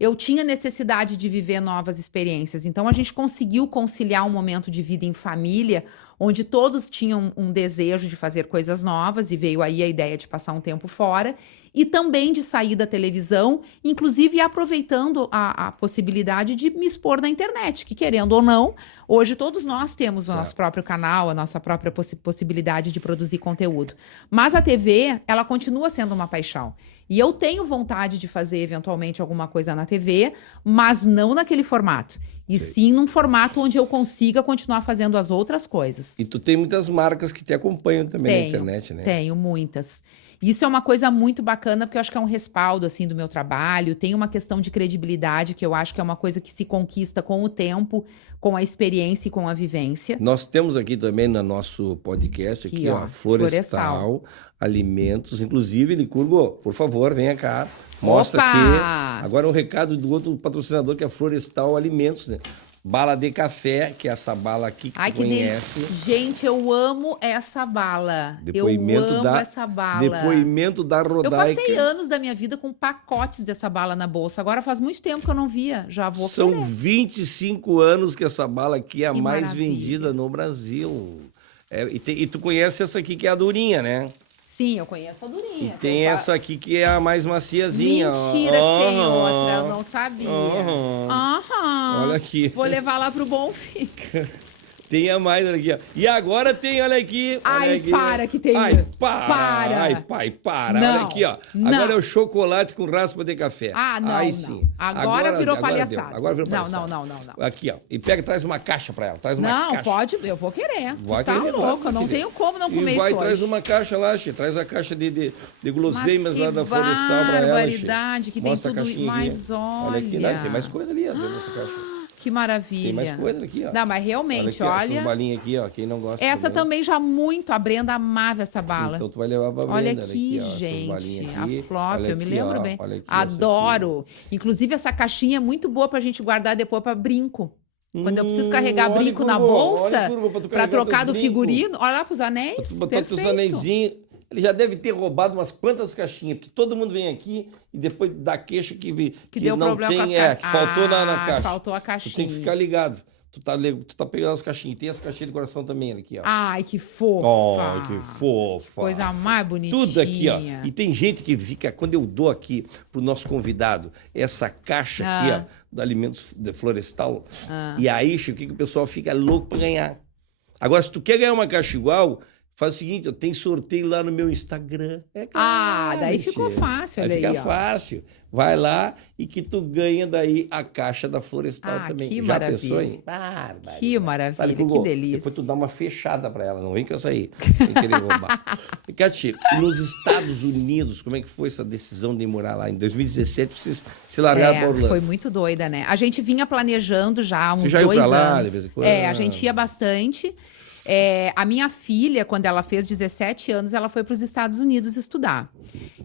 eu tinha necessidade de viver novas experiências. Então a gente conseguiu conciliar um momento de vida em família, onde todos tinham um desejo de fazer coisas novas, e veio aí a ideia de passar um tempo fora, e também de sair da televisão, inclusive aproveitando a possibilidade de me expor na internet, que querendo ou não, hoje todos nós temos o nosso próprio canal, a nossa própria possibilidade de produzir conteúdo. Mas a TV, ela continua sendo uma paixão. E eu tenho vontade de fazer eventualmente alguma coisa na TV, mas não naquele formato. E sim num formato onde eu consiga continuar fazendo as outras coisas. E tu tem muitas marcas que te acompanham também na internet, né? Tenho, muitas. Isso é uma coisa muito bacana, porque eu acho que é um respaldo, assim, do meu trabalho. Tem uma questão de credibilidade, que eu acho que é uma coisa que se conquista com o tempo, com a experiência e com a vivência. Nós temos aqui também no nosso podcast, aqui, ó, Florestal Alimentos. Inclusive, Licurgo, por favor, venha cá. Mostra aqui. Agora um recado do outro patrocinador, que é a Florestal Alimentos, né? Bala de café, que é essa bala aqui que tu conhece. Gente, eu amo essa bala. Eu amo essa bala. Depoimento da Rodaica. Eu passei anos da minha vida com pacotes dessa bala na bolsa. Agora faz muito tempo que eu não via. Já vou São querer. 25 anos que essa bala aqui é a mais vendida no Brasil. E tu conhece essa aqui, que é a durinha, né? Sim, eu conheço a durinha. E tem essa aqui que é a mais maciazinha. Mentira, tem outra, eu não sabia. Olha aqui. Vou levar lá pro Bonfim. Tem mais, olha aqui, ó. E agora tem, olha aqui. Ai, aqui, para que tem. Ai, para. Para. Ai, pai, para. Não, olha aqui, ó. não. Agora é o chocolate com raspa de café. Ah, não, Aí não. sim. Agora virou palhaçada. Deu. Agora virou palhaçada. Não. Aqui, ó. E pega, traz uma caixa pra ela. Traz uma Não, caixa. pode, eu vou querer. Vai Tá querer, louco, vai eu não querer. tenho como não comer E vai, isso traz hoje. uma caixa lá, Xê. Traz a caixa de guloseimas lá da Que Florestal pra ela, Xê. barbaridade, que tem Mostra a tudo. caixinha aqui. Mas olha. Aqui, não, tem mais coisa ali, ó, dentro dessa caixa. Que maravilha. Tem mais coisa aqui, ó. Não, mas realmente, olha. olha. Essas balinhas aqui, ó. Quem não gosta. Essa também já muito, a Brenda amava essa bala. Então tu vai levar pra Brenda. Olha aqui, aqui, ó, essas gente, balinhas a aqui. flop, Olha eu me aqui, lembro ó, bem. olha aqui, Adoro. Inclusive, essa caixinha é muito boa pra gente guardar depois pra brinco. Quando eu preciso carregar olha brinco que na curva, bolsa, olha que curva pra tu pra carregar trocar teus do brincos. figurino, olha lá pros anéis, Tu botou teus perfeito. anéisinhos. Ele já deve ter roubado umas quantas caixinhas, porque todo mundo vem aqui e depois dá queixa que deu não problema tem, com as que faltou na caixa. Faltou a Tu tem caixinha. que ficar ligado. Tu tá pegando as caixinhas. Tem as caixinhas de coração também aqui, ó. Ai, que fofa. Oh, que fofa. Coisa mais bonitinha. Tudo aqui, ó. E tem gente que fica, quando eu dou aqui pro nosso convidado essa caixa aqui, ó, do Alimentos de Florestal, e aí, Chico, o pessoal fica louco pra ganhar. Agora, se tu quer ganhar uma caixa igual, faz o seguinte, eu tenho sorteio lá no meu Instagram. É claro, daí ficou tia. fácil, olha Fica aí, ó. fácil. Vai lá e que tu ganha daí a caixa da Florestal também. Que Já maravilha. pensou em? Bárbaro. Que maravilha, Fale, que Google, delícia. Depois tu dá uma fechada pra ela, não vem com essa aí. Sem querer roubar. E, Cati, nos Estados Unidos, como é que foi essa decisão de morar lá? Em 2017, vocês se largaram pra Orlando. Foi muito doida, né? A gente vinha planejando já há uns Você já ia 2 pra lá, anos. de vez em quando? A gente ia bastante. A minha filha, quando ela fez 17 anos, ela foi para os Estados Unidos estudar.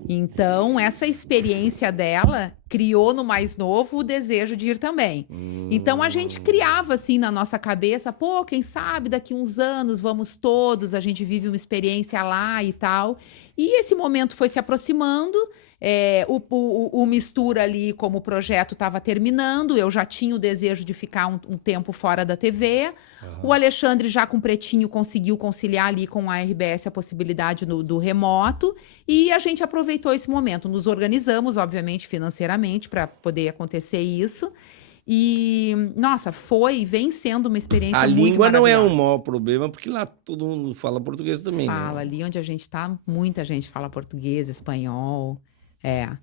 Então, essa experiência dela criou no mais novo o desejo de ir também. Então, a gente criava assim na nossa cabeça, pô, quem sabe daqui uns anos vamos todos, a gente vive uma experiência lá e tal. E esse momento foi se aproximando. O Mistura ali, como o projeto estava terminando, eu já tinha o desejo de ficar um tempo fora da TV. O Alexandre, já com o Pretinho, conseguiu conciliar ali com a RBS a possibilidade do remoto. E a gente aproveitou esse momento. Nos organizamos, obviamente, financeiramente, para poder acontecer isso. E, nossa, vem sendo uma experiência muito maravilhosa. A língua não é o maior problema, porque lá todo mundo fala português também, Fala, né? ali onde a gente está, muita gente fala português, espanhol.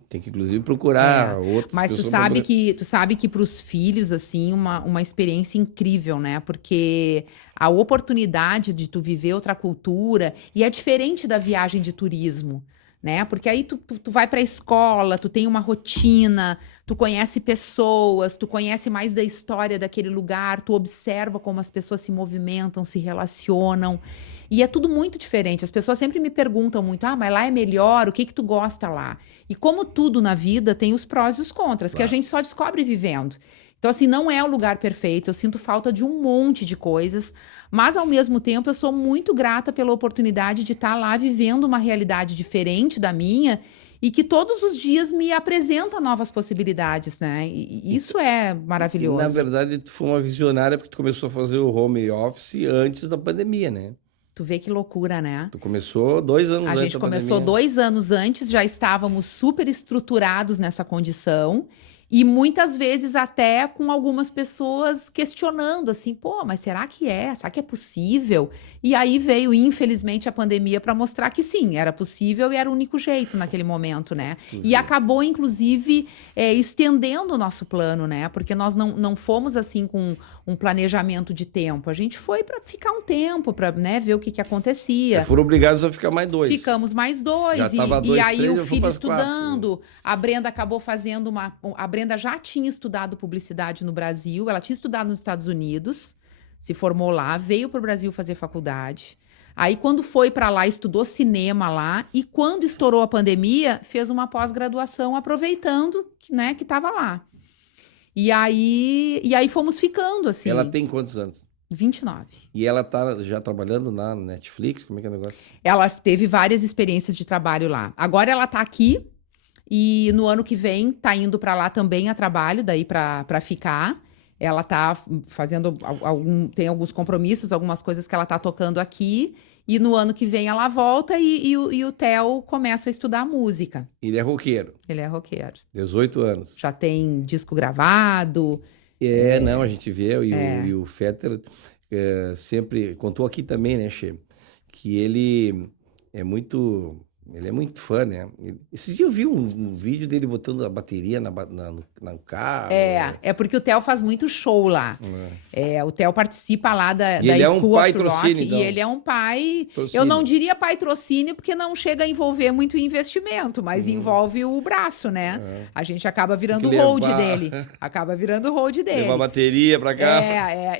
Tem que, inclusive, procurar outros. Mas tu sabe que para os filhos, assim, uma experiência incrível, né? Porque a oportunidade de tu viver outra cultura, e é diferente da viagem de turismo, né? Porque aí tu vai para a escola, tu tem uma rotina, tu conhece pessoas, tu conhece mais da história daquele lugar, tu observa como as pessoas se movimentam, se relacionam. E é tudo muito diferente. As pessoas sempre me perguntam muito, mas lá é melhor, o que tu gosta lá? E como tudo na vida, tem os prós e os contras, que a gente só descobre vivendo. Então, assim, não é o lugar perfeito, eu sinto falta de um monte de coisas, mas, ao mesmo tempo, eu sou muito grata pela oportunidade de estar lá vivendo uma realidade diferente da minha e que todos os dias me apresenta novas possibilidades, né? E isso é maravilhoso. E, na verdade, tu foi uma visionária porque tu começou a fazer o home office antes da pandemia, né? Tu vê que loucura, né? Tu começou 2 anos antes. A gente começou 2 anos antes, já estávamos super estruturados nessa condição. E muitas vezes até com algumas pessoas questionando assim, pô, mas será que é? Será que é possível? E aí veio, infelizmente, a pandemia para mostrar que sim, era possível e era o único jeito naquele momento, né? E acabou, inclusive, estendendo o nosso plano, né? Porque nós não fomos assim com um planejamento de tempo. A gente foi para ficar um tempo, para, né, ver o que acontecia. Foram obrigados a ficar mais 2. Ficamos mais 2. E aí 3, o filho estudando. 4. A Brenda acabou fazendo A Brenda já tinha estudado publicidade no Brasil, ela tinha estudado nos Estados Unidos, se formou lá, veio para o Brasil fazer faculdade. Aí, quando foi para lá, estudou cinema lá, e quando estourou a pandemia, fez uma pós-graduação aproveitando, né, que estava lá. E aí fomos ficando, assim. Ela tem quantos anos? 29. E ela tá já trabalhando na Netflix? Como é que é o negócio? Ela teve várias experiências de trabalho lá. Agora ela tá aqui, e no ano que vem tá indo para lá também a trabalho, daí para ficar. Ela tá fazendo tem alguns compromissos, algumas coisas que ela tá tocando aqui. E no ano que vem ela volta e o Theo começa a estudar música. Ele é roqueiro. Ele é roqueiro. 18 anos. Já tem disco gravado. Não, a gente vê. E o Fetter... sempre contou aqui também, né, Che? Que ele é muito fã, né? Esses dias eu vi um vídeo dele botando a bateria no carro. É porque o Theo faz muito show lá. O Theo participa lá da ele é um School pai of Rock, trocínio, então. e ele é um pai... Trocínio. Eu não diria patrocínio, porque não chega a envolver muito investimento, mas envolve o braço, né? A gente acaba virando hold dele. Acaba virando hold dele. Levar bateria pra cá.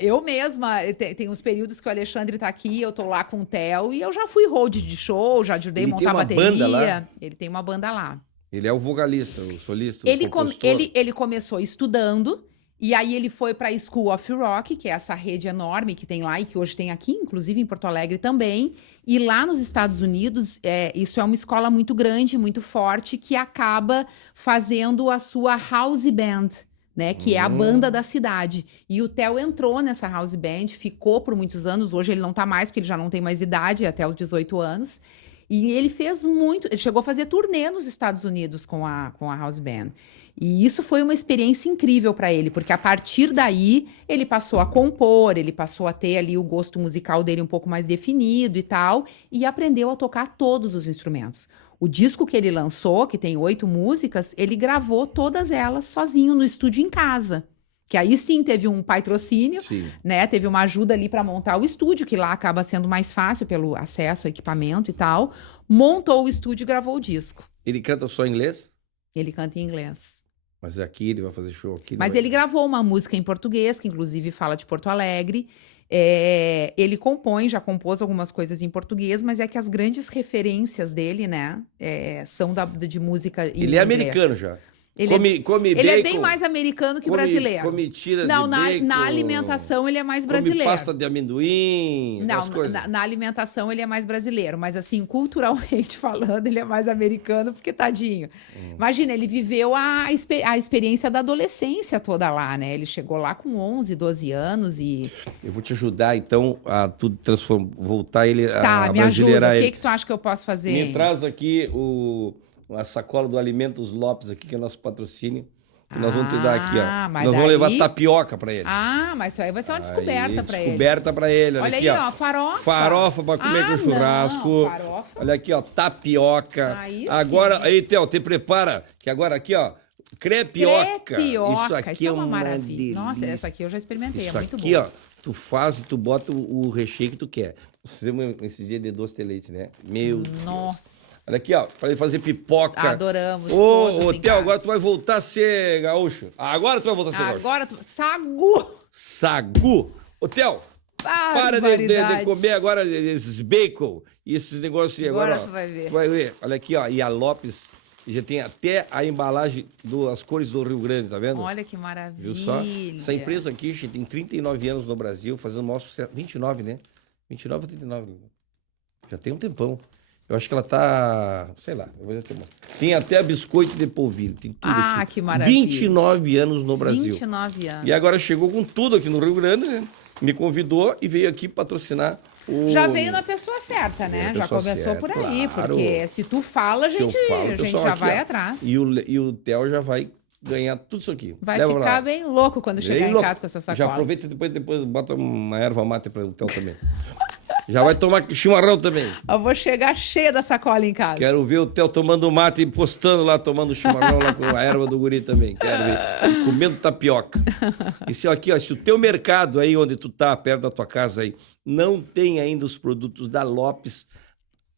Eu mesma, tem uns períodos que o Alexandre tá aqui, eu tô lá com o Theo, e eu já fui hold de show, já ajudei a montar bateria. Banda lá? Ele tem uma banda lá. Ele é o vocalista, o solista, o compositor. Ele começou estudando, e aí ele foi para a School of Rock, que é essa rede enorme que tem lá e que hoje tem aqui, inclusive em Porto Alegre também. E lá nos Estados Unidos, isso é uma escola muito grande, muito forte, que acaba fazendo a sua house band, né? Que é a banda da cidade. E o Theo entrou nessa house band, ficou por muitos anos. Hoje ele não tá mais, porque ele já não tem mais idade, até os 18 anos. E ele fez muito, ele chegou a fazer turnê nos Estados Unidos com a House Band. E isso foi uma experiência incrível para ele, porque a partir daí ele passou a compor, ele passou a ter ali o gosto musical dele um pouco mais definido e tal, e aprendeu a tocar todos os instrumentos. O disco que ele lançou, que tem 8 músicas, ele gravou todas elas sozinho no estúdio em casa. Que aí sim teve um patrocínio, né? Teve uma ajuda ali para montar o estúdio, que lá acaba sendo mais fácil pelo acesso ao equipamento e tal. Montou o estúdio e gravou o disco. Ele canta só em inglês? Ele canta em inglês. Mas aqui ele vai fazer show aqui. Mas ele gravou uma música em português, que inclusive fala de Porto Alegre. Ele já compôs algumas coisas em português, mas é que as grandes referências dele, né, são de música em inglês. Ele é americano já. Come bacon, ele é bem mais americano que brasileiro. Come tira não, de bacon. Na alimentação ele é mais brasileiro. Come pasta de amendoim, não, na alimentação ele é mais brasileiro, mas assim, culturalmente falando, ele é mais americano, porque tadinho. Imagina, ele viveu a experiência da adolescência toda lá, né? Ele chegou lá com 11, 12 anos e... Eu vou te ajudar, então, a tu voltar ele a me ajuda. O que tu acha que eu posso fazer? Me traz aqui a sacola do Alimentos Lopes aqui, que é o nosso patrocínio. Que nós vamos te dar aqui, ó. Nós vamos levar tapioca pra ele. Mas isso aí vai ser uma descoberta pra ele. Descoberta pra ele. Olha aí, ó, farofa. Farofa pra comer com churrasco. Não, farofa. Olha aqui, ó, tapioca. Aí agora, aí, Theo, te prepara, que agora aqui, ó, crepioca. Isso aqui é uma maravilha. Nossa, essa aqui eu já experimentei, isso é muito aqui, boa. Ó, tu faz e tu bota o recheio que tu quer. Nós fizemos esse dia de doce de leite, né? Meu Nossa. Deus. Olha aqui, ó, para ele fazer pipoca. Adoramos. Ô, Theo, agora tu vai voltar a ser gaúcho. Agora tu vai voltar a ser gaúcho. Agora tu... Sagu. Ô, Theo, para de comer agora esses bacon e esses negócios aí. Agora tu vai ver. Tu vai ver. Olha aqui, ó, e a Lopes já tem até a embalagem das cores do Rio Grande, tá vendo? Olha que maravilha. Viu só? Essa empresa aqui tem 39 anos no Brasil, fazendo o maior sucesso. 29, né? 29 ou 39. Já tem um tempão. Eu acho que ela tá, sei lá, eu vou ter uma... Tem até biscoito de polvilho, tem tudo aqui. Que maravilha. 29 anos no Brasil. 29 anos. E agora chegou com tudo aqui no Rio Grande, né? Me convidou e veio aqui patrocinar o... Já veio na pessoa certa, né? Já começou certa, por aí, claro. Porque se tu fala, a gente já aqui, vai atrás. E o Theo já vai ganhar tudo isso aqui. Vai ficar bem louco quando chegar em casa com essa sacola. Já aproveita e depois bota uma erva mate para o Theo também. Já vai tomar chimarrão também. Eu vou chegar cheia da sacola em casa. Quero ver o Theo tomando mate e postando lá, tomando chimarrão lá com a erva do guri também. Quero ver. E comendo tapioca. E se aqui, ó, se o teu mercado aí onde tu tá, perto da tua casa aí, não tem ainda os produtos da Lopes,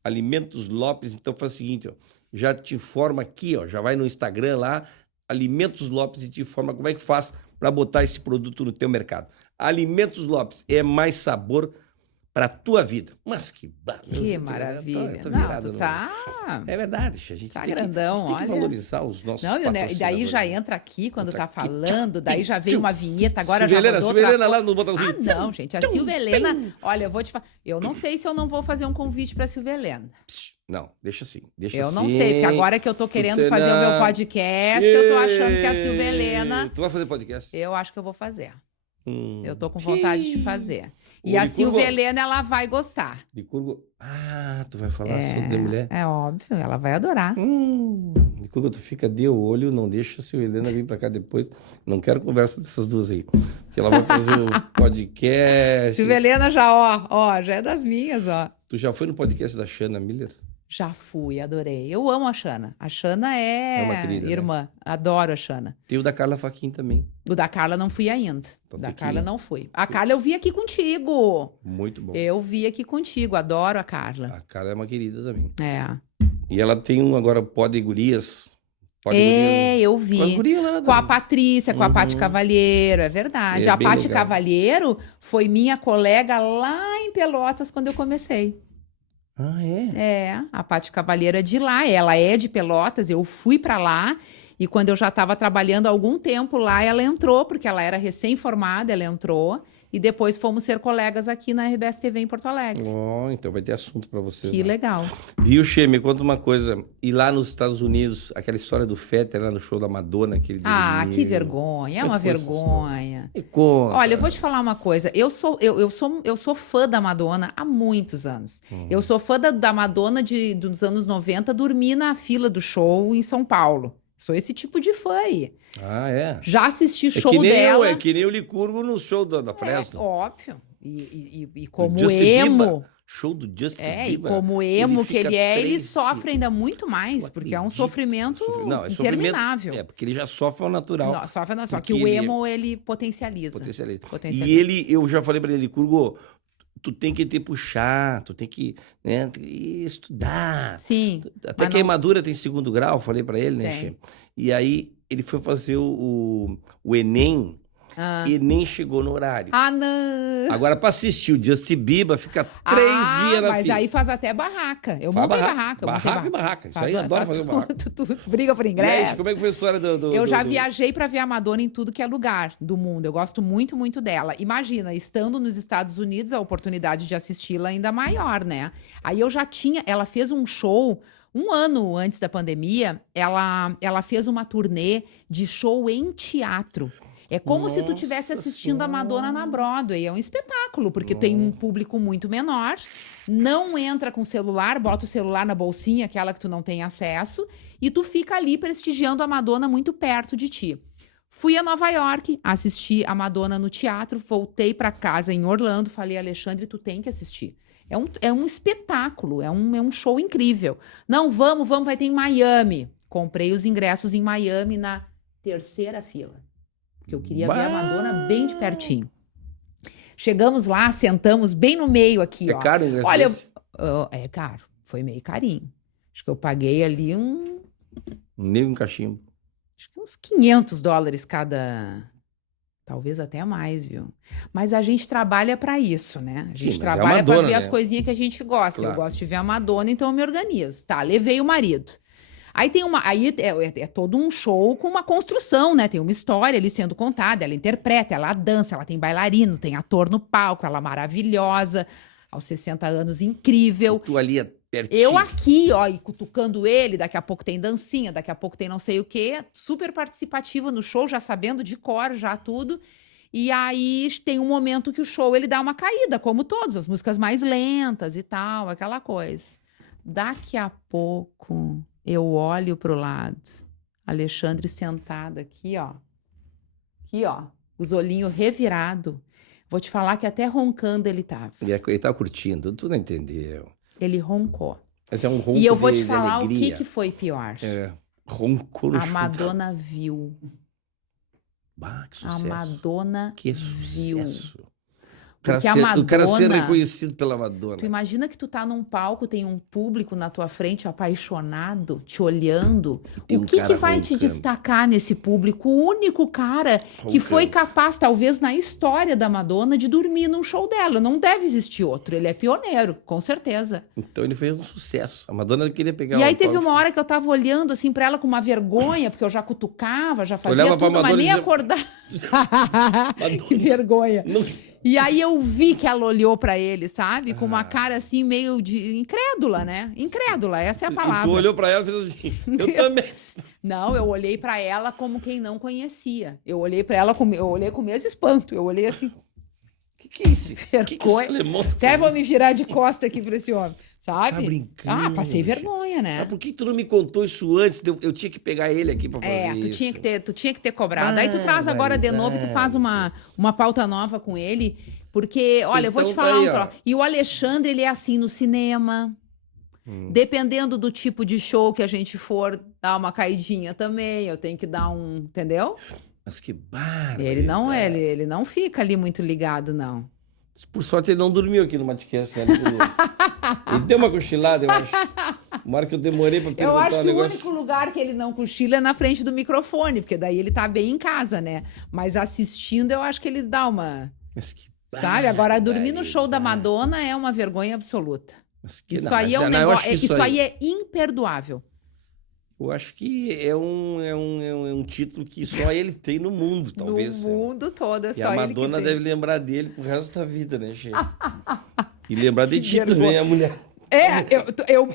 Alimentos Lopes, então faz o seguinte, ó, já te informa aqui, ó, já vai no Instagram lá, Alimentos Lopes, e te informa como é que faz para botar esse produto no teu mercado. Alimentos Lopes, é mais sabor para tua vida. Mas que maravilha. Tô virado, tu tá... É verdade, a gente tá tem grandão, que valorizar os nossos e daí já entra aqui quando tá falando, daí já vem uma vinheta, agora Silvelena lá no botãozinho. Não, gente, a Silvelena... Olha, eu vou te falar... Eu não sei se eu não vou fazer um convite pra Silvelena. Não, deixa assim. Eu não sei, porque agora que eu tô querendo fazer o meu podcast, eu tô achando que a Silvelena... Tu vai fazer podcast? Eu acho que eu vou fazer. Eu tô com vontade de fazer. E a Silvia Helena, ela vai gostar. Licurgo... Ah, tu vai falar sobre a mulher? É óbvio, ela vai adorar. Licurgo, tu fica de olho, não deixa a Silvia Helena vir pra cá depois. Não quero conversa dessas duas aí. Porque ela vai fazer o podcast. Silvia Helena já, já é das minhas, ó. Tu já foi no podcast da Shanna Miller? Já fui, adorei. Eu amo a Shanna. A Shanna é uma querida, irmã. Né? Adoro a Shanna. Tem o da Carla Faquin também. O da Carla não fui ainda. Então da Carla não fui. A Carla eu vi aqui contigo. Muito bom. Eu vi aqui contigo. Adoro a Carla. A Carla é uma querida também. É. E ela tem agora Pó de Gurias. Eu vi. Com as gurias lá, com a Patrícia, com a Paty Cavalheiro, é verdade. A Paty Cavalheiro foi minha colega lá em Pelotas quando eu comecei. Ah, é? É, a Paty Cavalheiro é de lá, ela é de Pelotas, eu fui pra lá e quando eu já estava trabalhando há algum tempo lá, ela entrou, porque ela era recém-formada, ela entrou e depois fomos ser colegas aqui na RBS TV em Porto Alegre. Então vai ter assunto pra você. Que legal. Viu, Che, me conta uma coisa, e lá nos Estados Unidos, aquela história do Fetter lá no show da Madonna, aquele que vergonha, é uma vergonha. Me conta. Olha, eu vou te falar uma coisa, eu sou fã da Madonna há muitos anos. Eu sou fã da Madonna dos anos 90, dormi na fila do show em São Paulo. Sou esse tipo de fã aí. Ah, é? Já assisti show dela. É que nem o Licurgo no show da Fresno. Óbvio. E como emo... Bieber. Show do Justin Bieber. E como emo que ele sofre ainda muito mais, porque é um sofrimento interminável. Porque ele já sofre ao natural. Não, só que o emo, ele potencializa. E eu já falei pra ele, Licurgo, tu tem que te puxar, tu tem que, né, estudar. Sim. Até queimadura tem 2º grau, falei pra ele, né, Che? E aí ele foi fazer o Enem e nem chegou no horário. Não! Agora, pra assistir o Justin Bieber, fica 3 dias na fila. Mas aí faz até barraca. Eu montei barraca. Barraca. Isso aí eu adoro fazer barraca. Tu briga por ingresso. E aí, como é que foi a história do... Eu já viajei pra ver a Madonna em tudo que é lugar do mundo. Eu gosto muito, muito dela. Imagina, estando nos Estados Unidos, a oportunidade de assisti-la ainda maior, né? Aí eu já tinha... Ela fez um show... Um ano antes da pandemia, ela fez uma turnê de show em teatro. É como se tu estivesse assistindo a Madonna na Broadway. É um espetáculo, porque tem um público muito menor, não entra com celular, bota o celular na bolsinha, aquela que tu não tem acesso, e tu fica ali prestigiando a Madonna muito perto de ti. Fui a Nova York, assisti a Madonna no teatro, voltei para casa em Orlando, falei, Alexandre, tu tem que assistir. É um espetáculo, é um show incrível. Não, vamos, vai ter em Miami. Comprei os ingressos em Miami na 3ª fila. Porque eu queria ver a Madonna bem de pertinho. Chegamos lá, sentamos bem no meio aqui, ó. É caro o ingresso? Olha, é caro. Foi meio carinho. Acho que eu paguei ali Nem um cachimbo. Acho que uns $500 cada... Talvez até mais, viu? Mas a gente trabalha para isso, né? A gente trabalha para ver as coisinhas que a gente gosta. Claro. Eu gosto de ver a Madonna, então eu me organizo. Tá, levei o marido. Aí tem aí é todo um show com uma construção, né? Tem uma história ali sendo contada, ela interpreta, ela dança, ela tem bailarino, tem ator no palco, ela maravilhosa, aos 60 anos, incrível. E tu ali pertinho. Eu aqui, ó, e cutucando ele, daqui a pouco tem dancinha, daqui a pouco tem não sei o quê, super participativa no show, já sabendo de cor, já tudo. E aí tem um momento que o show ele dá uma caída, como todos, as músicas mais lentas e tal, aquela coisa. Daqui a pouco eu olho pro lado, Alexandre sentado aqui, ó, os olhinhos revirados. Vou te falar que até roncando ele tava. Ele tava curtindo, tu não entendeu. Ele roncou. Mas é um ronco e eu vou te falar o que foi pior. Roncou no A Madonna viu. Bah, que sucesso. A Madonna que viu. Sucesso. O cara ser reconhecido pela Madonna. Tu imagina que tu tá num palco, tem um público na tua frente apaixonado, te olhando. O que vai te destacar nesse público? O único cara que foi capaz, talvez na história da Madonna, de dormir num show dela. Não deve existir outro. Ele é pioneiro, com certeza. Então ele fez um sucesso. A Madonna queria pegar E aí teve uma hora que eu tava olhando assim pra ela com uma vergonha, porque eu já cutucava, já fazia tudo, mas nem acordava. Que vergonha. E aí eu vi que ela olhou pra ele, sabe? Com uma cara assim, meio de... incrédula, né? Incrédula, essa é a palavra. E tu olhou pra ela e fez assim, eu também. Não, eu olhei pra ela como quem não conhecia. Eu olhei pra ela, eu olhei com o mesmo espanto. Eu olhei assim... Que é isso? Vergonha. Que esse alemão tá Até fazendo? vou me virar de costa aqui pra esse homem, sabe? Tá brincando, Passei gente. vergonha, né? Mas por que tu não me contou isso antes? Eu tinha que pegar ele aqui pra fazer Tu isso. tinha que ter cobrado. Aí tu traz agora de novo e tu faz uma pauta nova com ele. Porque, olha, eu vou te Então falar tá aí, um troço. E o Alexandre, ele é assim no cinema. Dependendo do tipo de show que a gente for dar uma caidinha também, eu tenho que dar um, entendeu? Mas que bárbaro. Ele não fica ali muito ligado, não. Por sorte, ele não dormiu aqui no Matcast, né? Ele deu uma cochilada, eu acho. Uma hora que eu demorei pra Eu perguntar acho um que negócio. o único lugar que ele não cochila é na frente do microfone, porque daí ele tá bem em casa, né? Mas assistindo, eu acho que ele dá uma... Mas que Sabe? Agora, dormir no show da barbaridade. Madonna é uma vergonha absoluta. Mas que- Isso não, aí mas é um não, eu acho negócio... que Isso aí é imperdoável. Eu acho que é um título que só ele tem no mundo, talvez. No mundo todo, é E só a ele Madonna que tem. deve lembrar dele pro resto da vida, né, Che? E lembrar de Que ti vergonha. também, a mulher.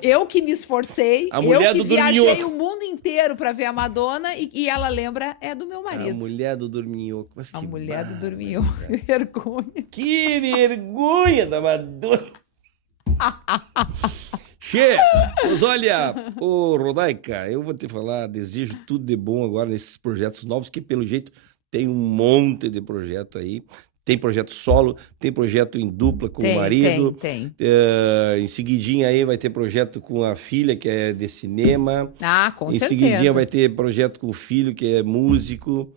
Eu que me esforcei, A mulher eu que do viajei dorminhoco. o mundo inteiro pra ver a Madonna e ela lembra do meu A marido. mulher do dorminhoco. Mas A que mulher do barbaridade. dorminho. Vergonha. Que vergonha da Madonna. Che, mas olha, ô Rodaica, eu vou te falar, desejo tudo de bom agora nesses projetos novos, que pelo jeito tem um monte de projeto aí. Tem projeto solo, tem projeto em dupla com o marido. Tem. Em seguidinha aí vai ter projeto com a filha, que é de cinema. Ah, com Em certeza. seguidinha vai ter projeto com o filho, que é músico.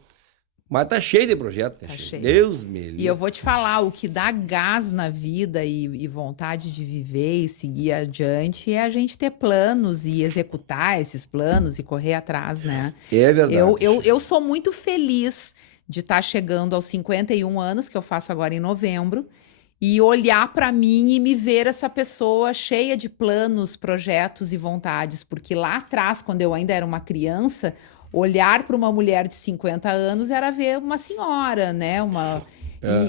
Mas tá cheio de projeto, né? Tá Che? cheio. Deus me livre. E eu vou te falar, o que dá gás na vida e vontade de viver e seguir adiante é a gente ter planos e executar esses planos e correr atrás, né? É verdade. Eu sou muito feliz de estar chegando aos 51 anos, que eu faço agora em novembro, e olhar para mim e me ver essa pessoa cheia de planos, projetos e vontades, porque lá atrás, quando eu ainda era uma criança, olhar para uma mulher de 50 anos era ver uma senhora, né?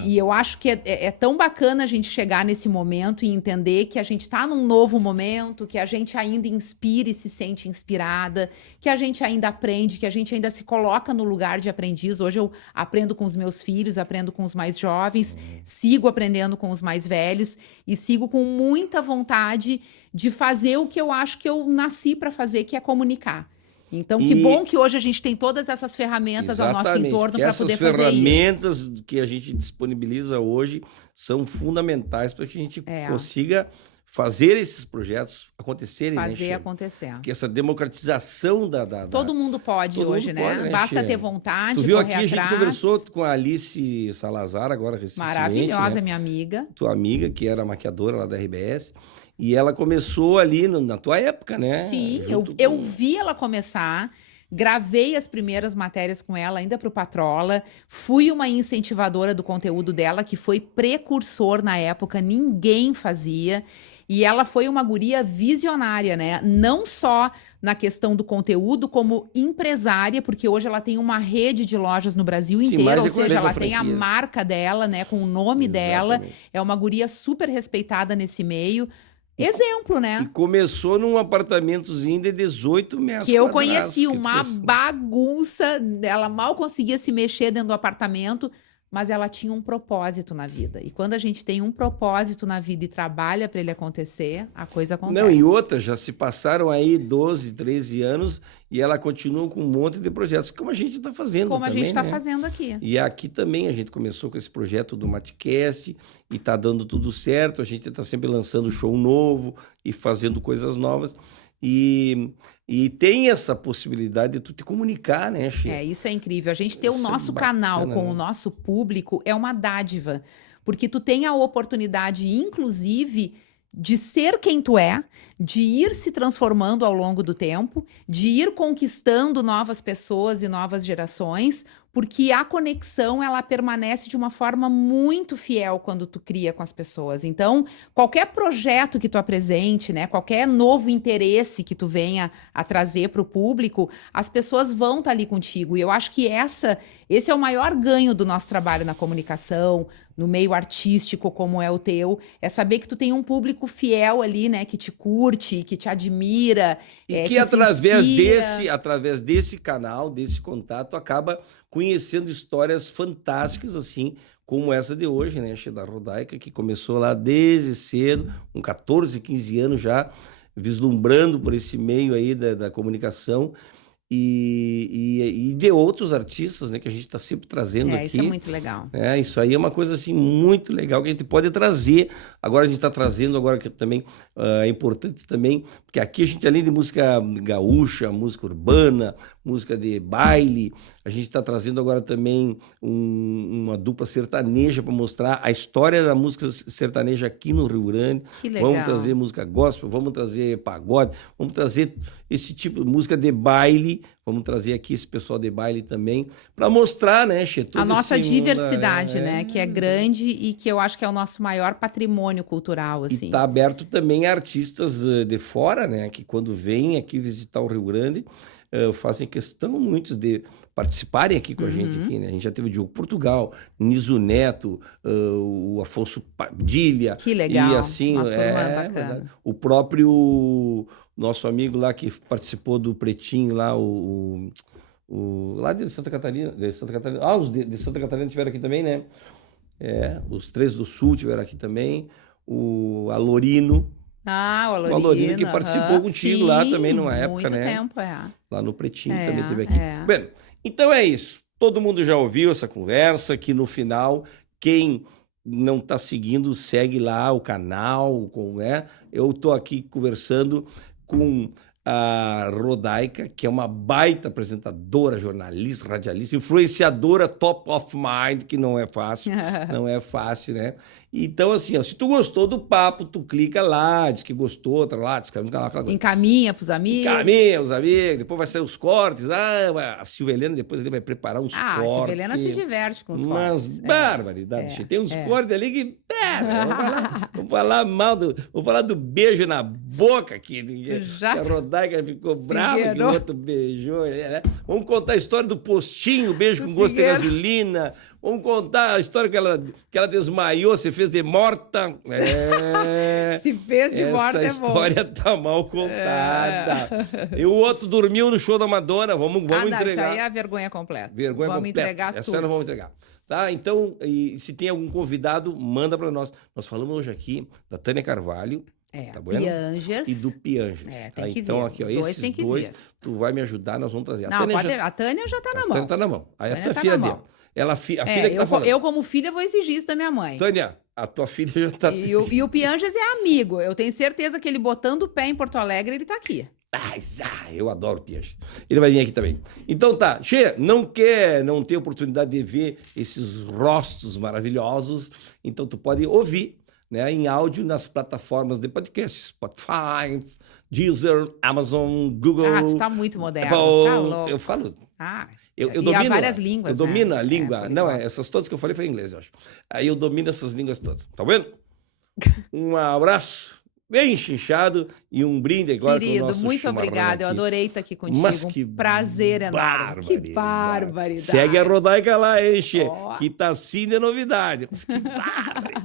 E eu acho que é tão bacana a gente chegar nesse momento e entender que a gente está num novo momento, que a gente ainda inspira e se sente inspirada, que a gente ainda aprende, que a gente ainda se coloca no lugar de aprendiz. Hoje eu aprendo com os meus filhos, aprendo com os mais jovens, sigo aprendendo com os mais velhos e sigo com muita vontade de fazer o que eu acho que eu nasci para fazer, que é comunicar. Então, que bom que hoje a gente tem todas essas ferramentas ao nosso entorno para poder fazer isso. Essas ferramentas que a gente disponibiliza hoje são fundamentais para que a gente consiga fazer esses projetos acontecerem. Fazer né, acontecer. Porque essa democratização Todo mundo pode todo hoje, mundo né? pode, né, Basta Che? ter vontade, Tu viu correr aqui, a atrás. gente conversou com a Alice Salazar agora recentemente. Maravilhosa, né? minha amiga. Tua amiga, que era maquiadora lá da RBS. E ela começou ali na tua época, né? Sim, Junto eu com- vi ela começar, gravei as primeiras matérias com ela ainda para o Patrola, fui uma incentivadora do conteúdo dela, que foi precursor na época, ninguém fazia. E ela foi uma guria visionária, né? Não só na questão do conteúdo, como empresária, porque hoje ela tem uma rede de lojas no Brasil Sim, inteiro, mais ou de 40 seja, ela tem a franquias. marca dela, né? Com o nome dela. Exatamente. É uma guria super respeitada nesse meio. Exemplo, E né? começou num apartamentozinho de 18 metros Que eu quadrados, conheci que tu uma conhece. bagunça, ela mal conseguia se mexer dentro do apartamento, mas ela tinha um propósito na vida. E quando a gente tem um propósito na vida e trabalha para ele acontecer, a coisa acontece. Não, e outras já se passaram aí 12, 13 anos e ela continua com um monte de projetos, como a gente está fazendo Como a também, gente está né? fazendo aqui. E aqui também a gente começou com esse projeto do Matcast e tá dando tudo certo. A gente está sempre lançando show novo e fazendo coisas novas. E tem essa possibilidade de tu te comunicar, né, Che? Isso é incrível. A gente ter o Isso é nosso bacana, canal com né? o nosso público é uma dádiva. Porque tu tem a oportunidade, inclusive, de ser quem tu é, de ir se transformando ao longo do tempo, de ir conquistando novas pessoas e novas gerações, porque a conexão ela permanece de uma forma muito fiel quando tu cria com as pessoas. Então, qualquer projeto que tu apresente, né, qualquer novo interesse que tu venha a trazer para o público, as pessoas vão estar ali contigo. E eu acho que esse é o maior ganho do nosso trabalho na comunicação, no meio artístico como é o teu, é saber que tu tem um público fiel ali, né, que te curte, que te admira, E que se através desse canal, desse contato, acaba conhecendo histórias fantásticas, assim, como essa de hoje, né, da Rodaica, que começou lá desde cedo, com 14, 15 anos já, vislumbrando por esse meio aí da comunicação, e de outros artistas, né, que a gente está sempre trazendo aqui. Isso é muito legal. Isso aí é uma coisa assim muito legal que a gente pode trazer. Agora a gente está trazendo, agora que também é importante também, porque aqui a gente, além de música gaúcha, música urbana, música de baile, a gente está trazendo agora também uma dupla sertaneja para mostrar a história da música sertaneja aqui no Rio Grande. Que legal. Vamos trazer música gospel, vamos trazer pagode, vamos trazer esse tipo de música de baile. Vamos trazer aqui esse pessoal de baile também, para mostrar, né, Che, a nossa diversidade, né, que é grande e que eu acho que é o nosso maior patrimônio cultural, assim. E está aberto também a artistas de fora, né, que quando vêm aqui visitar o Rio Grande, fazem questão muitos de participarem aqui com a gente aqui, né? A gente já teve o Diogo Portugal, Niso Neto, o Afonso Padilha. Que legal, e assim, uma turma bacana. O próprio nosso amigo lá que participou do Pretinho lá, lá de Santa Catarina. Os de Santa Catarina tiveram aqui também, né? Os 3 do Sul tiveram aqui também. O Alorino. O Alorino. O Alorino que participou contigo lá também numa época, né? Muito tempo, Lá no Pretinho também teve aqui. Bem, então é isso. Todo mundo já ouviu essa conversa, que no final, quem não está seguindo, segue lá o canal. Eu estou aqui conversando com a Rodaica, que é uma baita apresentadora, jornalista, radialista, influenciadora top of mind, que não é fácil, não é fácil, né? Então, assim, ó, se tu gostou do papo, tu clica lá, diz que gostou, tá lá, descreve no canal. Encaminha pros amigos. Encaminha os amigos, depois vai sair os cortes. A Silvia Helena depois ele vai preparar uns cortes. A Silvia Helena se diverte com os cortes. Umas barbaridades. Tem uns cortes ali que... Vou falar mal vou falar do beijo na boca aqui. Que a Rodaica ficou brava que o outro beijou. Né? Vamos contar a história do postinho, beijo com gosto de gasolina. Vamos contar a história que ela desmaiou, se fez de morta. Se fez de morta, essa história tá mal contada. E o outro dormiu no show da Madonna. Vamos entregar. Isso aí é a vergonha completa. Vamos entregar tudo. Essa nós vamos entregar. Tá? Então, se tem algum convidado, manda para nós. Nós falamos hoje aqui da Tânia Carvalho. Tá bueno? Piangers. E do Piangers. Tem que então, vir. Aqui, ó, esses dois, tu vai me ajudar, nós vamos trazer. A Tânia já tá na mão. A Tânia tá na mão. Aí a tua tá filha dele. A filha que tá falando. Eu, como filha, vou exigir isso da minha mãe. Tânia, a tua filha já tá... E o Piangers é amigo. Eu tenho certeza que ele botando o pé em Porto Alegre, ele tá aqui. Eu adoro o Piangers. Ele vai vir aqui também. Então tá, Che, não tem oportunidade de ver esses rostos maravilhosos, então tu pode ouvir, né, em áudio nas plataformas de podcast, Spotify, Deezer, Amazon, Google. Tu tá muito moderno, Apple, tá louco. Eu falo. Eu domino, várias línguas, eu domino a língua. Essas todas que eu falei foi em inglês, eu acho. Aí eu domino essas línguas todas. Tá vendo? Um abraço bem chinchado e um brinde agora. Querido, com o nosso muito obrigada. aqui. Eu adorei estar aqui contigo. Mas que prazer enorme. Que barbaridade. Segue a Rodaica lá, hein, Che? Que tá assim de novidade. Mas que barbaridade.